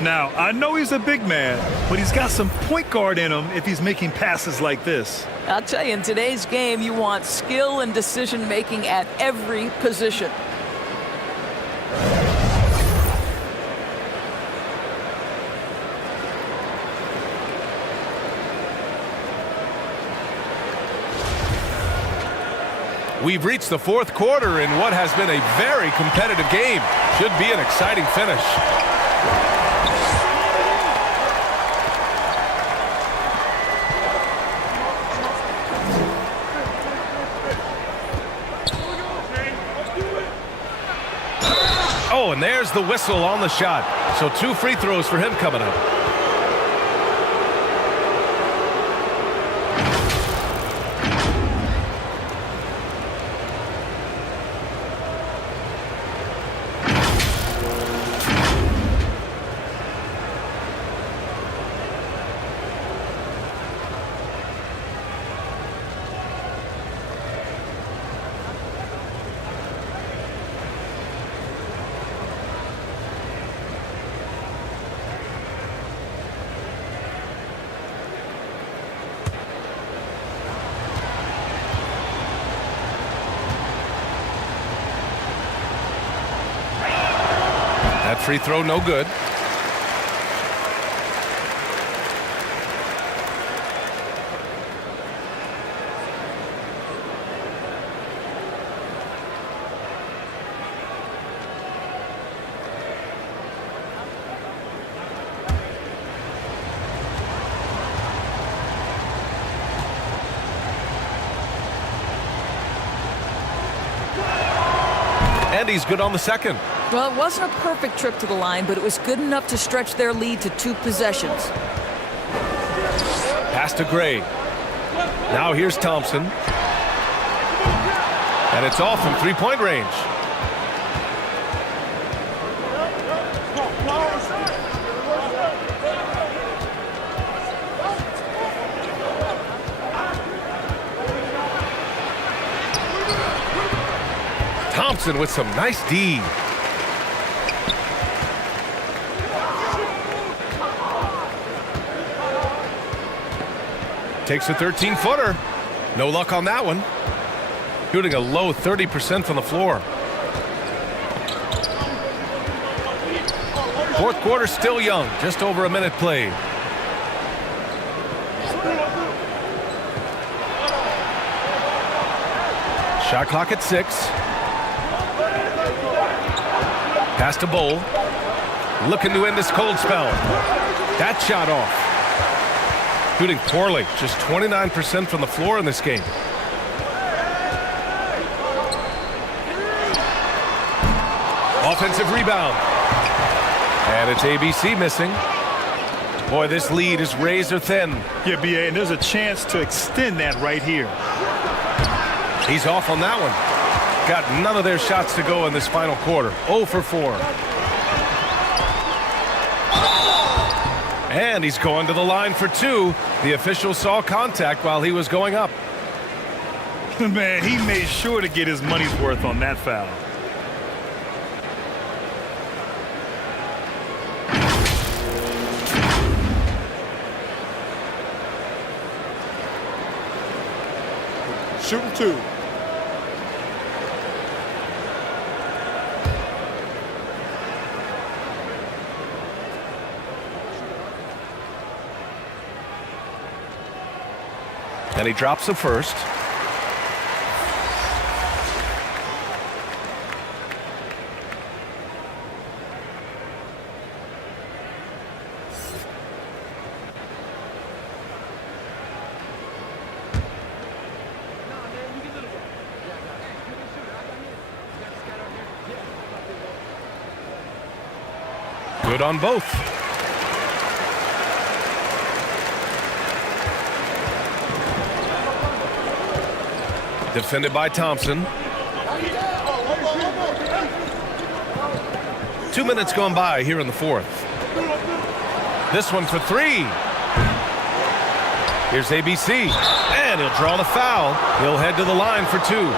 Now, I know he's a big man, but he's got some point guard in him if he's making passes like this. I'll tell you, in today's game, you want skill and decision-making at every position. We've reached the fourth quarter in what has been a very competitive game. Should be an exciting finish. Oh, and there's the whistle on the shot. So 2 free throws for him coming up. That free throw no good. And he's good on the second. Well, it wasn't a perfect trip to the line, but it was good enough to stretch their lead to 2 possessions. Pass to Gray. Now here's Thompson. And it's off from 3-point range. Thompson with some nice D. Takes a 13-footer. No luck on that one. Shooting a low 30% from the floor. Fourth quarter still young. Just over a minute played. Shot clock at 6. Pass to Bowl. Looking to end this cold spell. That shot off. Shooting poorly. Just 29% from the floor in this game. Offensive rebound. And it's ABC missing. Boy, this lead is razor thin. Yeah, BA, and there's a chance to extend that right here. He's off on that one. Got none of their shots to go in this final quarter. 0 for 4. And he's going to the line for 2. The official saw contact while he was going up. Man, he made sure to get his money's worth on that foul. Shooting 2. And he drops the first. Good on both. Defended by Thompson. 2 minutes gone by here in the fourth. This one for three. Here's ABC, and he'll draw the foul. He'll head to the line for two.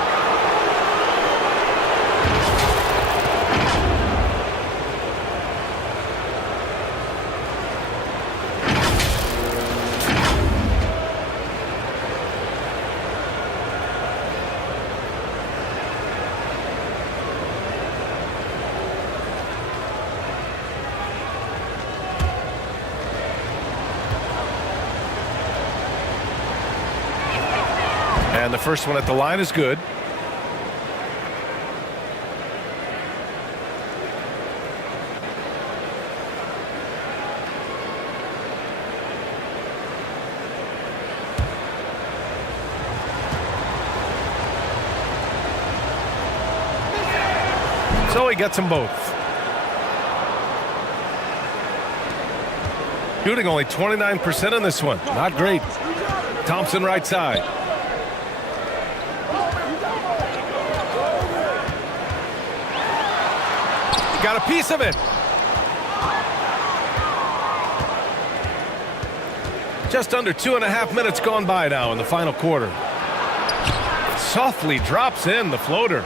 And the first one at the line is good. So he gets them both. Shooting only 29% on this one. Not great. Thompson right side. Got a piece of it. Just under 2.5 minutes gone by now in the final quarter. Softly drops in the floater.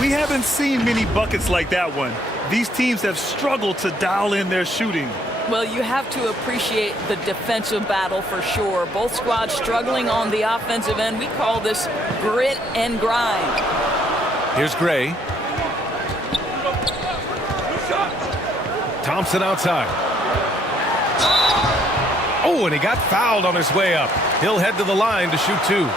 We haven't seen many buckets like that one. These teams have struggled to dial in their shooting. Well, you have to appreciate the defensive battle for sure. Both squads struggling on the offensive end. We call this grit and grind. Here's Gray. Thompson outside. Oh, and he got fouled on his way up. He'll head to the line to shoot two.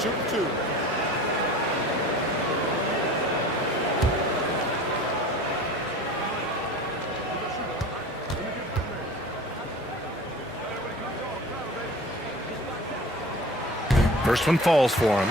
Shooting two. First one falls for him.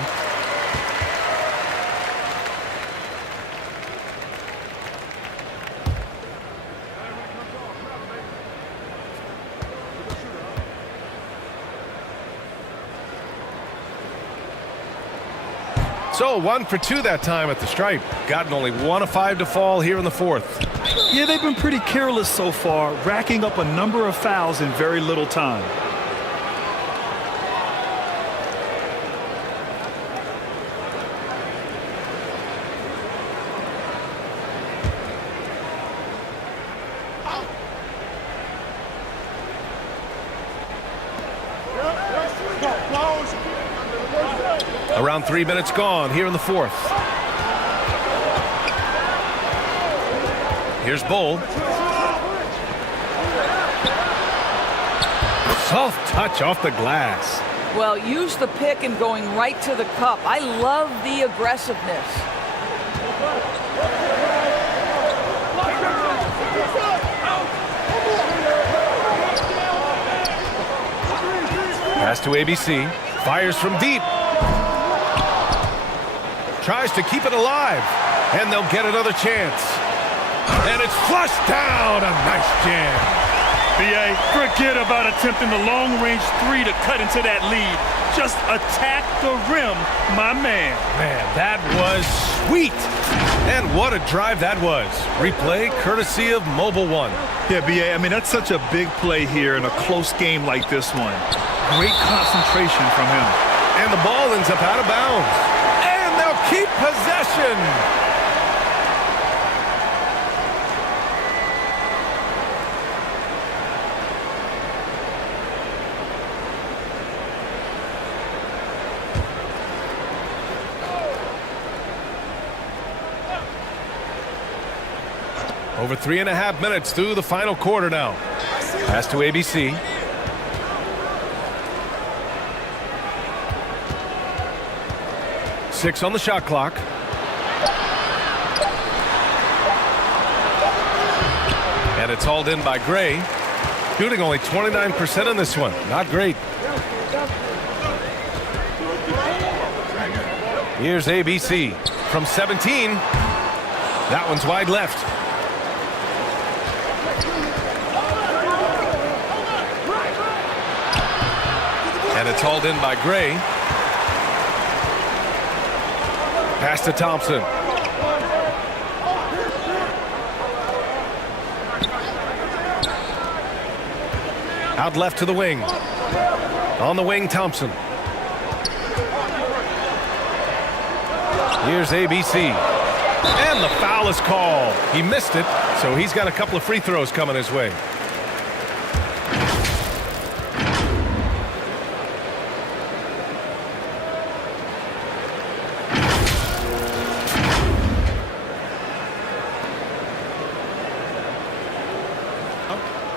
So 1 for 2 that time at the stripe. Gotten only 1 of 5 to fall here in the fourth. Yeah, they've been pretty careless so far, racking up a number of fouls in very little time. Around 3 minutes gone here in the fourth. Here's Bull. Soft touch off the glass. Well, use the pick and going right to the cup. I love the aggressiveness. Pass to ABC. Fires from deep. Tries to keep it alive. And they'll get another chance. And it's flushed down. A nice jam. BA, forget about attempting the long-range three to cut into that lead. Just attack the rim, my man. Man, that was sweet. And what a drive that was. Replay courtesy of Mobile One. Yeah, BA, I mean, that's such a big play here in a close game like this one. Great concentration from him. And the ball ends up out of bounds. And they'll keep possession. Over 3.5 minutes through the final quarter now. Pass to ABC. Six on the shot clock. And it's hauled in by Gray. Shooting only 29% on this one. Not great. Here's ABC from 17. That one's wide left. And it's hauled in by Gray. Pass to Thompson. Out left to the wing. On the wing, Thompson. Here's ABC. And the foul is called. He missed it, so he's got a couple of free throws coming his way.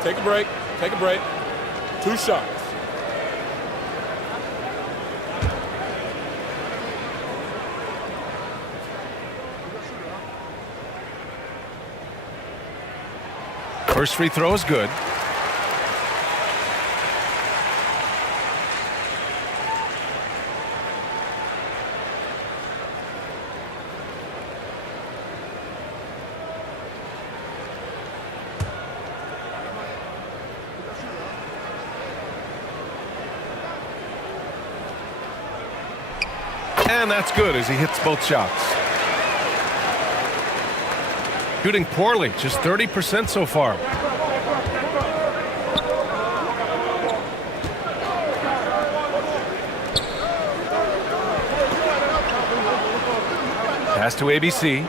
Take a break. Take a break. 2 shots. First free throw is good. And that's good as he hits both shots. Shooting poorly, just 30% so far. Pass to ABC.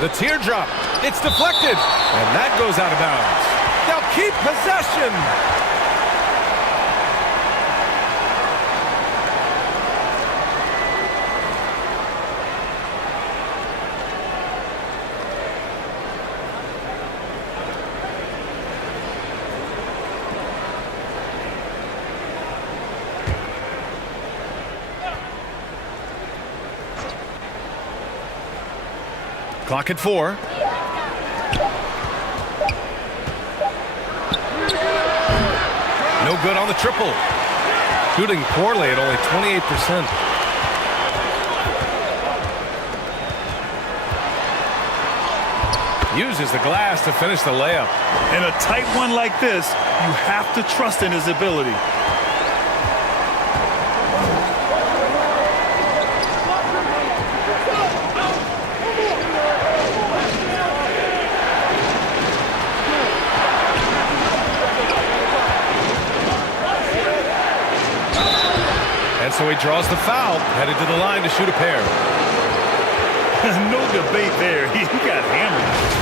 The teardrop. It's deflected. And that goes out of bounds. They'll keep possession. Clock at 4. No good on the triple. Shooting poorly at only 28%. Uses the glass to finish the layup. In a tight one like this, you have to trust in his ability. So he draws the foul, headed to the line to shoot a pair. No debate there. He got hammered.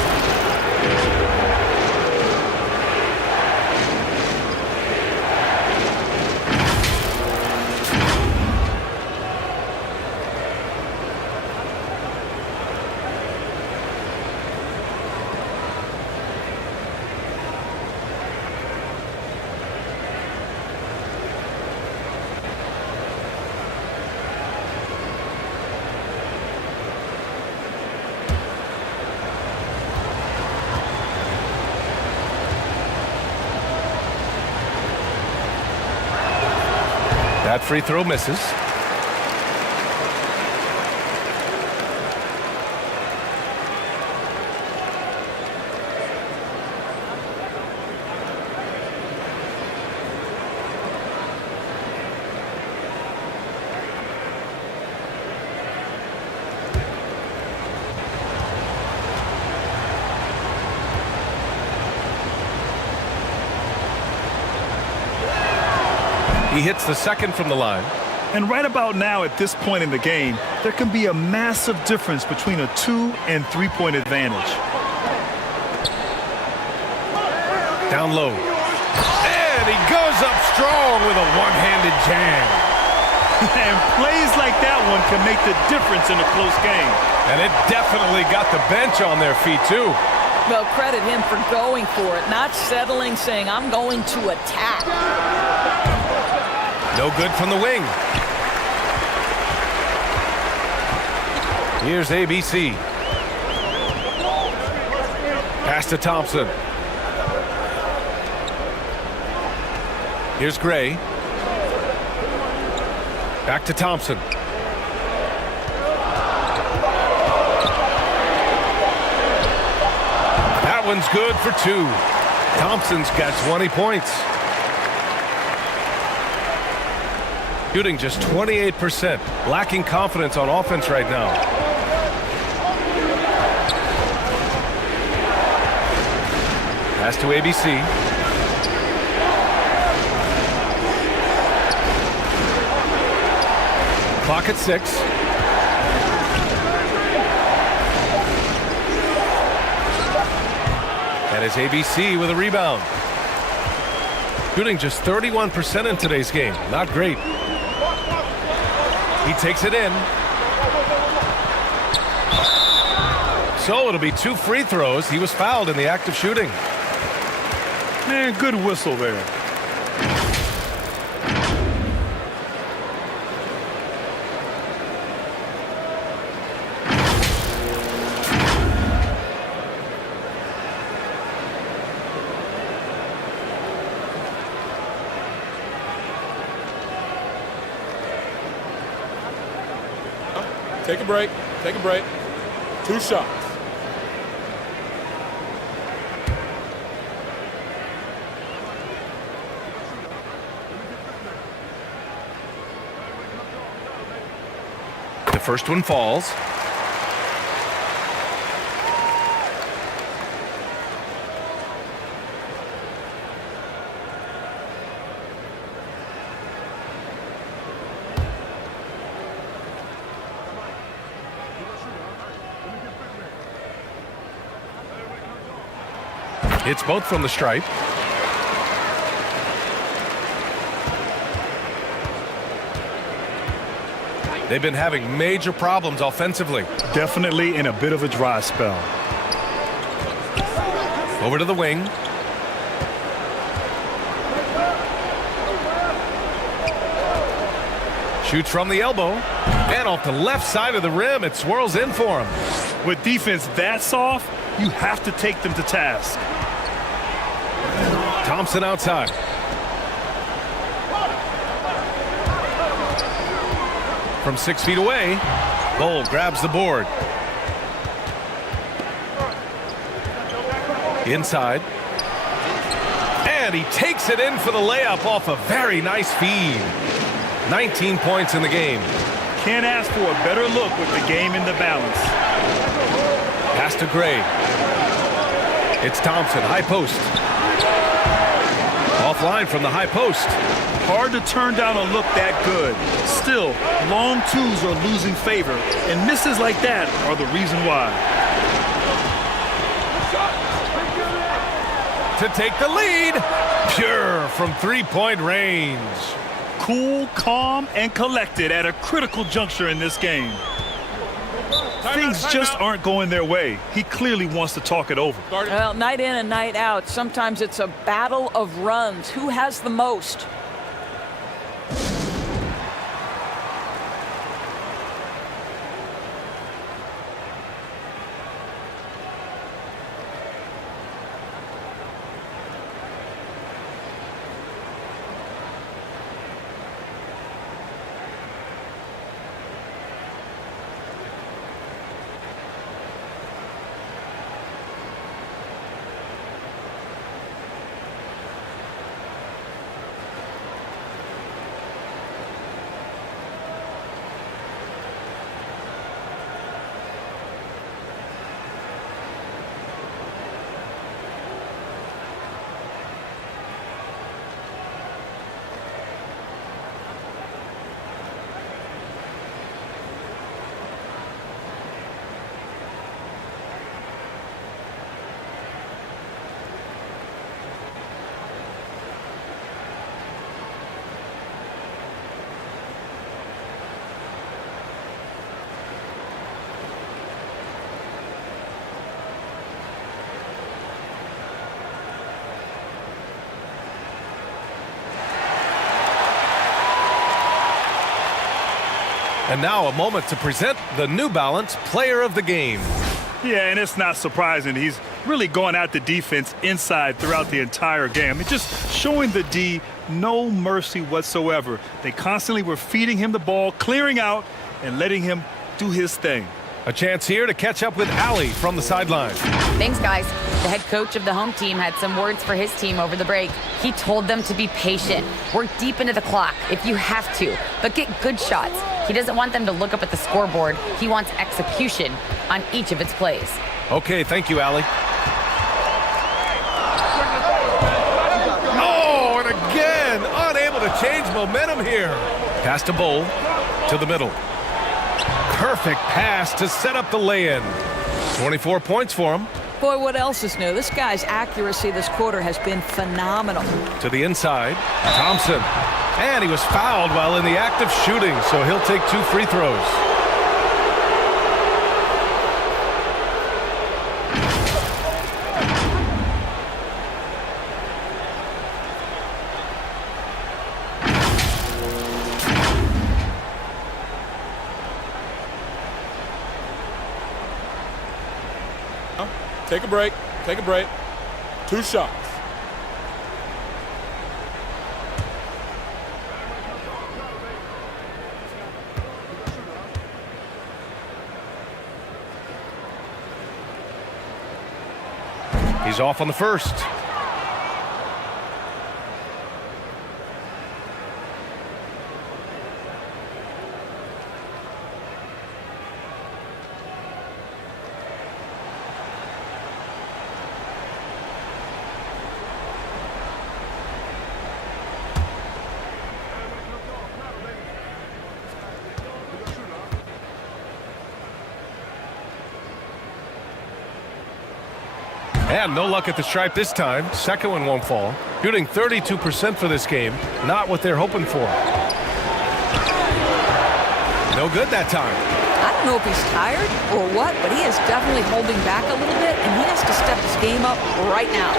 That free throw misses. He hits the second from the line. And right about now, at this point in the game, there can be a massive difference between a 2- and 3-point advantage. Down low. And he goes up strong with a one-handed jam. And plays like that one can make the difference in a close game. And it definitely got the bench on their feet, too. Well, credit him for going for it, not settling, saying, I'm going to attack. No good from the wing. Here's ABC. Pass to Thompson. Here's Gray. Back to Thompson. That one's good for 2. Thompson's got 20 points. Shooting just 28%. Lacking confidence on offense right now. Pass to ABC. Clock at 6. That is ABC with a rebound. Shooting just 31% in today's game. Not great. He takes it in. So it'll be 2 free throws. He was fouled in the act of shooting. Man, good whistle there. Take a break. Take a break. 2 shots. The first one falls. It's both from the stripe. They've been having major problems offensively. Definitely in a bit of a dry spell. Over to the wing. Shoots from the elbow. And off the left side of the rim, it swirls in for him. With defense that soft, you have to take them to task. Thompson outside. From 6 feet away, Bull grabs the board. Inside. And he takes it in for the layup off a very nice feed. 19 points in the game. Can't ask for a better look with the game in the balance. Pass to Gray. It's Thompson, high post. Offline from the high post. Hard to turn down a look that good. Still, long twos are losing favor, and misses like that are the reason why. To take the lead. Pure from three-point range. Cool, calm, and collected at a critical juncture in this game. Things just aren't going their way. He clearly wants to talk it over. Well, night in and night out, sometimes it's a battle of runs. Who has the most? And now a moment to present the New Balance Player of the Game. Yeah, and it's not surprising. He's really going at the defense inside throughout the entire game. I mean, just showing the D no mercy whatsoever. They constantly were feeding him the ball, clearing out, and letting him do his thing. A chance here to catch up with Allie from the sideline. Thanks, guys. The head coach of the home team had some words for his team over the break. He told them to be patient, work deep into the clock if you have to, but get good shots. He doesn't want them to look up at the scoreboard. He wants execution on each of its plays. Okay, thank you, Allie. Oh, and again, unable to change momentum here. Pass to Bowl, to the middle. Perfect pass to set up the lay-in. 24 points for him. Boy, what else is new? This guy's accuracy this quarter has been phenomenal. To the inside, Thompson. And he was fouled while in the act of shooting, so he'll take 2 free throws. Take a break. Take a break. 2 shots. He's off on the first. And no luck at the stripe this time. Second one won't fall. Shooting 32% for this game. Not what they're hoping for. No good that time. I don't know if he's tired or what, but he is definitely holding back a little bit, and he has to step his game up right now.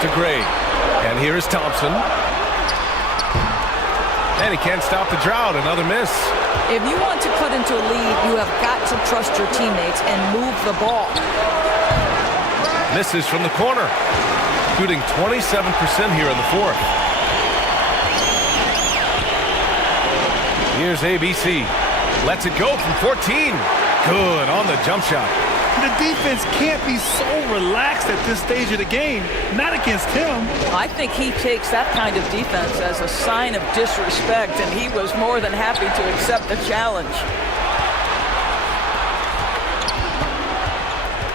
To Gray. And here is Thompson. And he can't stop the drought. Another miss. If you want to cut into a lead, you have got to trust your teammates and move the ball. Misses from the corner. Shooting 27% here in the fourth. Here's ABC. Lets it go from 14. Good on the jump shot. The defense can't be so relaxed at this stage of the game. Not against him. I think he takes that kind of defense as a sign of disrespect, and he was more than happy to accept the challenge.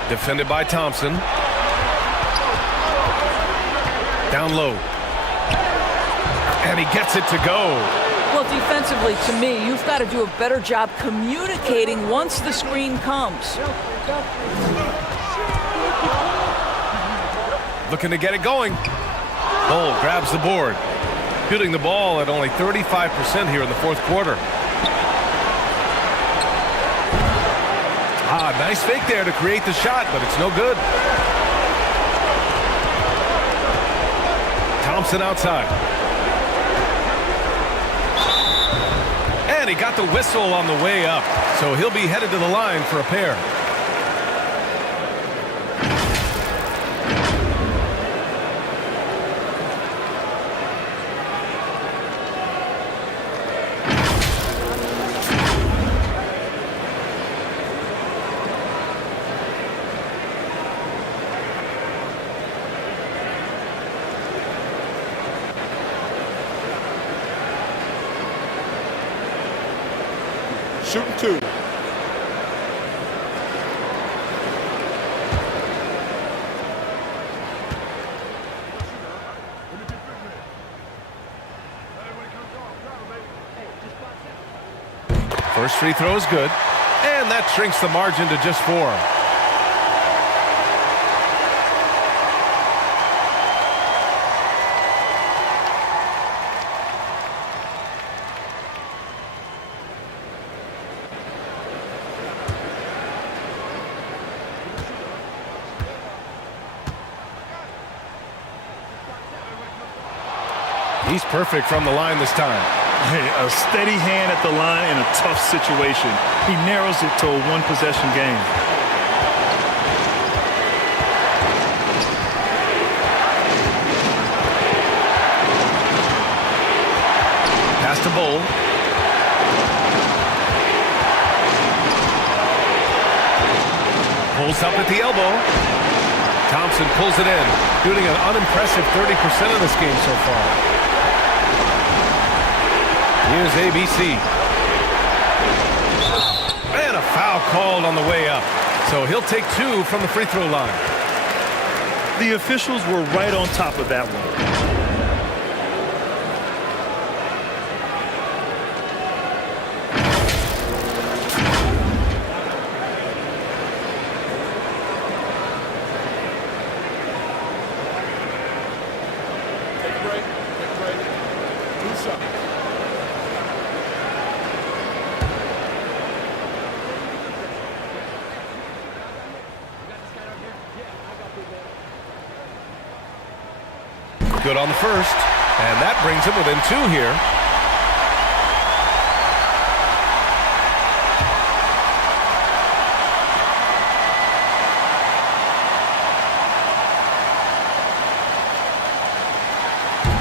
Defended by Thompson. Down low. And he gets it to go. Well, defensively, to me, you've got to do a better job communicating once the screen comes. Looking to get it going. Bull grabs the board. Shooting the ball at only 35% here in the fourth quarter. Nice fake there to create the shot, but it's no good. Thompson outside. And he got the whistle on the way up, so he'll be headed to the line for a pair. Shooting 2. First free throw is good, and that shrinks the margin to just 4. He's perfect from the line this time. Hey, a steady hand at the line in a tough situation. He narrows it to a one-possession game. Pass to Bull. Pulls up at the elbow. Thompson pulls it in, shooting an unimpressive 30% of this game so far. Here's ABC. And a foul called on the way up. So he'll take 2 from the free throw line. The officials were right on top of that one. Good on the first, and that brings him within 2 here.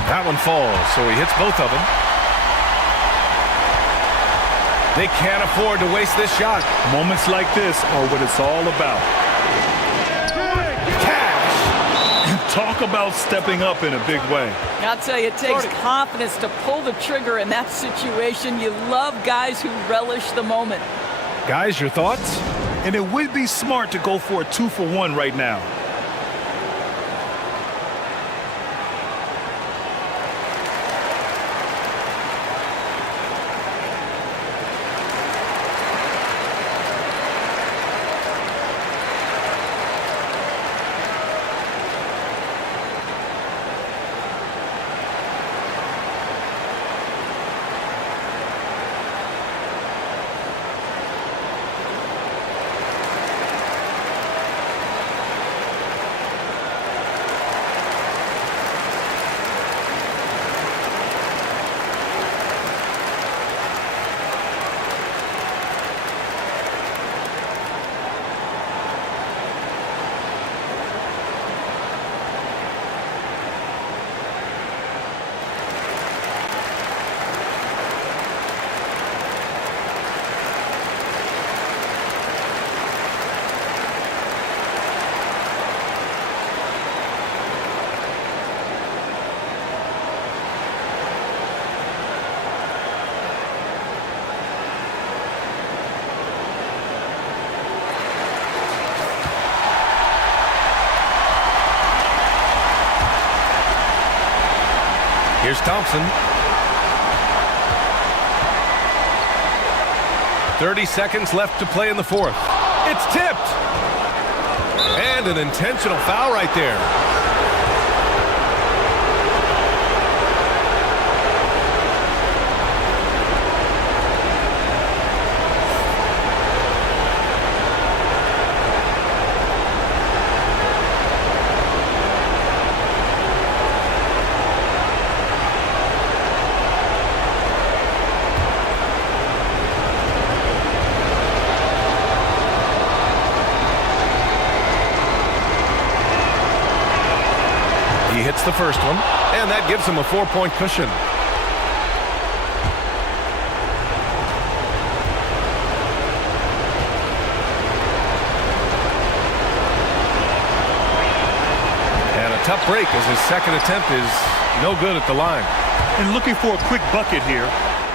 That one falls, so he hits both of them. They can't afford to waste this shot. Moments like this are what it's all about. Talk about stepping up in a big way. I'll tell you, it takes confidence to pull the trigger in that situation. You love guys who relish the moment. Guys, your thoughts? And it would be smart to go for a 2-for-1 right now. Here's Thompson. 30 seconds left to play in the fourth. It's tipped. And an intentional foul right there. Hits the first one, and that gives him a 4-point cushion. And a tough break as his second attempt is no good at the line. And looking for a quick bucket here.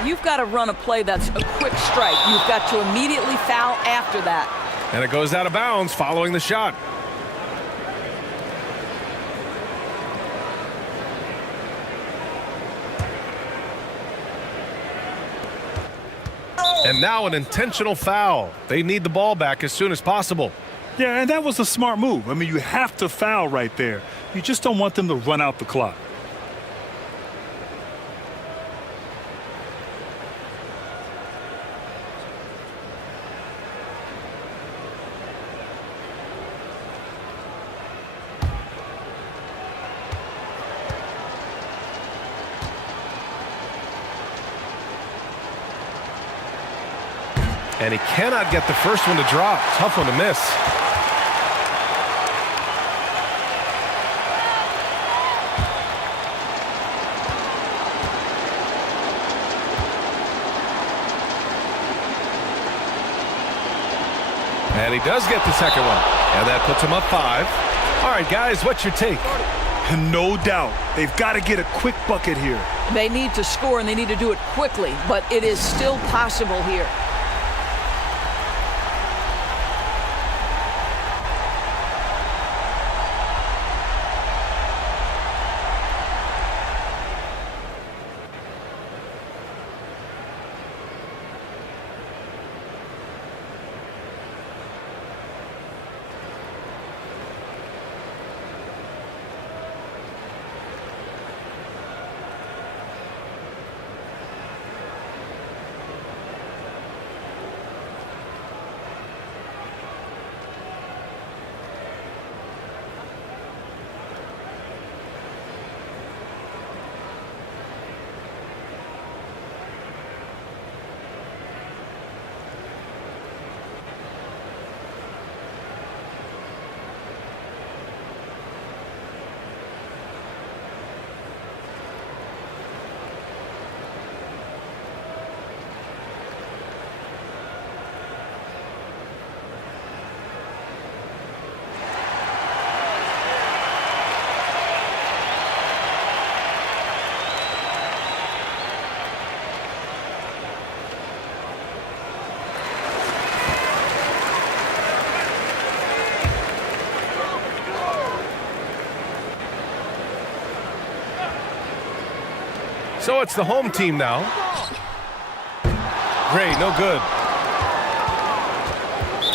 You've got to run a play that's a quick strike. You've got to immediately foul after that. And it goes out of bounds following the shot. And now an intentional foul. They need the ball back as soon as possible. Yeah, and that was a smart move. I mean, you have to foul right there. You just don't want them to run out the clock. And he cannot get the first one to drop. Tough one to miss. And he does get the second one. And that puts him up 5. All right, guys, what's your take? No doubt. They've got to get a quick bucket here. They need to score, and they need to do it quickly, but it is still possible here. So it's the home team now. Great, no good.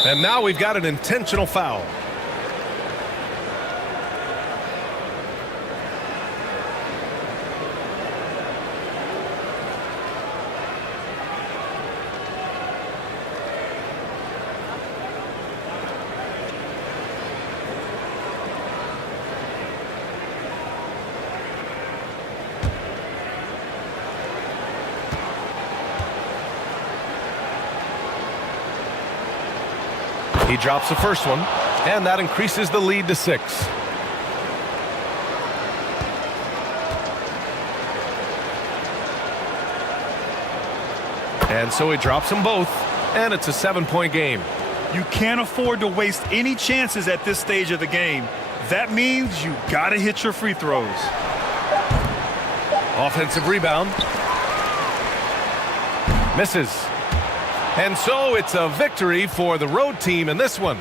And now we've got an intentional foul. He drops the first one, and that increases the lead to 6. And so he drops them both, and it's a 7-point game. You can't afford to waste any chances at this stage of the game. That means you got to hit your free throws. Offensive rebound. Misses. And so it's a victory for the road team in this one.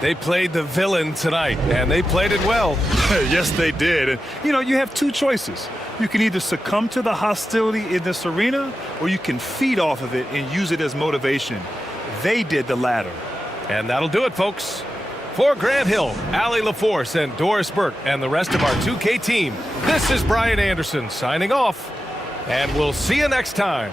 They played the villain tonight, and they played it well. Yes, they did. And, you know, you have two choices. You can either succumb to the hostility in this arena, or you can feed off of it and use it as motivation. They did the latter. And that'll do it, folks. For Grant Hill, Allie LaForce, and Doris Burke, and the rest of our 2K team, this is Brian Anderson signing off. And we'll see you next time.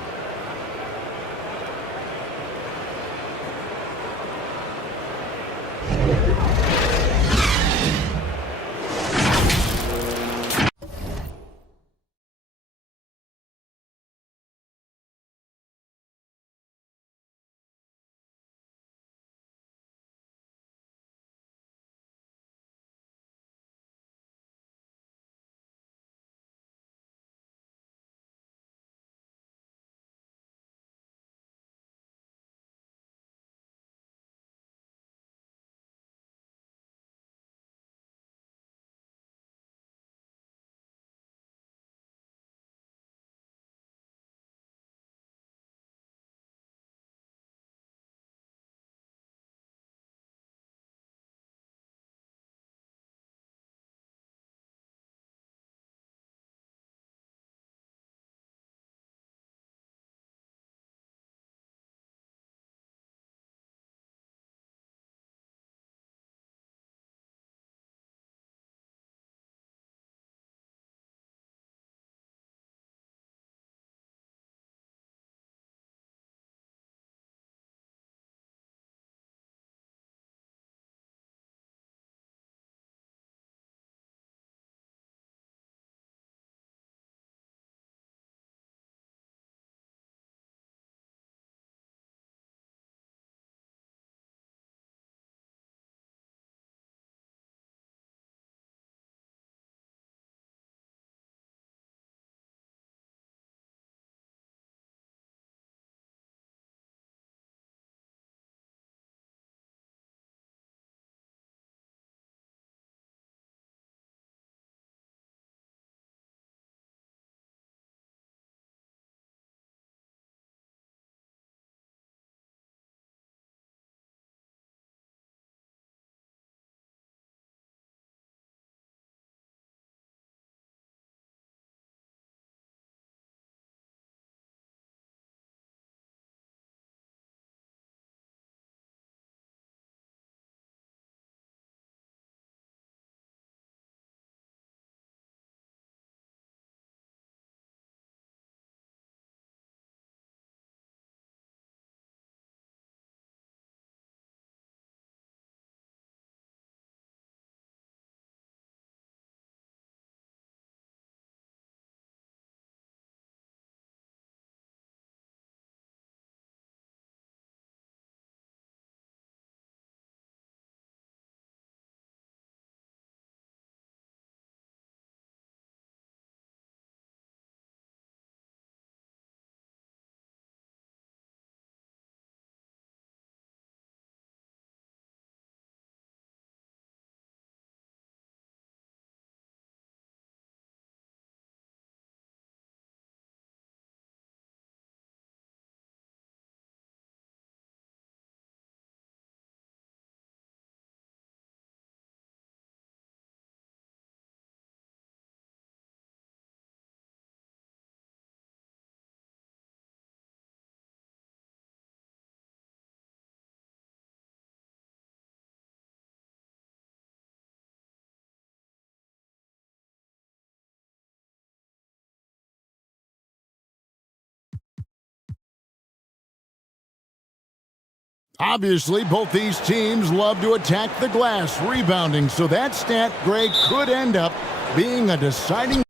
Obviously, both these teams love to attack the glass, rebounding, so that stat, Greg, could end up being a deciding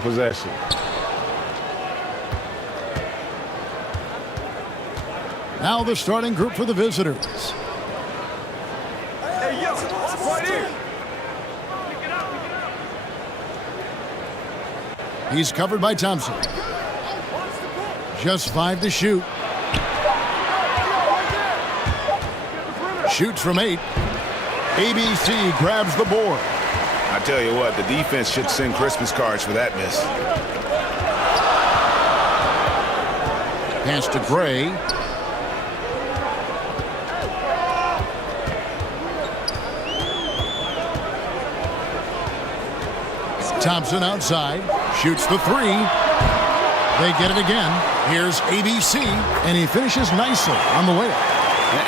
possession. Now the starting group for the visitors. Hey, yo, right here. He's covered by Thompson. Just 5 to shoot. Shoots from 8. ABC grabs the board. I tell you what, the defense should send Christmas cards for that miss. Pass to Gray. Thompson outside. Shoots the 3. They get it again. Here's ABC, and he finishes nicely on the way up.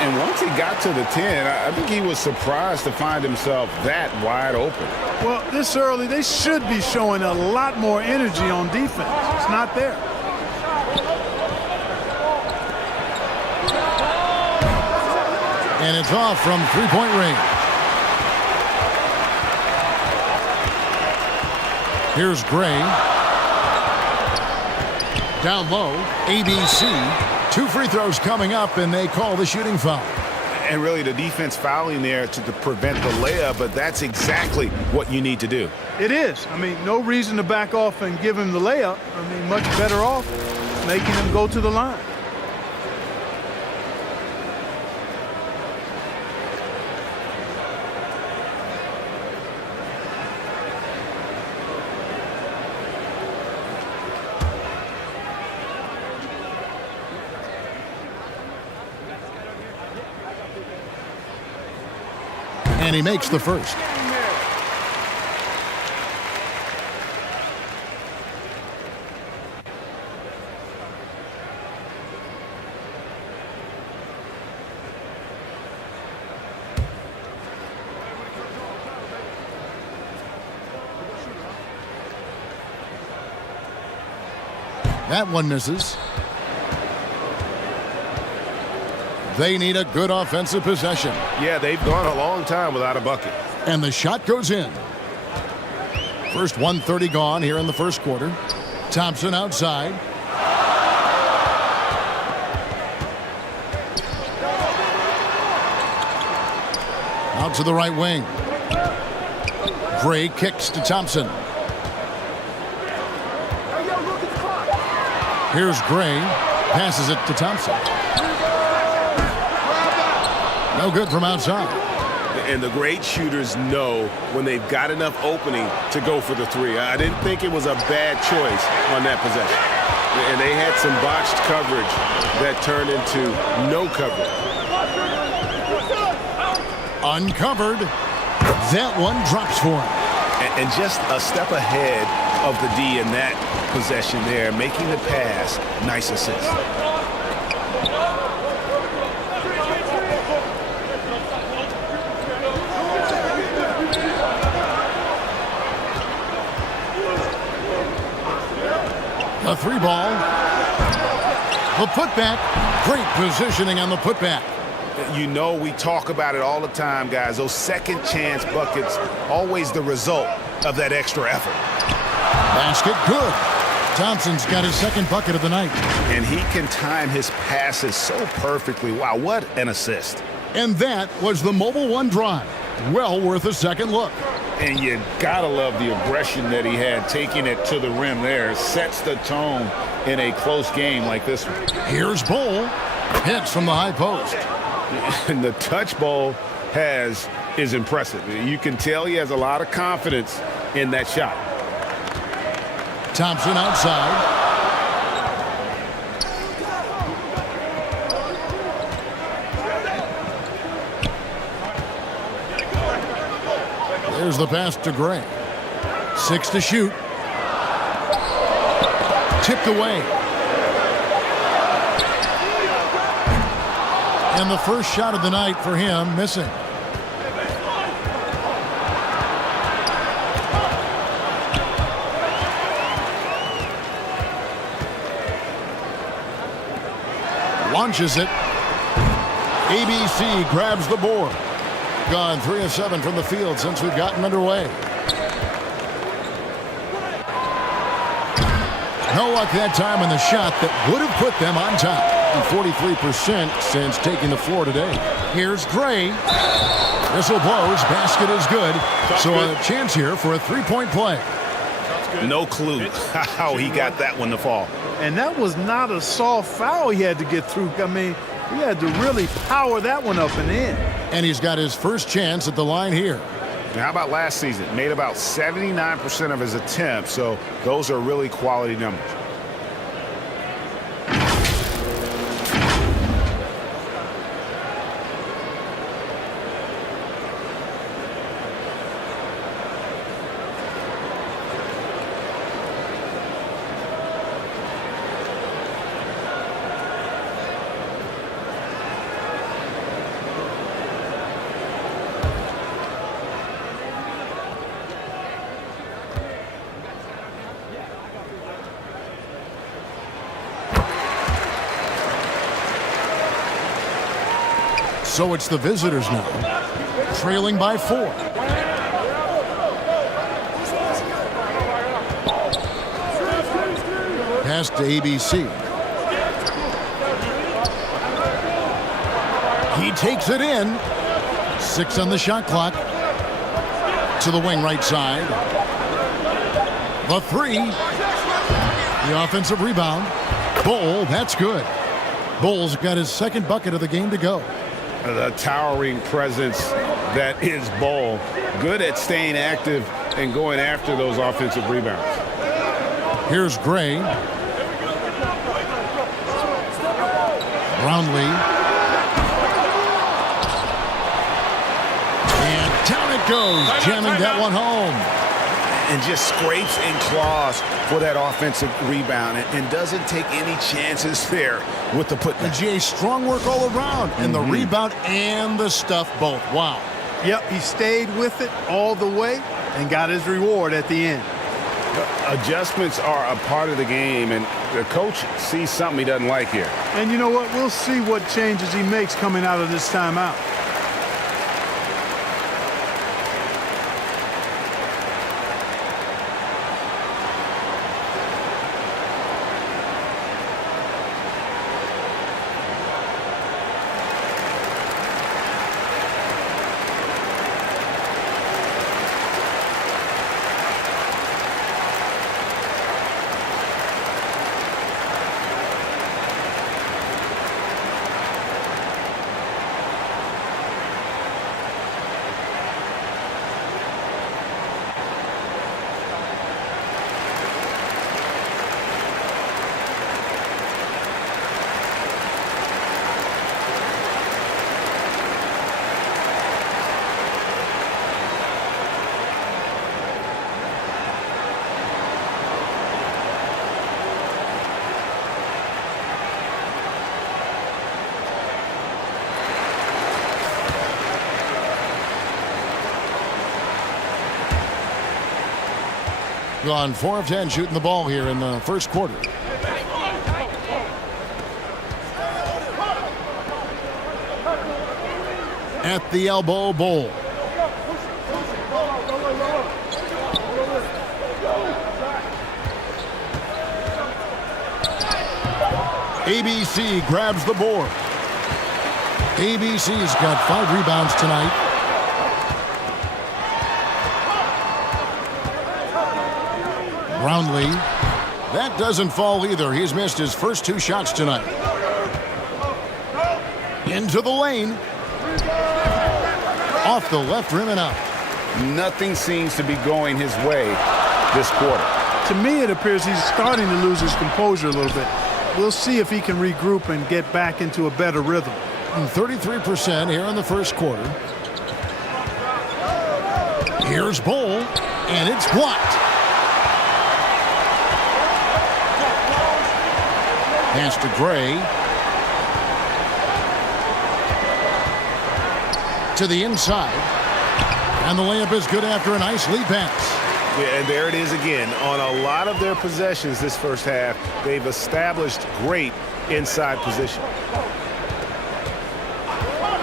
And once he got to the 10, I think he was surprised to find himself that wide open. Well, this early, they should be showing a lot more energy on defense. It's not there. And it's off from three-point range. Here's Gray. Down low, ABC. 2 free throws coming up, and they call the shooting foul. And really the defense fouling there to prevent the layup, but that's exactly what you need to do. It is. I mean, no reason to back off and give him the layup. I mean, much better off making him go to the line. And he makes the first. That one misses. They need a good offensive possession. Yeah, they've gone a long time without a bucket. And the shot goes in. First 1:30 gone here in the first quarter. Thompson outside. Out to the right wing. Gray kicks to Thompson. Here's Gray. Passes it to Thompson. No good from outside. And the great shooters know when they've got enough opening to go for the 3. I didn't think it was a bad choice on that possession. And they had some botched coverage that turned into no coverage. Uncovered. That one drops for him. And just a step ahead of the D in that possession there, making the pass. Nice assist. A 3 ball. The putback. Great positioning on the putback. You know, we talk about it all the time, guys. Those second chance buckets, always the result of that extra effort. Basket good. Thompson's got his second bucket of the night. And he can time his passes so perfectly. Wow, what an assist. And that was the Mobile One drive. Well worth a second look. And you gotta love the aggression that he had, taking it to the rim there. Sets the tone in a close game like this one. Here's Bull. Hits from the high post. And the touch Bull has is impressive. You can tell he has a lot of confidence in that shot. Thompson outside. There's the pass to Gray. 6 to shoot. Tipped away. And the first shot of the night for him missing. punches it. ABC grabs the board. Gone 3 of 7 from the field since we've gotten underway. No luck that time on the shot that would have put them on top. 43% since taking the floor today. Here's Gray. Whistle blows. Basket is good. So a chance here for a three-point play. No clue how he got that one to fall. And that was not a soft foul he had to get through. I mean, he had to really power that one up and in. And he's got his first chance at the line here. Now, how about last season? Made about 79% of his attempts, so those are really quality numbers. So it's the visitors now, trailing by 4. Pass to ABC. He takes it in. 6 on the shot clock. To the wing right side. The 3. The offensive rebound. Bull, that's good. Bull's got his second bucket of the game to go. The towering presence that is Bull. Good at staying active and going after those offensive rebounds. Here's Gray. Brownlee. And down it goes, jamming that one home. And just scrapes and claws for that offensive rebound and doesn't take any chances there with the putback. And GA, strong work all around, and the rebound and the stuff both. Wow. Yep, he stayed with it all the way and got his reward at the end. Adjustments are a part of the game, and the coach sees something he doesn't like here. And you know what? We'll see what changes he makes coming out of this timeout. Gone 4 of 10 shooting the ball here in the first quarter. At the elbow, Bull. ABC grabs the board. ABC's got 5 rebounds tonight. Brownlee. That doesn't fall either. He's missed his first 2 shots tonight. Into the lane. Off the left rim and out. Nothing seems to be going his way this quarter. To me, it appears he's starting to lose his composure a little bit. We'll see if he can regroup and get back into a better rhythm. 33% here in the first quarter. Here's Bull, and it's blocked. Pass to Gray. To the inside. And the layup is good after a nice lead pass. Yeah, and there it is again. On a lot of their possessions this first half, they've established great inside position.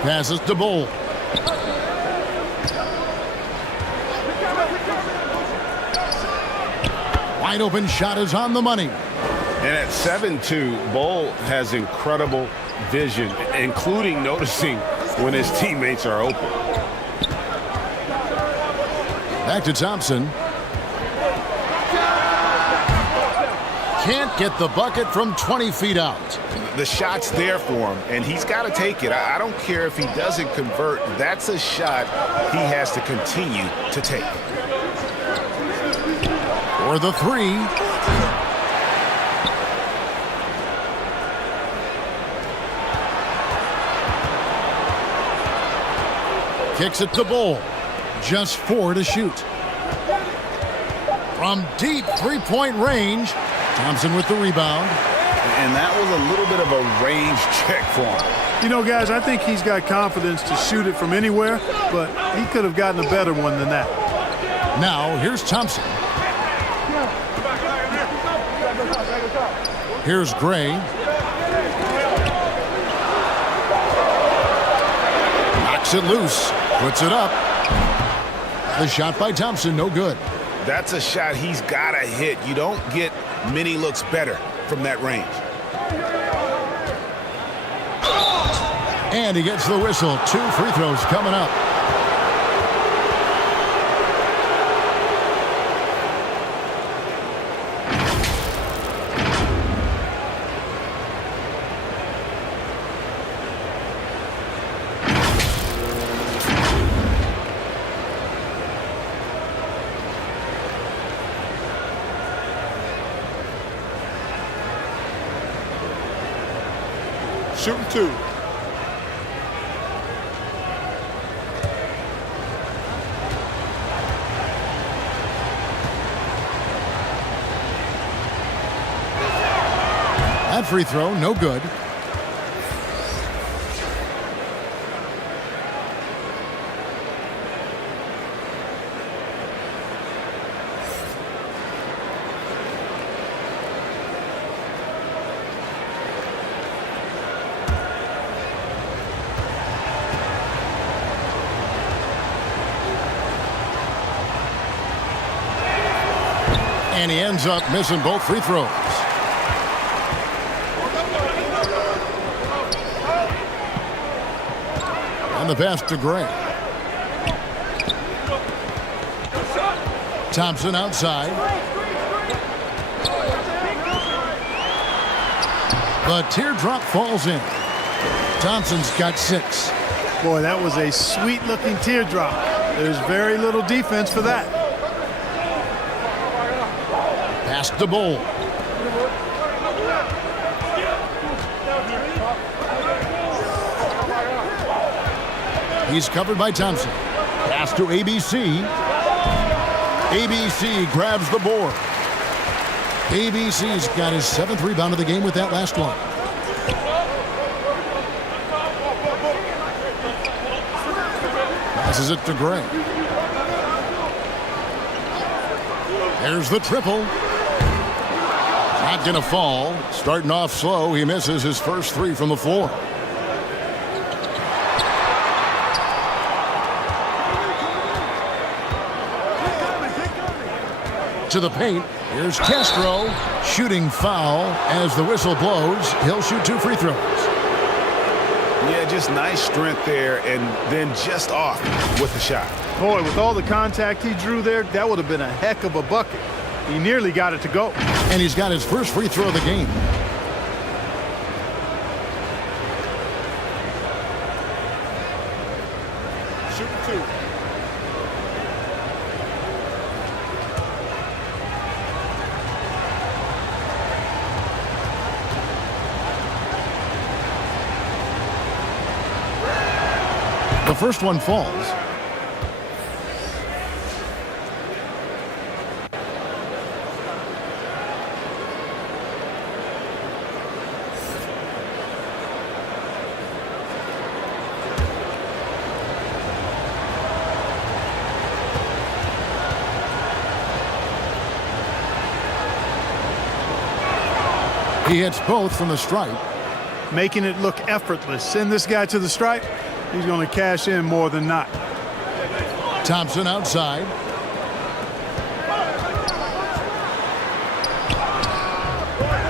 Passes to Bull. Wide open shot is on the money. And at 7'2", Bull has incredible vision, including noticing when his teammates are open. Back to Thompson. Can't get the bucket from 20 feet out. The shot's there for him, and he's got to take it. I don't care if he doesn't convert. That's a shot he has to continue to take. For the three. Kicks it to Bull. Just 4 to shoot. From deep three-point range, Thompson with the rebound. And that was a little bit of a range check for him. You know, guys, I think he's got confidence to shoot it from anywhere, but he could have gotten a better one than that. Now, here's Thompson. Here's Gray. Knocks it loose. Puts it up. The shot by Thompson, no good. That's a shot he's got to hit. You don't get many looks better from that range. And he gets the whistle. 2 free throws coming up. Shooting 2. That free throw, no good. And he ends up missing both free throws. And the pass to Gray. Thompson outside. The teardrop falls in. Thompson's got 6. Boy, that was a sweet-looking teardrop. There's very little defense for that. Pass to Bull. He's covered by Thompson. Pass to ABC. ABC grabs the board. ABC's got his 7th rebound of the game with that last one. Passes it to Gray. There's the triple. Not gonna fall. Starting off slow, he misses his first 3 from the floor. To the paint. Here's Castro. Shooting foul as the whistle blows. He'll shoot 2 free throws. Yeah, just nice strength there, and then just off with the shot. Boy, with all the contact he drew there, that would have been a heck of a bucket. He nearly got it to go. And he's got his first free throw of the game. Shooting 2. The first one falls. He hits both from the stripe. Making it look effortless. Send this guy to the stripe. he's going to cash in more than not. Thompson outside.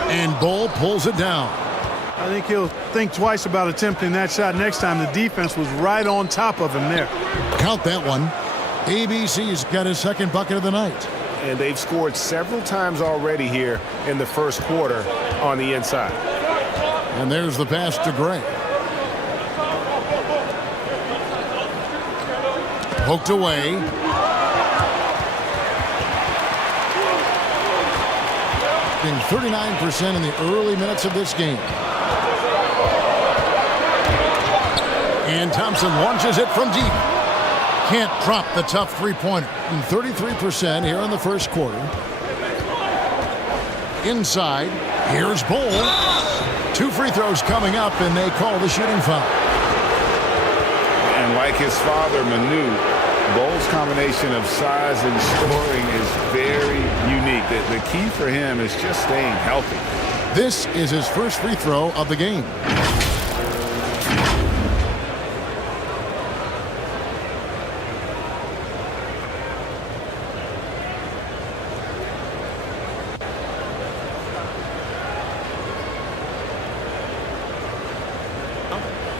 And Bull pulls it down. I think he'll think twice about attempting that shot next time. The defense was right on top of him there. Count that one. ABC's got his second bucket of the night. And they've scored several times already here in the first quarter on the inside. And there's the pass to Gray. Poked away. Being 39% in the early minutes of this game. And Thompson launches it from deep. Can't drop the tough three-pointer. 33% here in the first quarter. Inside, here's Bull. 2 free throws coming up, and they call the shooting foul. And like his father, Manu, Bull's combination of size and scoring is very unique. The key for him is just staying healthy. This is his first free throw of the game.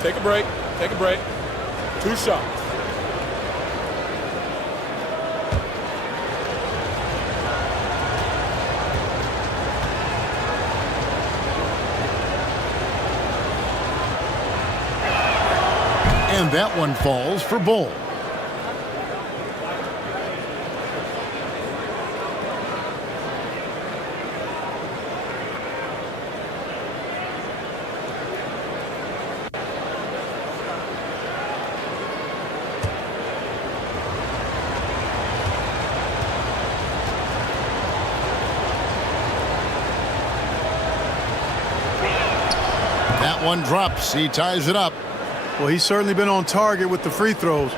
Take a break. Take a break. 2 shots. And that one falls for Bull. That one drops. He ties it up. Well, he's certainly been on target with the free throws.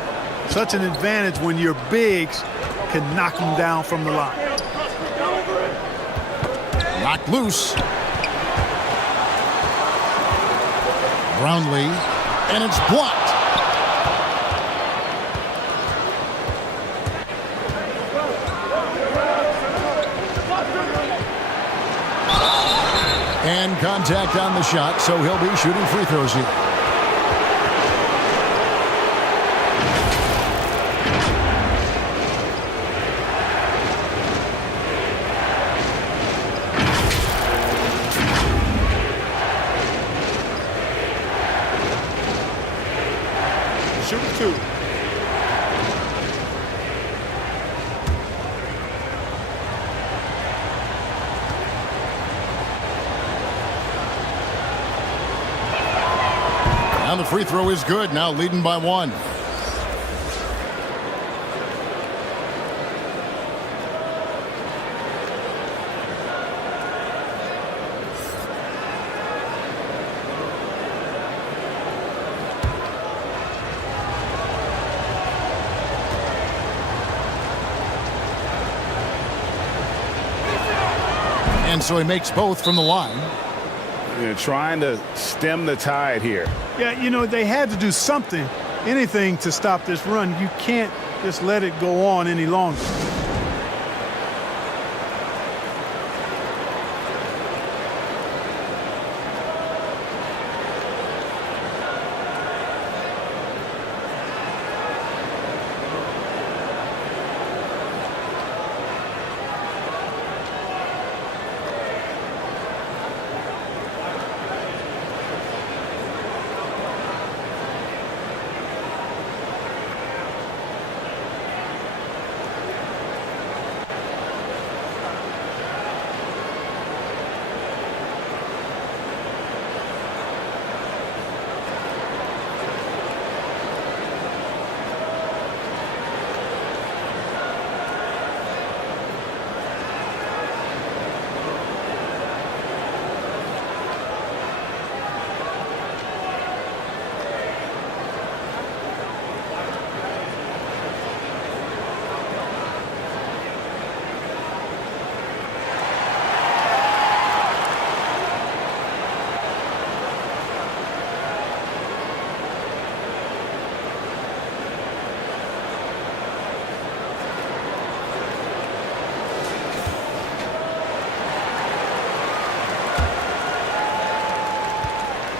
Such an advantage when your bigs can knock them down from the line. Knocked loose. Brownlee, and it's blocked. And contact on the shot, so he'll be shooting free throws here. Shoot 2. Now the free throw is good. Now leading by 1. And so he makes both from the line. They're trying to stem the tide here. Yeah, you know, they had to do something, anything to stop this run. You can't just let it go on any longer.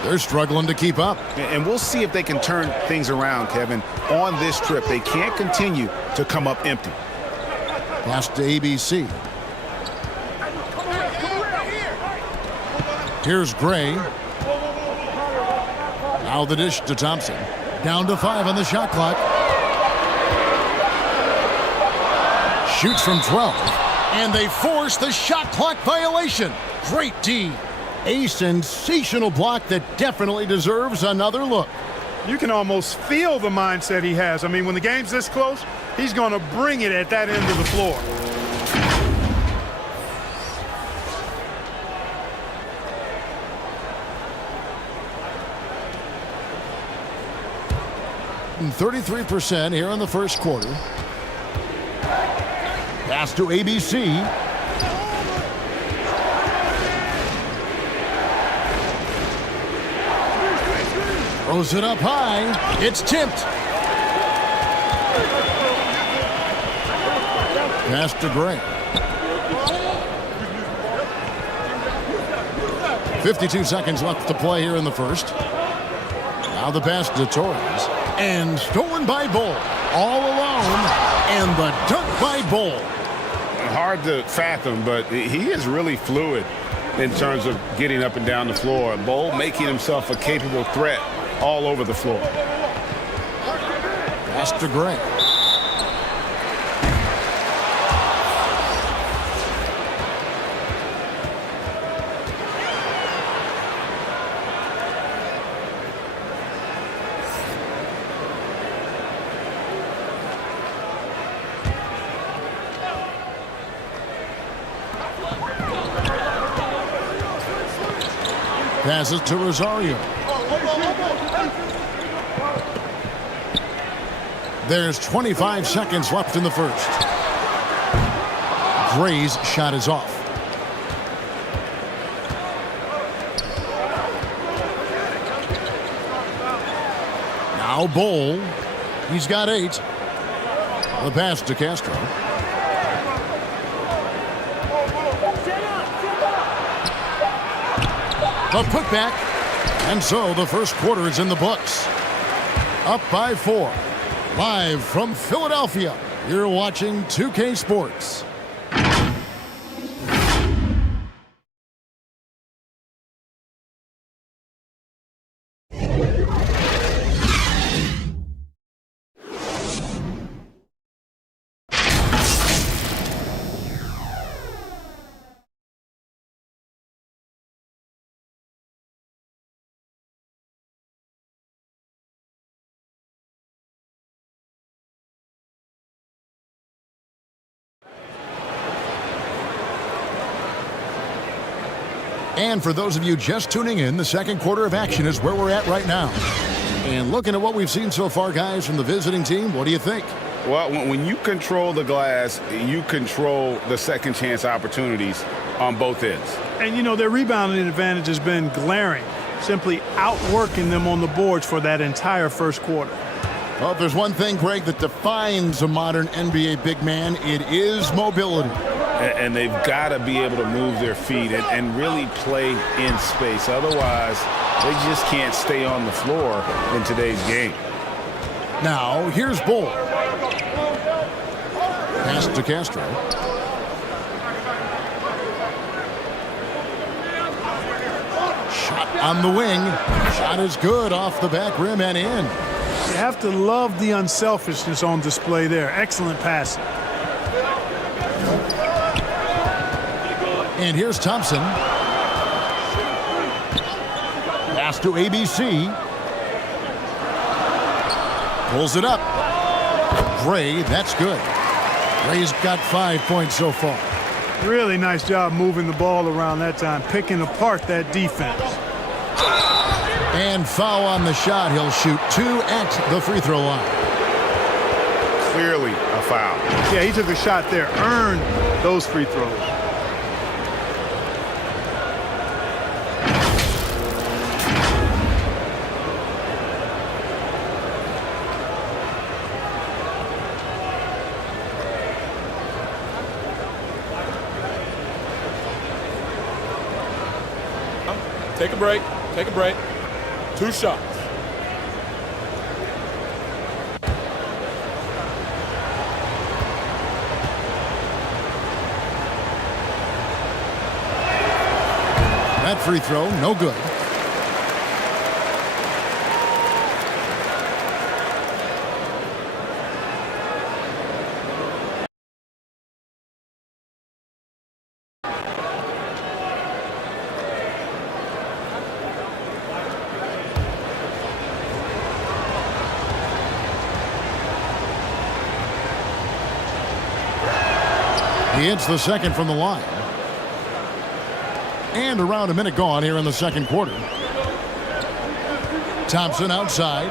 They're struggling to keep up. And we'll see if they can turn things around, Kevin, on this trip. They can't continue to come up empty. Pass to ABC. Here's Gray. Now the dish to Thompson. Down to 5 on the shot clock. Shoots from 12. And they force the shot clock violation. Great D. A sensational block that definitely deserves another look. You can almost feel the mindset he has. I mean, when the game's this close, he's going to bring it at that end of the floor. And 33% here in the first quarter. Pass to ABC. Throws it up high. It's tipped. Pass to Gray. 52 seconds left to play here in the first. Now the pass to Torres. And stolen by Bull. All alone. And the dunk by Bull. Hard to fathom, but he is really fluid in terms of getting up and down the floor. Bull making himself a capable threat all over the floor. Pass to Gray. Passes to Rosario. There's 25 seconds left in the first. Gray's shot is off. Now Bull. He's got 8. The pass to Castro. A putback. And so the first quarter is in the books. Up by 4. Live from Philadelphia, you're watching 2K Sports. And for those of you just tuning in, the second quarter of action is where we're at right now. And looking at what we've seen so far, guys, from the visiting team, what do you think? Well, when you control the glass, you control the second chance opportunities on both ends. And, you know, their rebounding advantage has been glaring, simply outworking them on the boards for that entire first quarter. Well, if there's one thing, Greg, that defines a modern NBA big man, it is mobility. And they've got to be able to move their feet and really play in space. Otherwise, they just can't stay on the floor in today's game. Now, here's Bull. Pass to Castro. Shot on the wing. Shot is good off the back rim and in. You have to love the unselfishness on display there. Excellent passing. And here's Thompson. Pass to ABC. Pulls it up. Gray, that's good. Gray's got 5 points so far. Really nice job moving the ball around that time, picking apart that defense. And foul on the shot. He'll shoot 2 at the free throw line. Clearly a foul. Yeah, he took a shot there, earned those free throws. Take a break. Take a break. 2 shots. That free throw, no good. He hits the second from the line. And around a minute gone here in the second quarter. Thompson outside.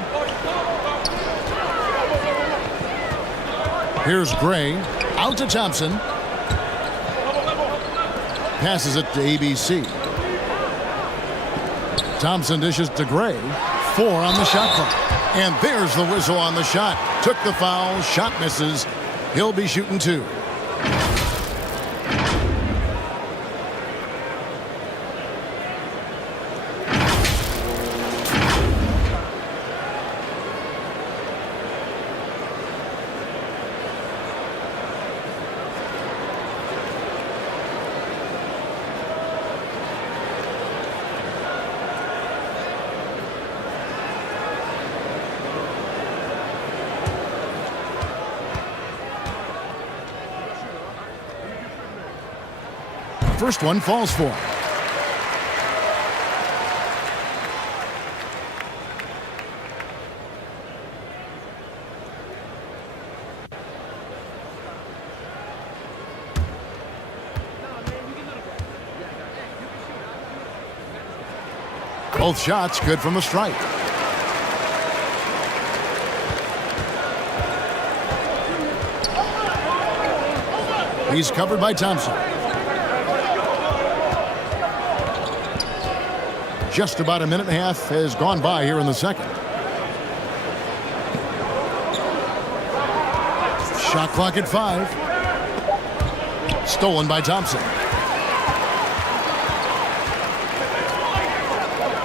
Here's Gray. Out to Thompson. Passes it to ABC. Thompson dishes to Gray. 4 on the shot clock. And there's the whistle on the shot. Took the foul. Shot misses. He'll be shooting 2. First one falls for him. Both shots good from the stripe. He's covered by Thompson. Just about a minute and a half has gone by here in the second. Shot clock at 5. Stolen by Thompson.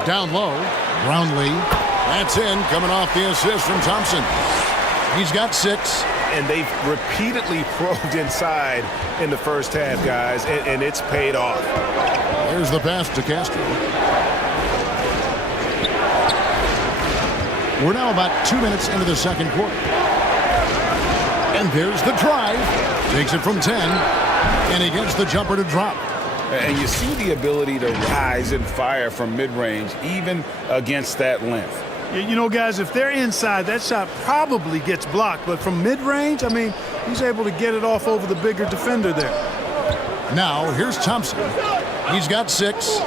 Down low. Brownlee. That's in, coming off the assist from Thompson. He's got 6. And they've repeatedly probed inside in the first half, guys, and it's paid off. There's the pass to Castro. We're now about 2 minutes into the second quarter. And there's the drive. Takes it from 10. And he gets the jumper to drop. And you see the ability to rise and fire from mid-range, even against that length. You know, guys, if they're inside, that shot probably gets blocked. But from mid-range, I mean, he's able to get it off over the bigger defender there. Now, here's Thompson. He's got 6.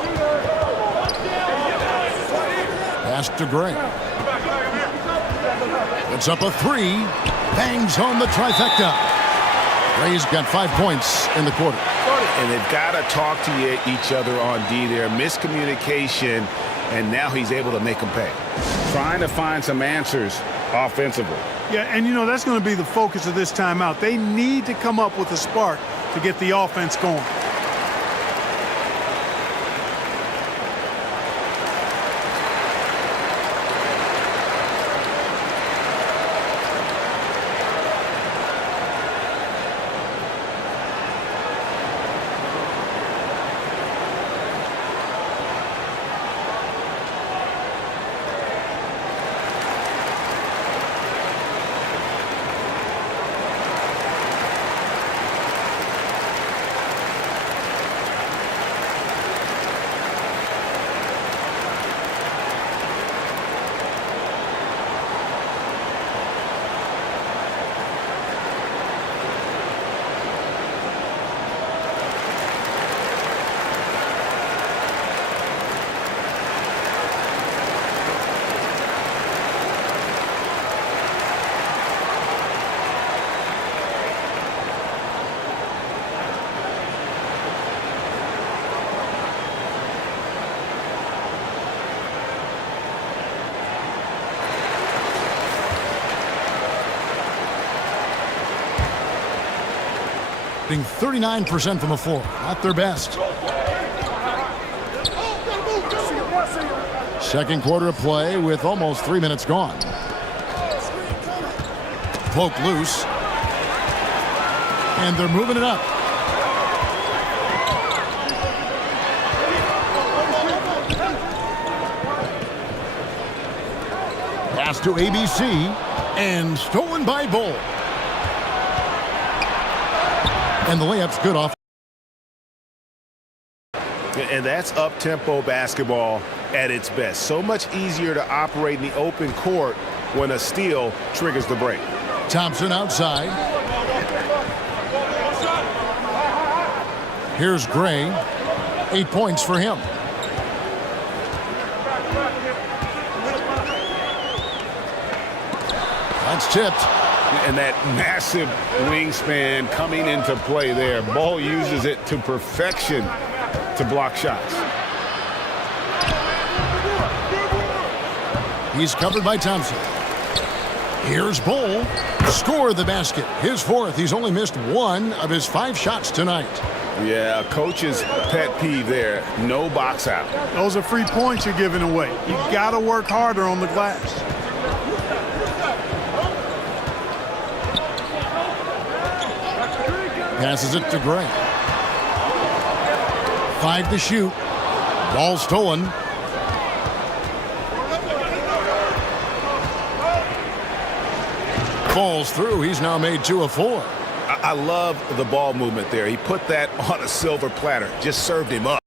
Pass to Gray. It's up a 3. Bangs home the trifecta. Gray's got 5 points in the quarter. And they've got to talk to each other on D there. Miscommunication, and now he's able to make them pay. Trying to find some answers offensively. Yeah, and you know, that's going to be the focus of this timeout. They need to come up with a spark to get the offense going. shooting 39% from the floor. Not their best. Second quarter of play with almost 3 minutes gone. Poke loose. And they're moving it up. Pass to ABC. And stolen by Bull. And the layup's good off. And that's up-tempo basketball at its best. So much easier to operate in the open court when a steal triggers the break. Thompson outside. Here's Gray. 8 points for him. That's tipped. And that massive wingspan coming into play there. Ball uses it to perfection to block shots. He's covered by Thompson. Here's Bull. Score the basket. His fourth. He's only missed 1 of his 5 shots tonight. Yeah, coach's pet peeve there. No box out. Those are free points you're giving away. You got to work harder on the glass. Passes it to Gray. 5 to shoot. Ball stolen. Falls through. He's now made 2 of 4. I love the ball movement there. He put that on a silver platter. Just served him up.